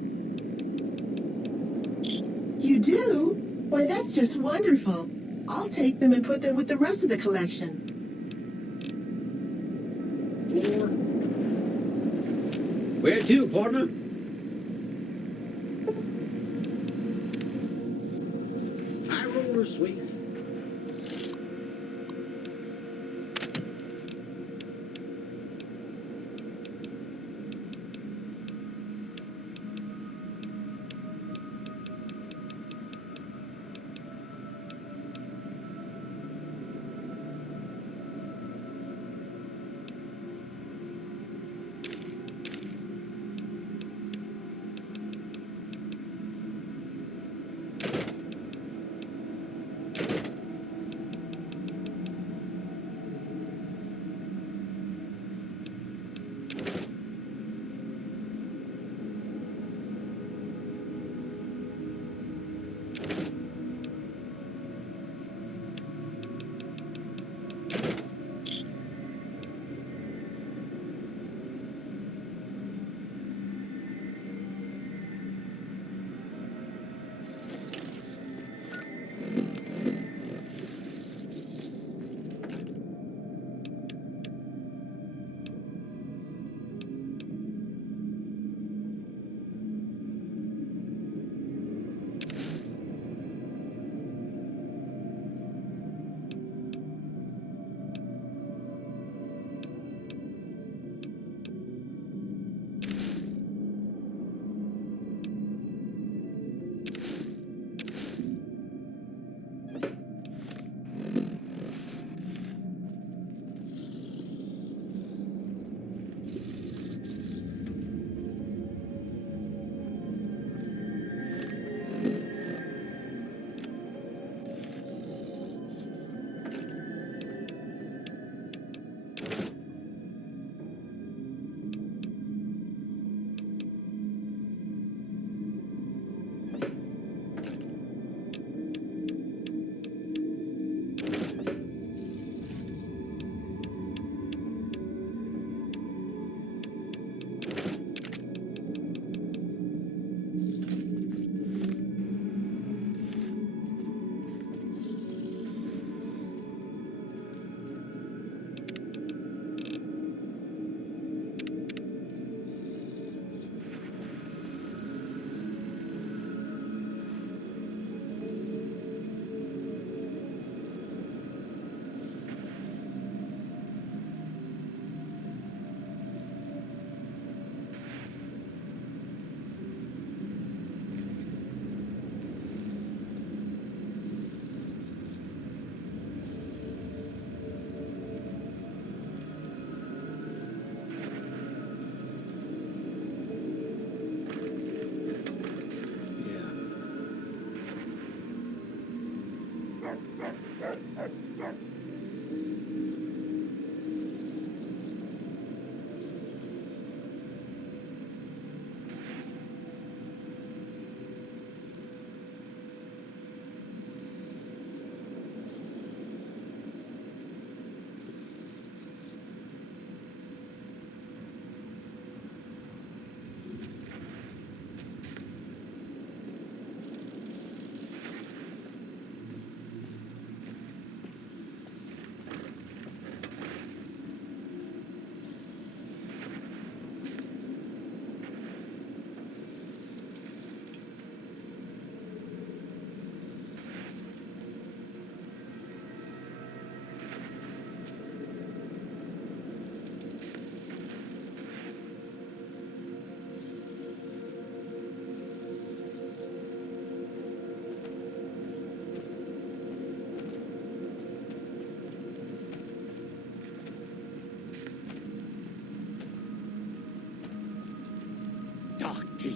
You do? Why, that's just wonderful. I'll take them and put them with the rest of the collection. Floor. Where to, partner? High roller suite.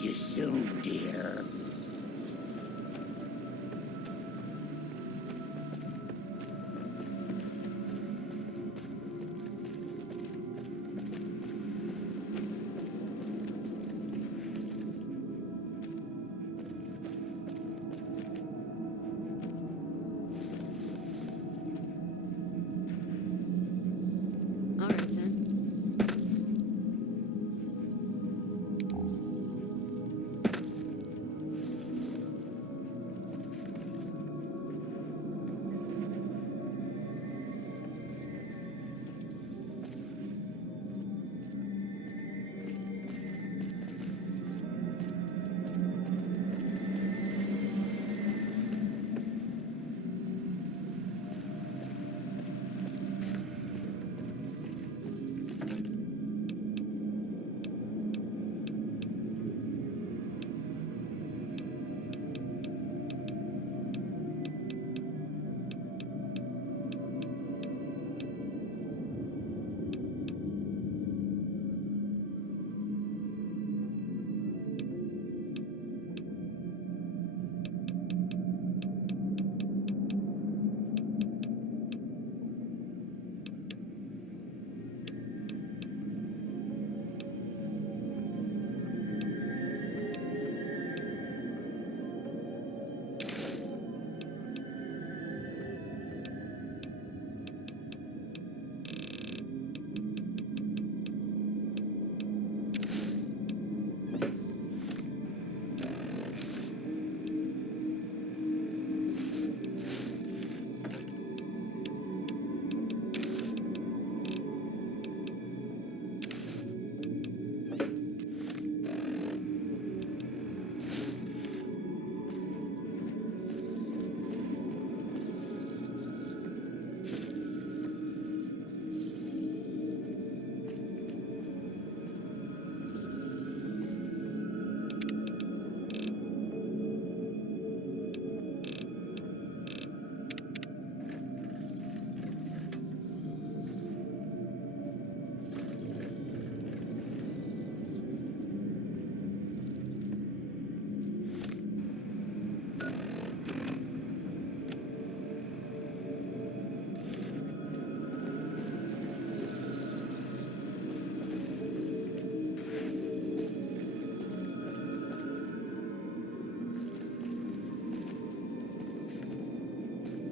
you soon, dear. All right, then.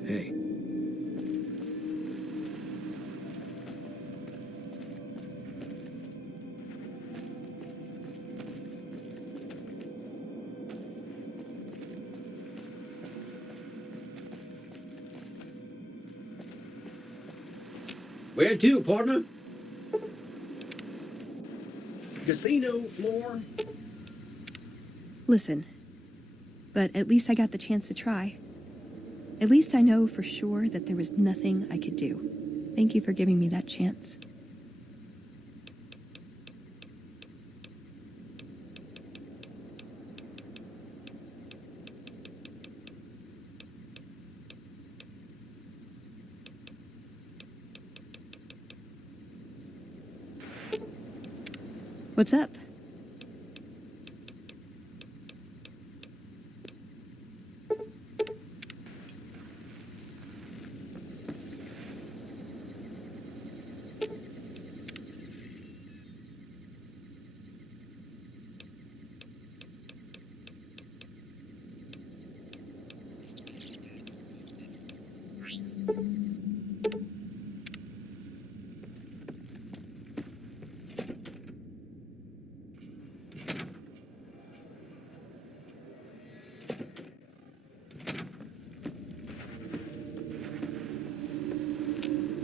Hey. Where to, partner? Casino floor. Listen, but at least I got the chance to try. At least I know for sure that there was nothing I could do. Thank you for giving me that chance. What's up?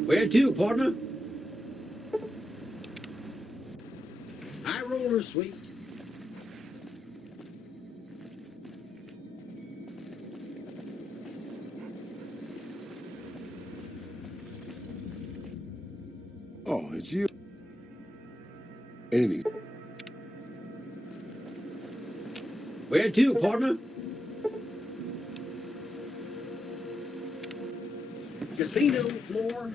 Where to, partner? High roller suite. Oh, it's you. Anything. Where to, partner? Casino floor.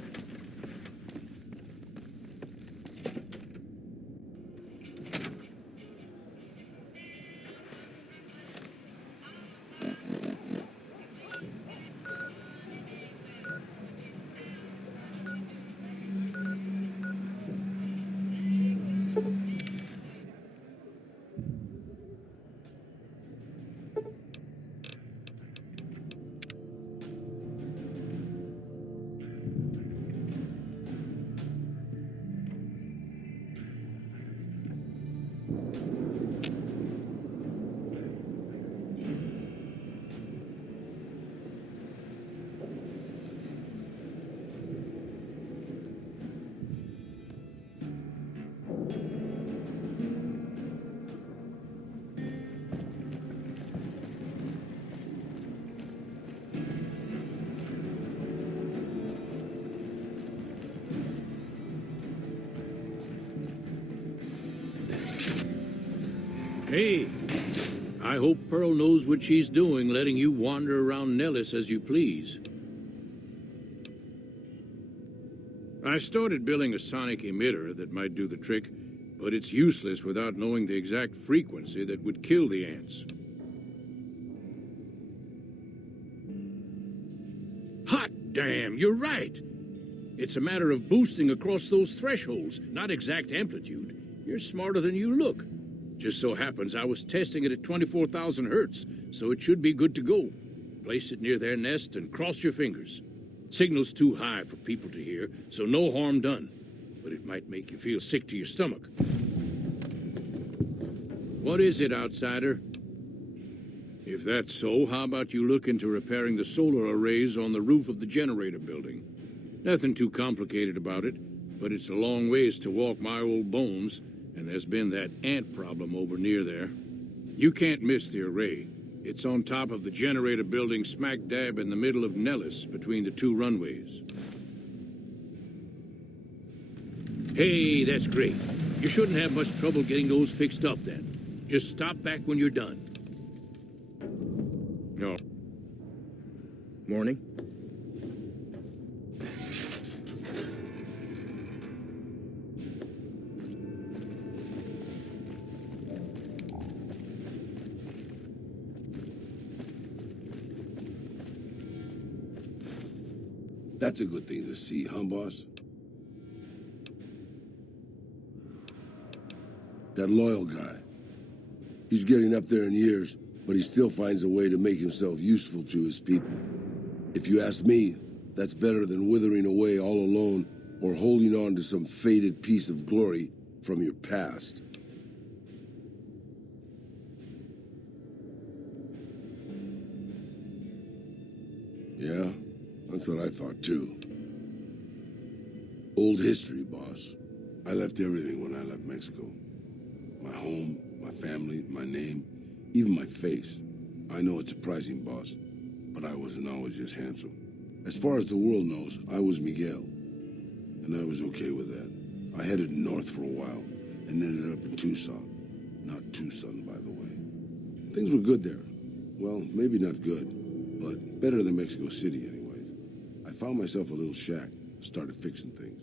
Hey, I hope Pearl knows what she's doing, letting you wander around Nellis as you please. I started building a sonic emitter that might do the trick, but it's useless without knowing the exact frequency that would kill the ants. Hot damn, you're right! It's a matter of boosting across those thresholds, not exact amplitude. You're smarter than you look. Just so happens I was testing it at 24,000 hertz, so it should be good to go. Place it near their nest and cross your fingers. Signal's too high for people to hear, so no harm done. But it might make you feel sick to your stomach. What is it, outsider? If that's so, how about you look into repairing the solar arrays on the roof of the generator building? Nothing too complicated about it, but it's a long ways to walk my old bones, and there's been that ant problem over near there. You can't miss the array. It's on top of the generator building smack dab in the middle of Nellis, between the two runways. Hey, that's great. You shouldn't have much trouble getting those fixed up then. Just stop back when you're done. No. Morning. That's a good thing to see, huh, boss? That loyal guy. He's getting up there in years, but he still finds a way to make himself useful to his people. If you ask me, that's better than withering away all alone or holding on to some faded piece of glory from your past. Yeah? That's what I thought, too. Old history, boss. I left everything when I left Mexico. My home, my family, my name, even my face. I know it's surprising, boss, but I wasn't always just handsome. As far as the world knows, I was Miguel, and I was okay with that. I headed north for a while, and ended up in Tucson. Not Tucson, by the way. Things were good there. Well, maybe not good, but better than Mexico City, anyway. I found myself a little shack, started fixing things.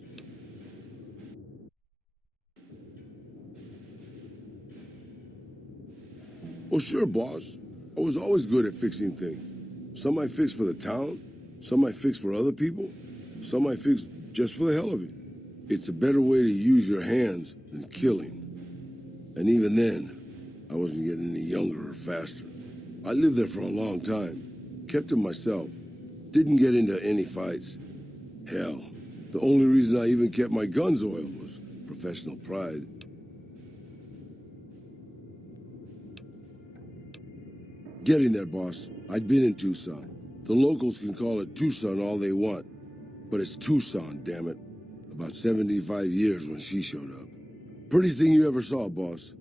Oh, sure, boss. I was always good at fixing things. Some I fixed for the town, some I fixed for other people, some I fixed just for the hell of it. It's a better way to use your hands than killing. And even then, I wasn't getting any younger or faster. I lived there for a long time, kept to myself. Didn't get into any fights. Hell, the only reason I even kept my guns oiled was professional pride. Getting there, boss. I'd been in Tucson. The locals can call it Tucson all they want, but it's Tucson, damn it. About 75 years when she showed up. Prettiest thing you ever saw, boss.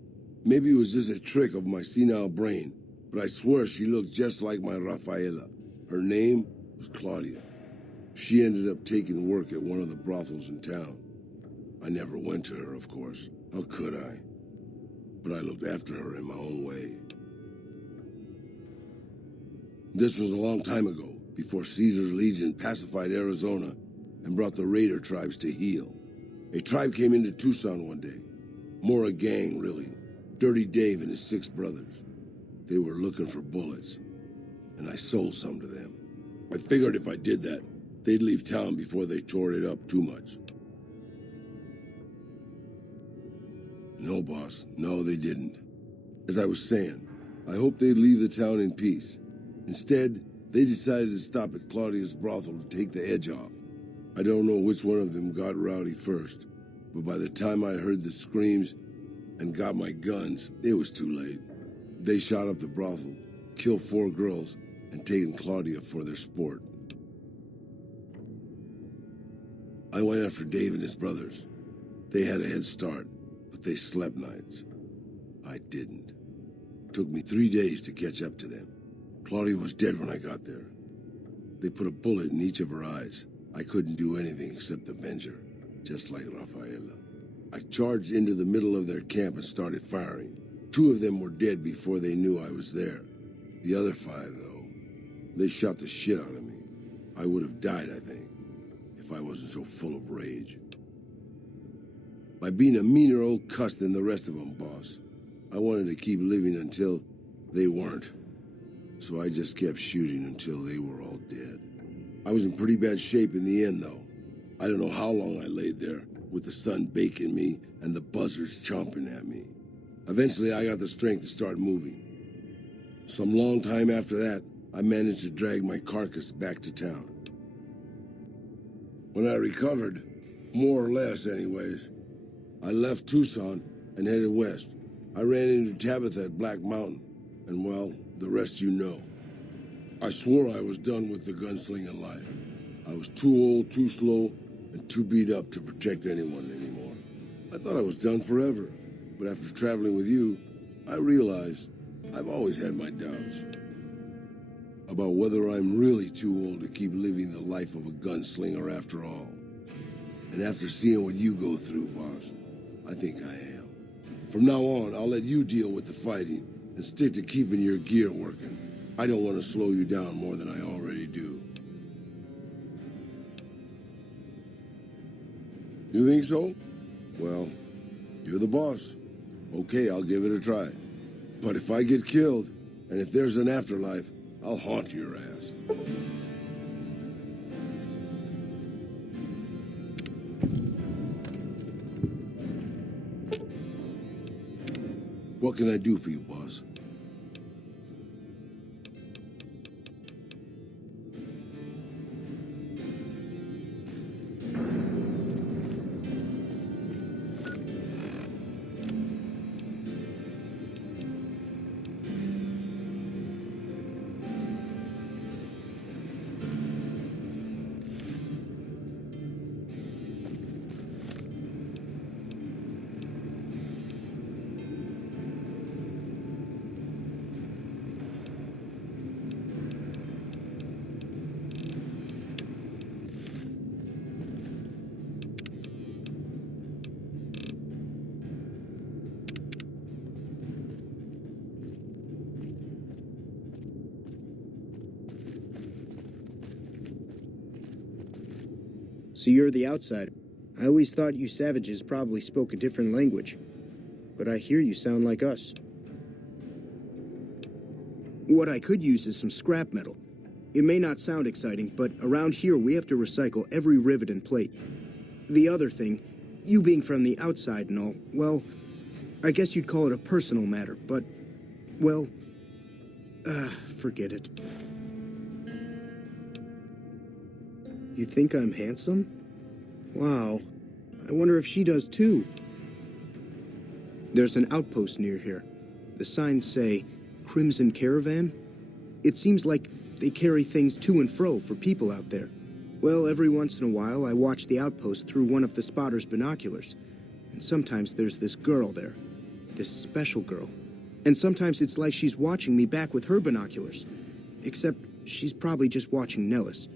Maybe it was just a trick of my senile brain, but I swear she looked just like my Rafaela. Her name was Claudia. She ended up taking work at one of the brothels in town. I never went to her, of course. How could I? But I looked after her in my own way. This was a long time ago, before Caesar's Legion pacified Arizona and brought the raider tribes to heel. A tribe came into Tucson one day. More a gang, really. Dirty Dave and his 6 brothers. They were looking for bullets, and I sold some to them. I figured if I did that, they'd leave town before they tore it up too much. No, boss. No, they didn't. As I was saying, I hoped they'd leave the town in peace. Instead, they decided to stop at Claudia's brothel to take the edge off. I don't know which one of them got rowdy first, but by the time I heard the screams and got my guns, it was too late. They shot up the brothel, killed 4 girls, and taken Claudia for their sport. I went after Dave and his brothers. They had a head start, but they slept nights. I didn't. It took me 3 days to catch up to them. Claudia was dead when I got there. They put a bullet in each of her eyes. I couldn't do anything except avenge her, just like Rafaela. I charged into the middle of their camp and started firing. 2 of them were dead before they knew I was there. The other 5, though, they shot the shit out of me. I would have died, I think, if I wasn't so full of rage. By being a meaner old cuss than the rest of them, boss, I wanted to keep living until they weren't. So I just kept shooting until they were all dead. I was in pretty bad shape in the end, though. I don't know how long I laid there, with the sun baking me and the buzzards chomping at me. Eventually, I got the strength to start moving. Some long time after that, I managed to drag my carcass back to town. When I recovered, more or less anyways, I left Tucson and headed west. I ran into Tabitha at Black Mountain, and well, the rest you know. I swore I was done with the gunslinging life. I was too old, too slow, and too beat up to protect anyone anymore. I thought I was done forever, but after traveling with you, I realized I've always had my doubts about whether I'm really too old to keep living the life of a gunslinger after all. And after seeing what you go through, boss, I think I am. From now on, I'll let you deal with the fighting and stick to keeping your gear working. I don't want to slow you down more than I already do. You think so? Well, you're the boss. Okay, I'll give it a try. But if I get killed, and if there's an afterlife, I'll haunt your ass. What can I do for you, boss? So you're the outsider. I always thought you savages probably spoke a different language. But I hear you sound like us. What I could use is some scrap metal. It may not sound exciting, but around here we have to recycle every rivet and plate. The other thing, you being from the outside and all, well, I guess you'd call it a personal matter, but, well, forget it. You think I'm handsome? Wow. I wonder if she does too. There's an outpost near here. The signs say, Crimson Caravan. It seems like they carry things to and fro for people out there. Well, every once in a while I watch the outpost through one of the spotter's binoculars. And sometimes there's this girl there. This special girl. And sometimes it's like she's watching me back with her binoculars. Except she's probably just watching Nellis.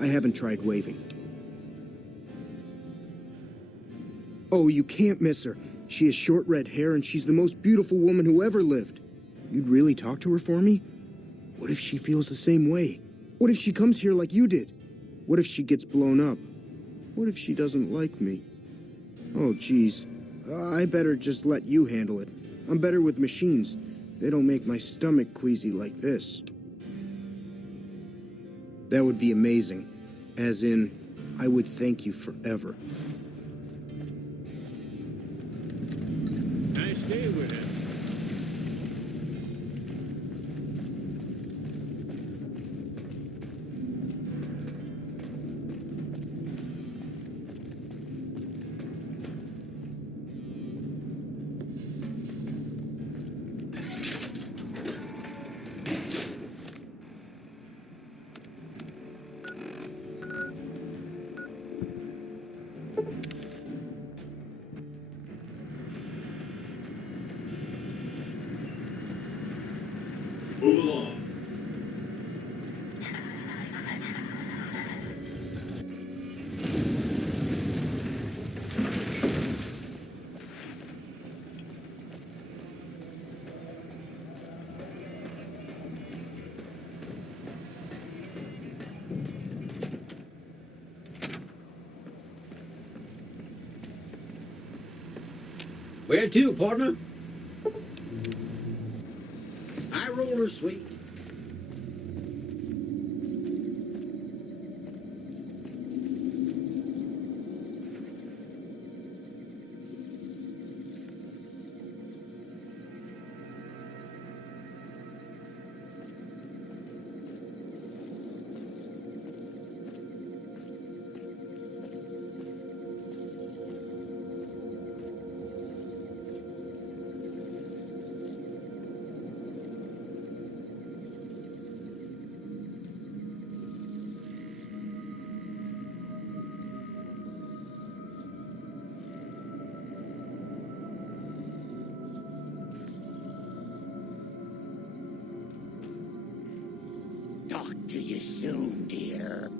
I haven't tried waving. Oh, you can't miss her. She has short red hair and she's the most beautiful woman who ever lived. You'd really talk to her for me? What if she feels the same way? What if she comes here like you did? What if she gets blown up? What if she doesn't like me? Oh, geez. I better just let you handle it. I'm better with machines. They don't make my stomach queasy like this. That would be amazing. As in, I would thank you forever. Stay with him. Move along. Where to, partner? High roller, sweet. Talk to you soon, dear.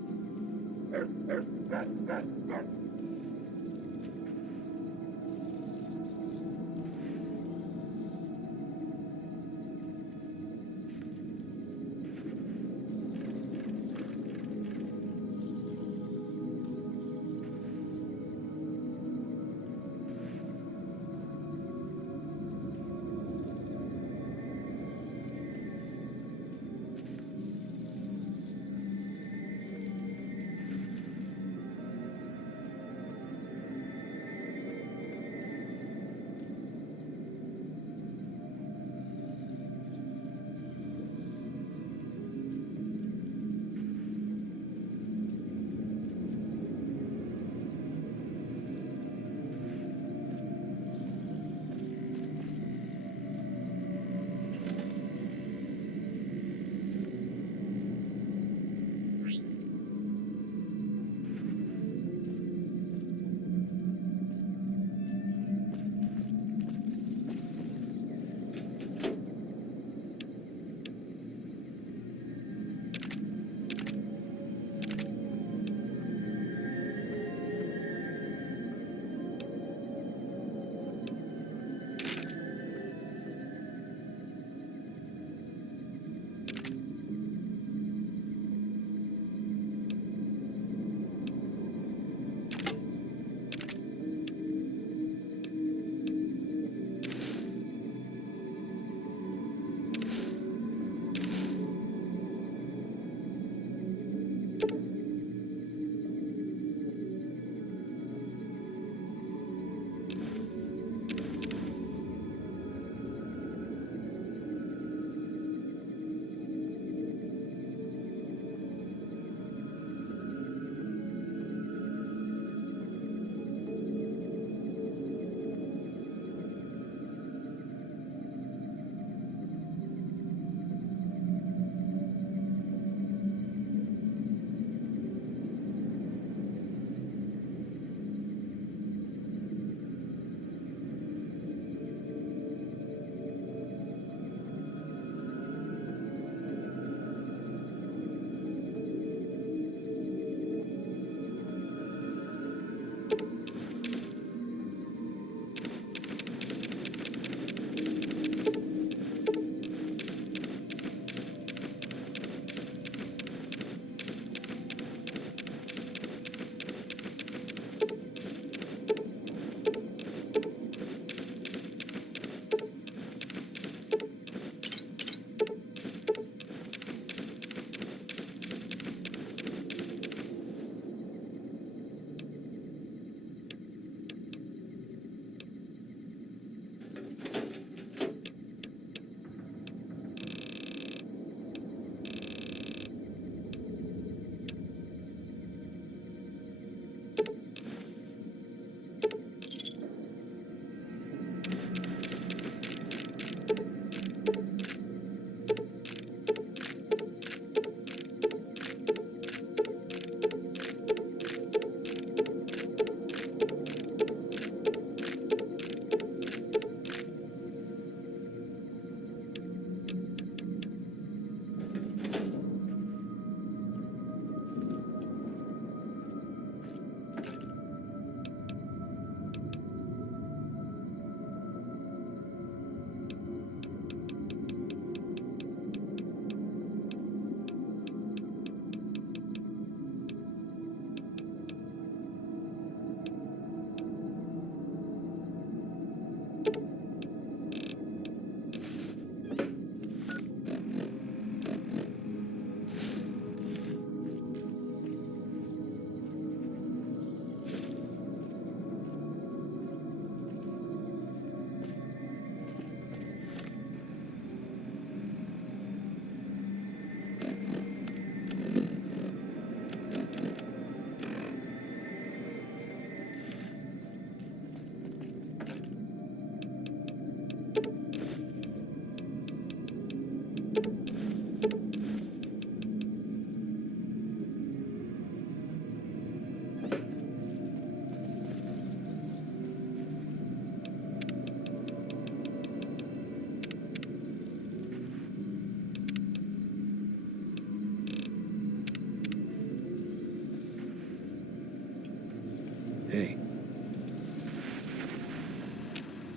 Hey.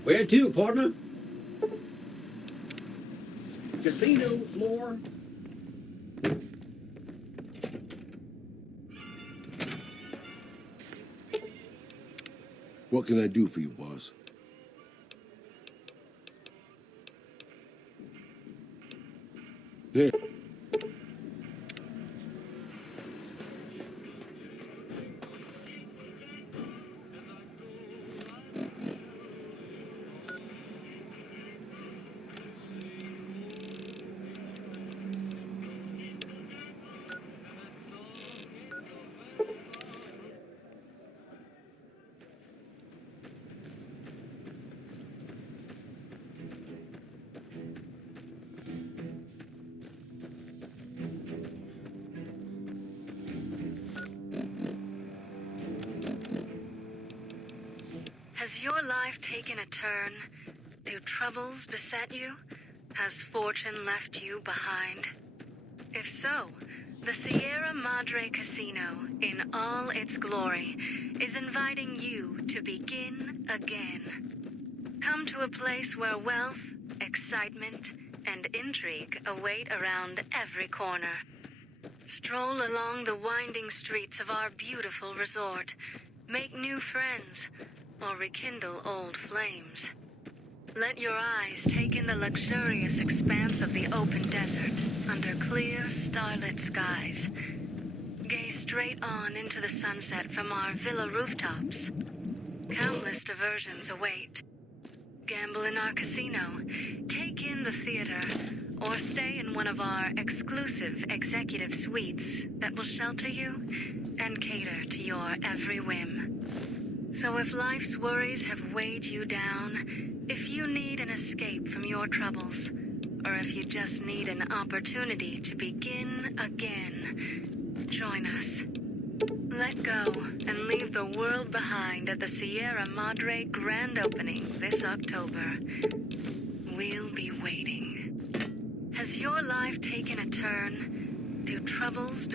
Where to, partner? Casino floor. What can I do for you, boss? Hey. Has your life taken a turn? Do troubles beset you? Has fortune left you behind? If so, the Sierra Madre Casino, in all its glory, is inviting you to begin again. Come to a place where wealth, excitement, and intrigue await around every corner. Stroll along the winding streets of our beautiful resort, make new friends, or rekindle old flames. Let your eyes take in the luxurious expanse of the open desert under clear, starlit skies. Gaze straight on into the sunset from our villa rooftops. Countless diversions await. Gamble in our casino, take in the theater, or stay in one of our exclusive executive suites that will shelter you and cater to your every whim. So if life's worries have weighed you down, if you need an escape from your troubles, or if you just need an opportunity to begin again, join us. Let go and leave the world behind at the Sierra Madre grand opening this October. We'll be waiting. Has your life taken a turn? Do troubles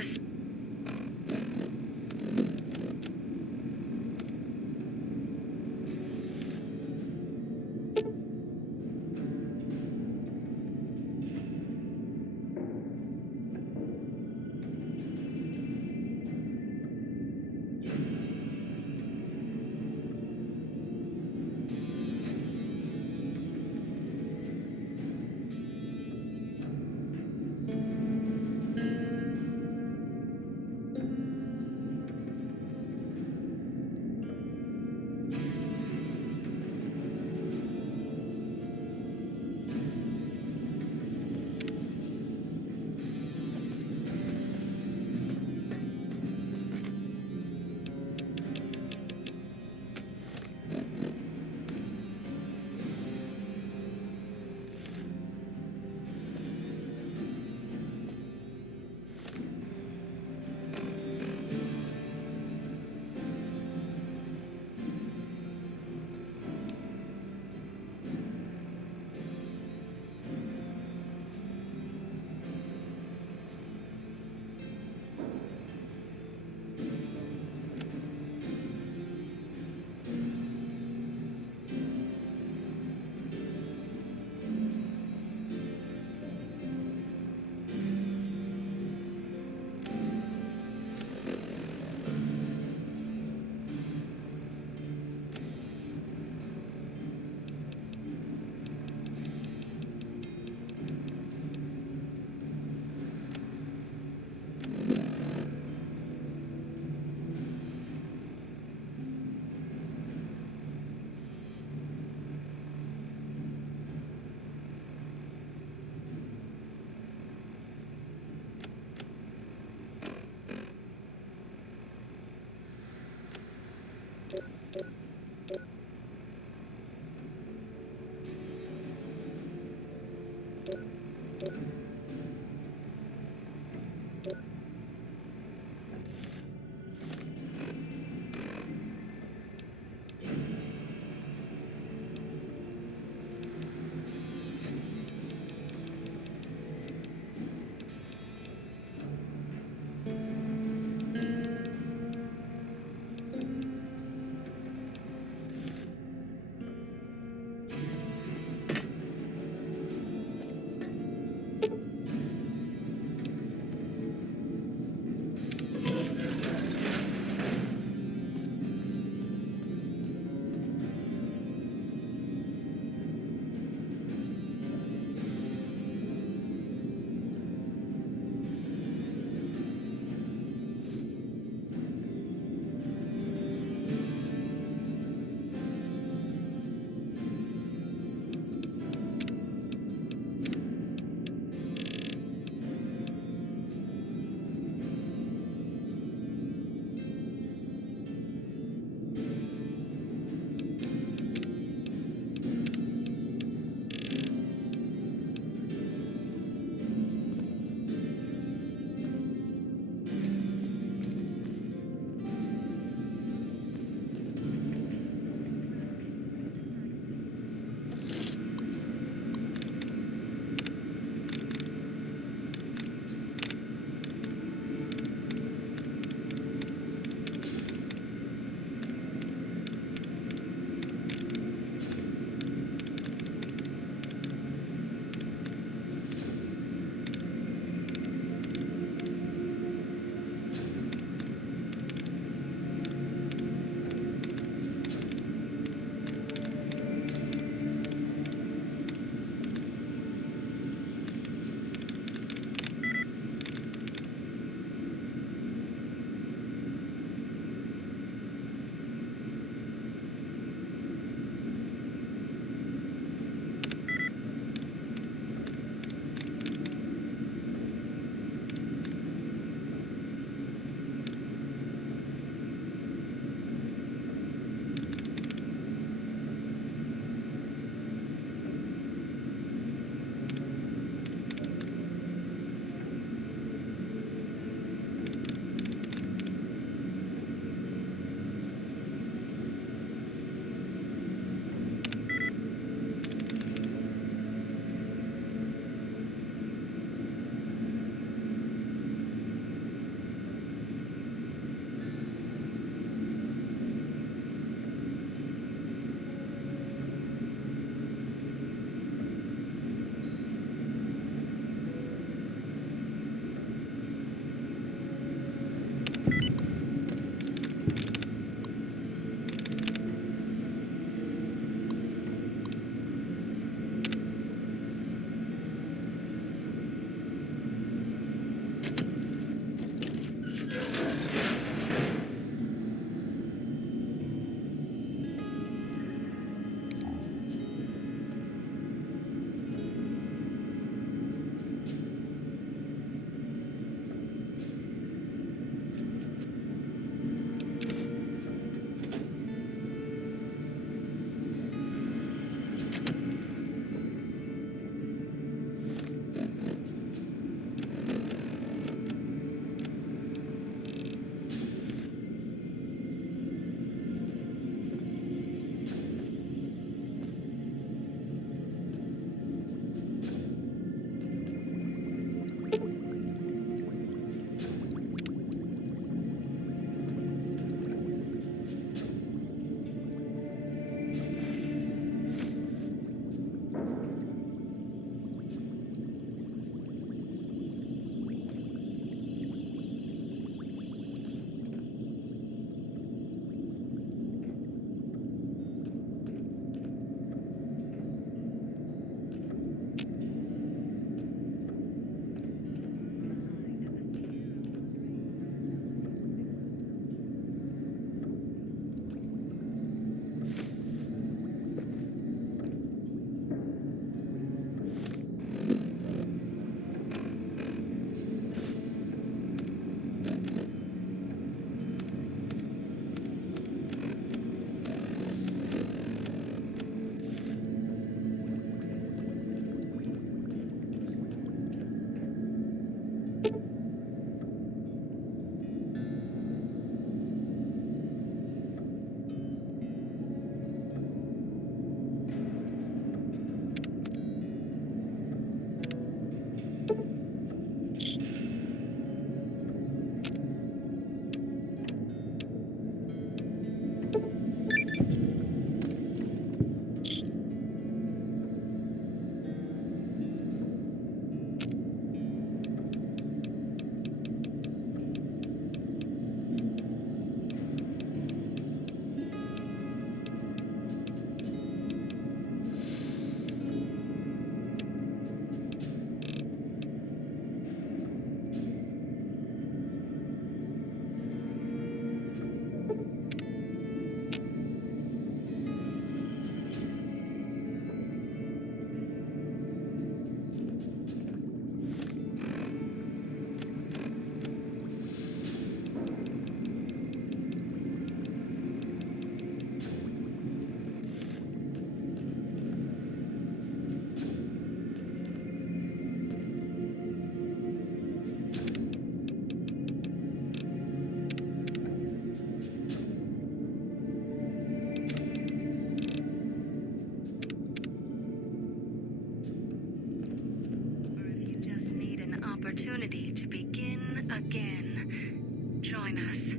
join us.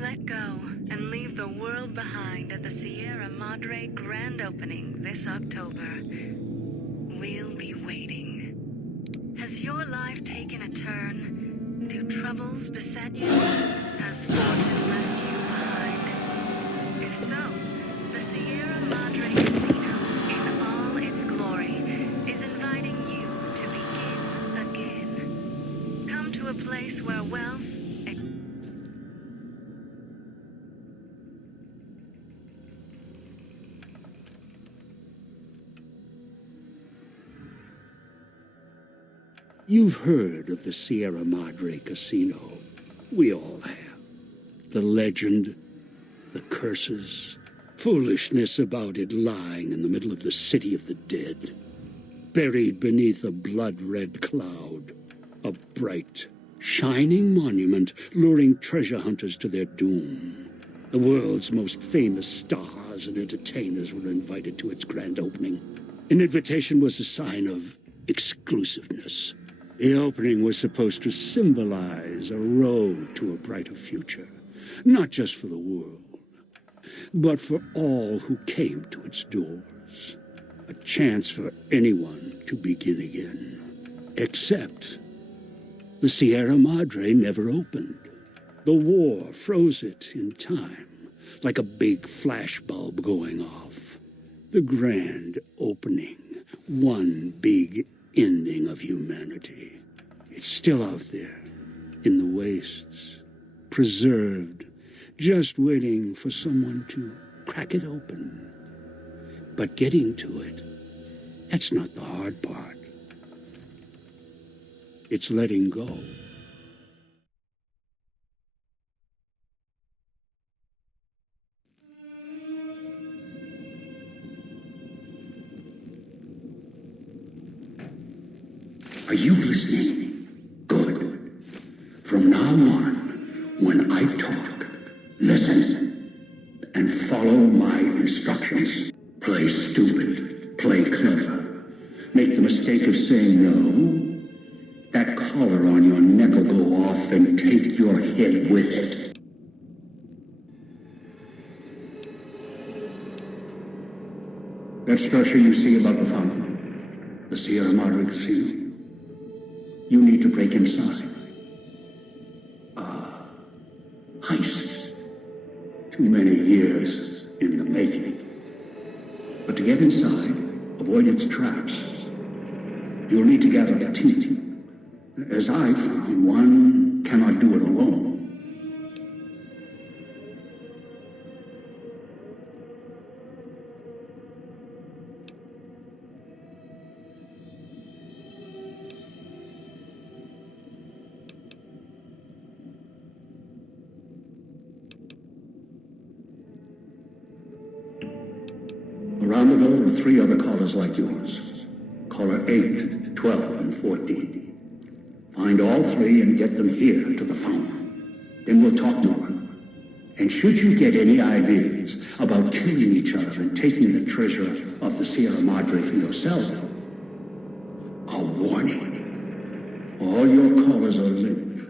Let go and leave the world behind at the Sierra Madre grand opening this October. We'll be waiting. Has your life taken a turn? Do troubles beset you? Has fortune left you behind? If so, the Sierra Madre Casino, in all its glory, is inviting you to begin again. Come to a place where wealth You've heard of the Sierra Madre Casino. We all have. The legend, the curses, foolishness about it lying in the middle of the city of the dead, buried beneath a blood-red cloud, a bright, shining monument luring treasure hunters to their doom. The world's most famous stars and entertainers were invited to its grand opening. An invitation was a sign of exclusiveness. The opening was supposed to symbolize a road to a brighter future, not just for the world, but for all who came to its doors. A chance for anyone to begin again. Except the Sierra Madre never opened. The war froze it in time, like a big flashbulb going off. The grand opening, one big ending of humanity. It's still out there, in the wastes, preserved, just waiting for someone to crack it open. But getting to it, that's not the hard part. It's letting go. Are you listening? Good. From now on, when I talk, listen and follow my instructions. Play stupid, play clever. Make the mistake of saying no. That collar on your neck will go off and take your head with it. That structure you see above the fountain, the Sierra Madre Casino. You need to break inside. Heist. Too many years in the making. But to get inside, avoid its traps, you'll need to gather a team. As I found, one cannot do it alone. Around the villa are 3 other callers like yours. Caller 8, 12, and 14. Find all 3 and get them here to the fountain. Then we'll talk more. And should you get any ideas about killing each other and taking the treasure of the Sierra Madre for yourself, a warning. All your callers are linked.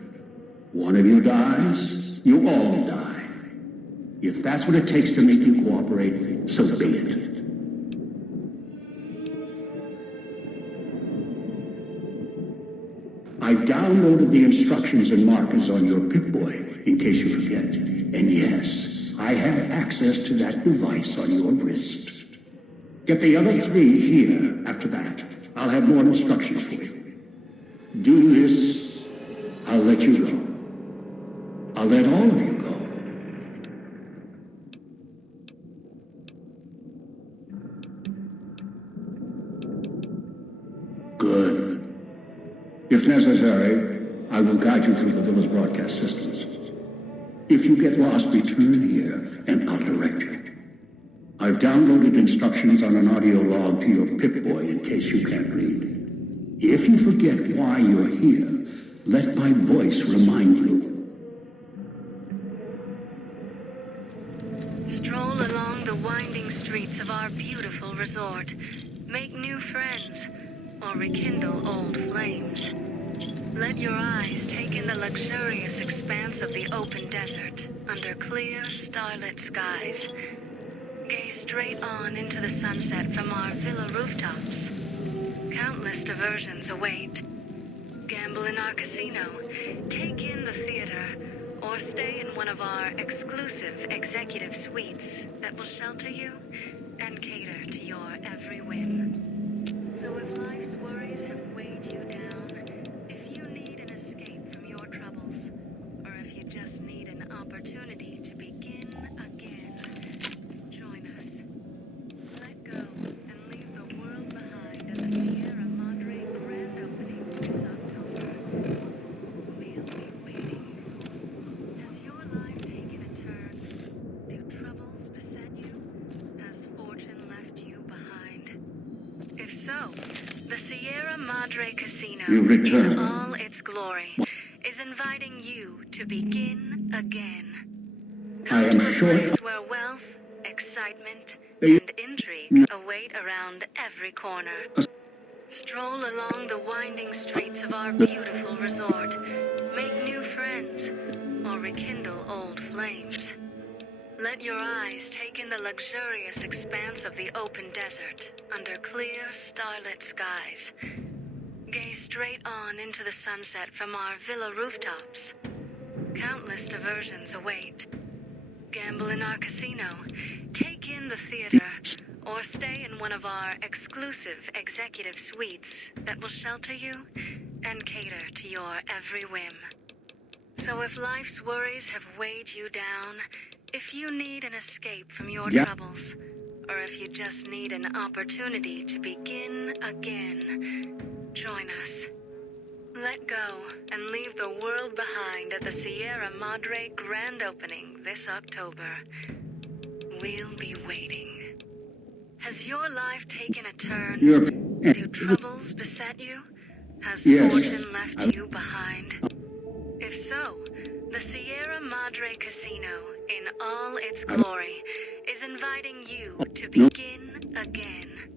One of you dies, you all die. If that's what it takes to make you cooperate, so be it. I've downloaded the instructions and markers on your Pip-Boy, in case you forget. And yes, I have access to that device on your wrist. Get the other 3 here after that. I'll have more instructions for you. Do this, I'll let you go. I'll let all of you go. Good. If necessary, I will guide you through the villa's broadcast systems. If you get lost, return here, and I'll direct you. I've downloaded instructions on an audio log to your Pip-Boy in case you can't read. If you forget why you're here, let my voice remind you. Stroll along the winding streets of our beautiful resort. Make new friends, or rekindle old flames. Let your eyes take in the luxurious expanse of the open desert under clear, starlit skies. Gaze straight on into the sunset from our villa rooftops. Countless diversions await. Gamble in our casino, take in the theater, or stay in one of our exclusive executive suites that will shelter you and cater to your every whim. So if life's worries have weighed you down, if you need an escape from your troubles, or if you just need an opportunity to begin again, join us. Let go and leave the world behind at the Sierra Madre grand opening this October. We'll be waiting. Has your life taken a turn? Do troubles beset you? Has fortune left you behind? If so, the Sierra Madre Casino, You return. in all its glory, is inviting you to begin again. I am To a sure. place where wealth, excitement, and intrigue await around every corner. Stroll along the winding streets of our beautiful resort, make new friends, or rekindle old flames. Let your eyes take in the luxurious expanse of the open desert under clear, starlit skies. Gaze straight on into the sunset from our villa rooftops. Countless diversions await. Gamble in our casino, take in the theater, or stay in one of our exclusive executive suites that will shelter you and cater to your every whim. So if life's worries have weighed you down, if you need an escape from your troubles, or if you just need an opportunity to begin again, join us. Let go and leave the world behind at the Sierra Madre grand opening this October. We'll be waiting. Has your life taken a turn? Do troubles beset you? Has Yes. fortune left you behind? If so, the Sierra Madre Casino, in all its glory, is inviting you to begin again.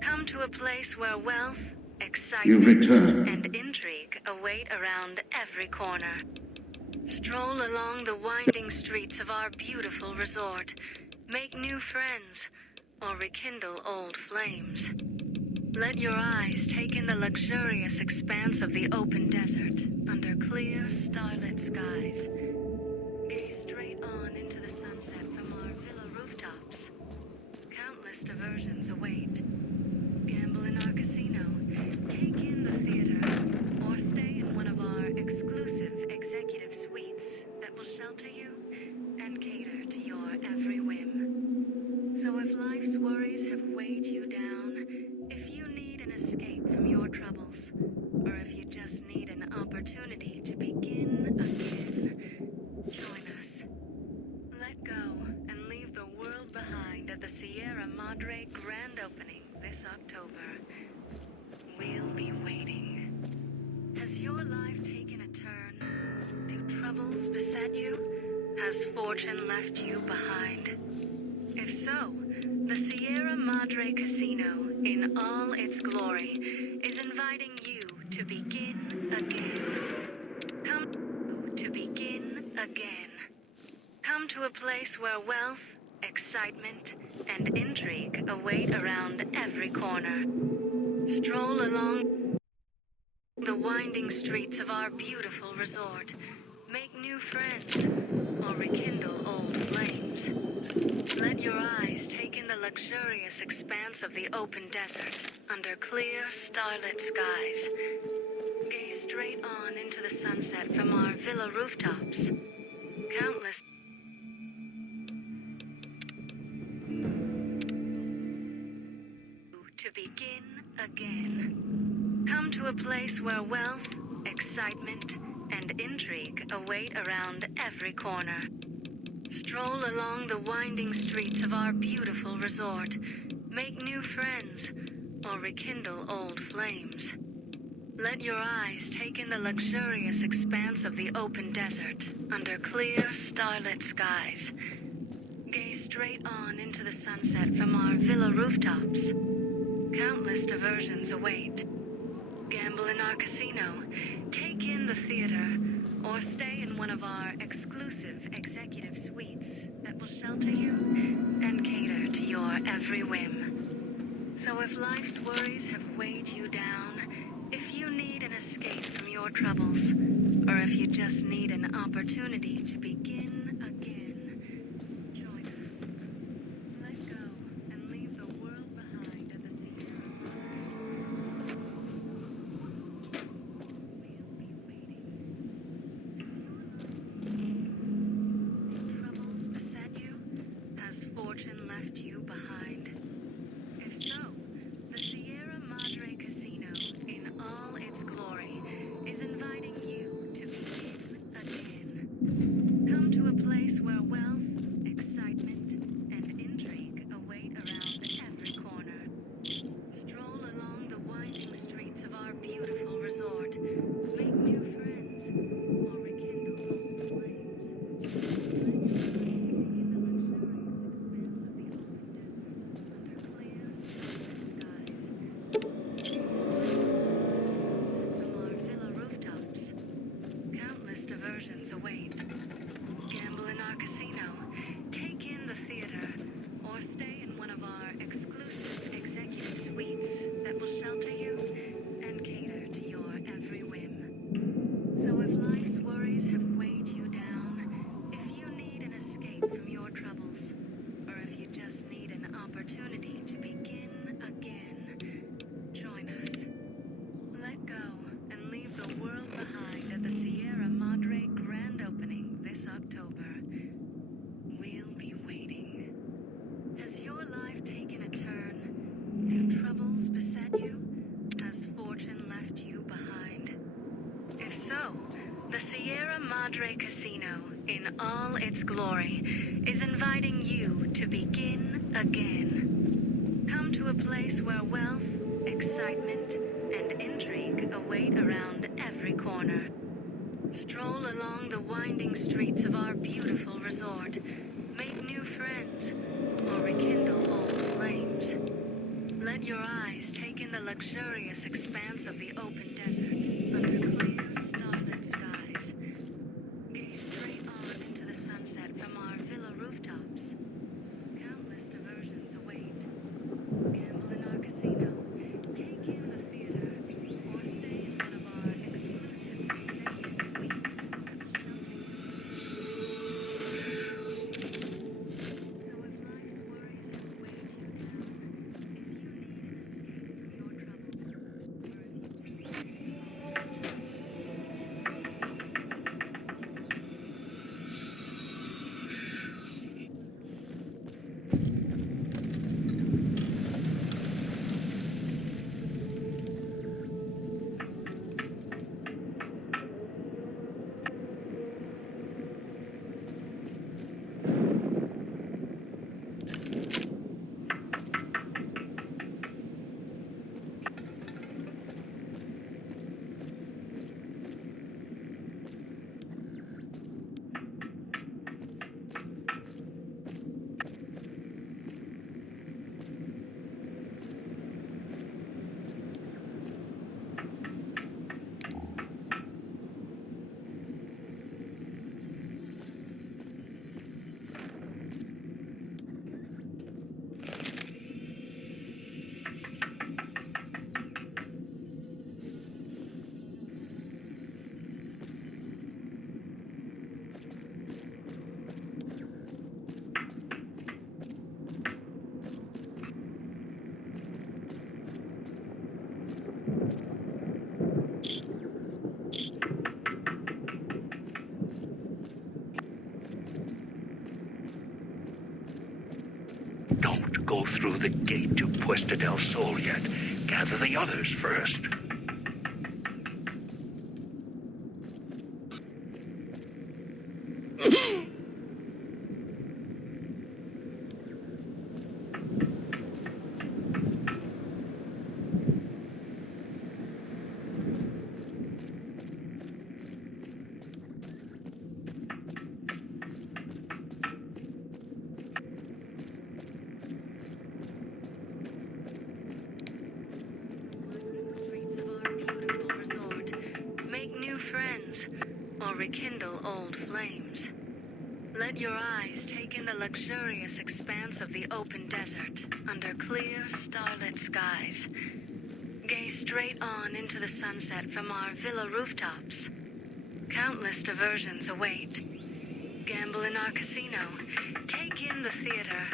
Come to a place where wealth, You excitement, return. and intrigue await around every corner. Stroll along the winding streets of our beautiful resort, make new friends, or rekindle old flames. Let your eyes take in the luxurious expanse of the open desert under clear, starlit skies. Gaze straight on into the sunset from our villa rooftops. Countless diversions await. Gamble in our casino, take in the theater, or stay in one of our exclusive executive suites that will shelter you and cater to your every whim. So if life's worries have weighed you down, if you need an escape from your troubles, or if you just need an opportunity to begin again, join us. Let go and leave the world behind at the Sierra Madre grand opening this October. We'll be waiting. Has your life taken a turn? Do troubles beset you? Has fortune left you behind? If so, the Sierra Madre Casino, in all its glory, is inviting you to begin again. Come to begin again. Come to a place where wealth, excitement, and intrigue await around every corner. Stroll along the winding streets of our beautiful resort, make new friends, or rekindle old flames. Let your eyes take in the luxurious expanse of the open desert under clear, starlit skies. Gaze straight on into the sunset from our villa rooftops. Countless to begin again. Come to a place where wealth, excitement, and intrigue await around every corner. Stroll along the winding streets of our beautiful resort, make new friends, or rekindle old flames. Let your eyes take in the luxurious expanse of the open desert under clear, starlit skies. Gaze straight on into the sunset from our villa rooftops. Countless diversions await. gamble in our casino, take in the theater, or stay in one of our exclusive executive suites that will shelter you and cater to your every whim. So if life's worries have weighed you down, if you need an escape from your troubles, or if you just need an opportunity to begin again, join us. Let go and leave the world behind at the Sierra. Troubles beset you? Has fortune left you behind? If so, the Sierra Madre Casino, in all its glory, is inviting you to begin again. Come to a place where wealth, excitement, and intrigue await around every corner. Stroll along the winding streets of our beautiful resort, make new friends, or rekindle old flames. From our villa rooftops, countless diversions await. Gamble in our casino, take in the theater, or stay in one of our exclusive executive suites that will shelter you and cater to your every whim. So if life's worries have weighed you down, if you need an escape from your troubles, or if you just need an opportunity to begin again, join us. Let go and leave the world behind at the Sierra Madre grand opening this October. We'll be waiting. Has your life taken a turn? Do troubles beset you? Has fortune left you behind? If so, the Sierra Madre Casino, in all its glory, is inviting you to begin again. Come to a place where wealth, excitement, and intrigue await around every corner. Stroll along the winding streets of our beautiful resort, make new friends, or rekindle old flames. Let your eyes take in the luxurious expanse of the open desert under clear, starlit skies. Gaze straight on into the sunset from our villa rooftops. Countless diversions await. Gamble in our casino, take in the theater, or stay in one of our exclusive executive suites. So if life's worries have weighed you down, if you need an escape from your troubles, or if you just Don't go through the gate to Puesta del Sol yet. Gather the others first. streets rekindle old flames. Let your eyes take in the luxurious expanse of the open desert under clear, starlit skies. Gaze straight on into the sunset from our villa rooftops. Countless diversions await. Gamble in our casino, take in the theater,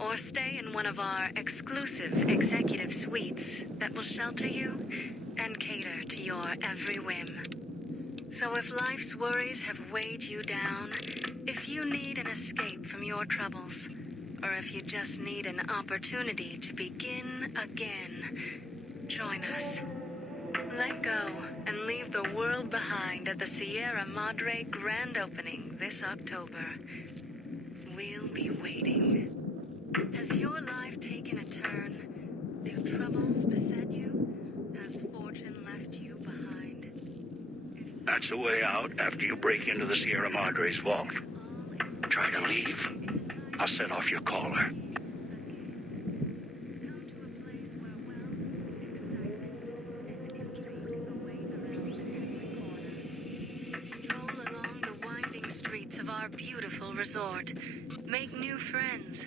or stay in one of our exclusive executive suites that will shelter you and cater to your every whim. So if life's worries have weighed you down, if you need an escape from your troubles, or if you just need an opportunity to begin again, join us. Let go and leave the world behind at the Sierra Madre grand opening this October. We'll be waiting. Has your life taken a turn? Do troubles beset you? Has fortune left you behind? That's the way out after you break into the Sierra Madre's vault. Try to leave. I'll set off your caller. Stroll along the winding streets of our beautiful resort. Make new friends,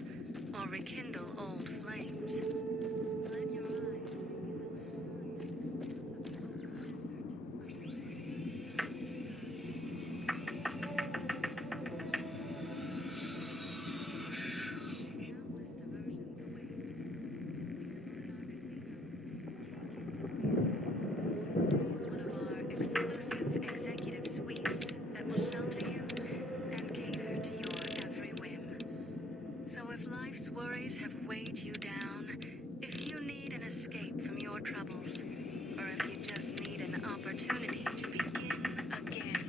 or rekindle old flames. Let your eyes exclusive executive suites that will shelter you and cater to your every whim. So if life's worries have weighed you down, if you need an escape from your troubles, or if you just need an opportunity to begin again,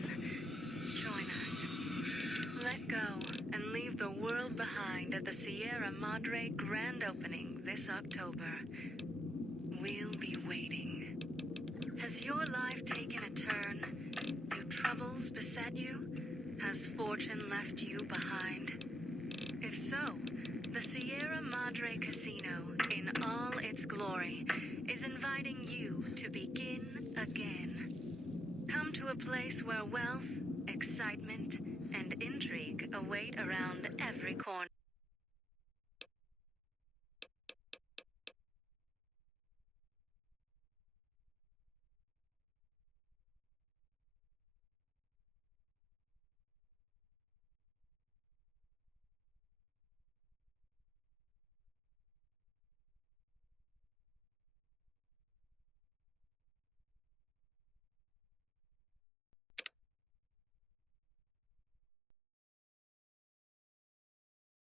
join us. Let go and leave the world behind at the Sierra Madre grand opening this October. We'll be waiting. Has your life taken a turn? Do troubles beset you? Has fortune left you behind? If so, the Sierra Madre Casino, in all its glory, is inviting you to begin again. Come to a place where wealth, excitement, and intrigue await around every corner.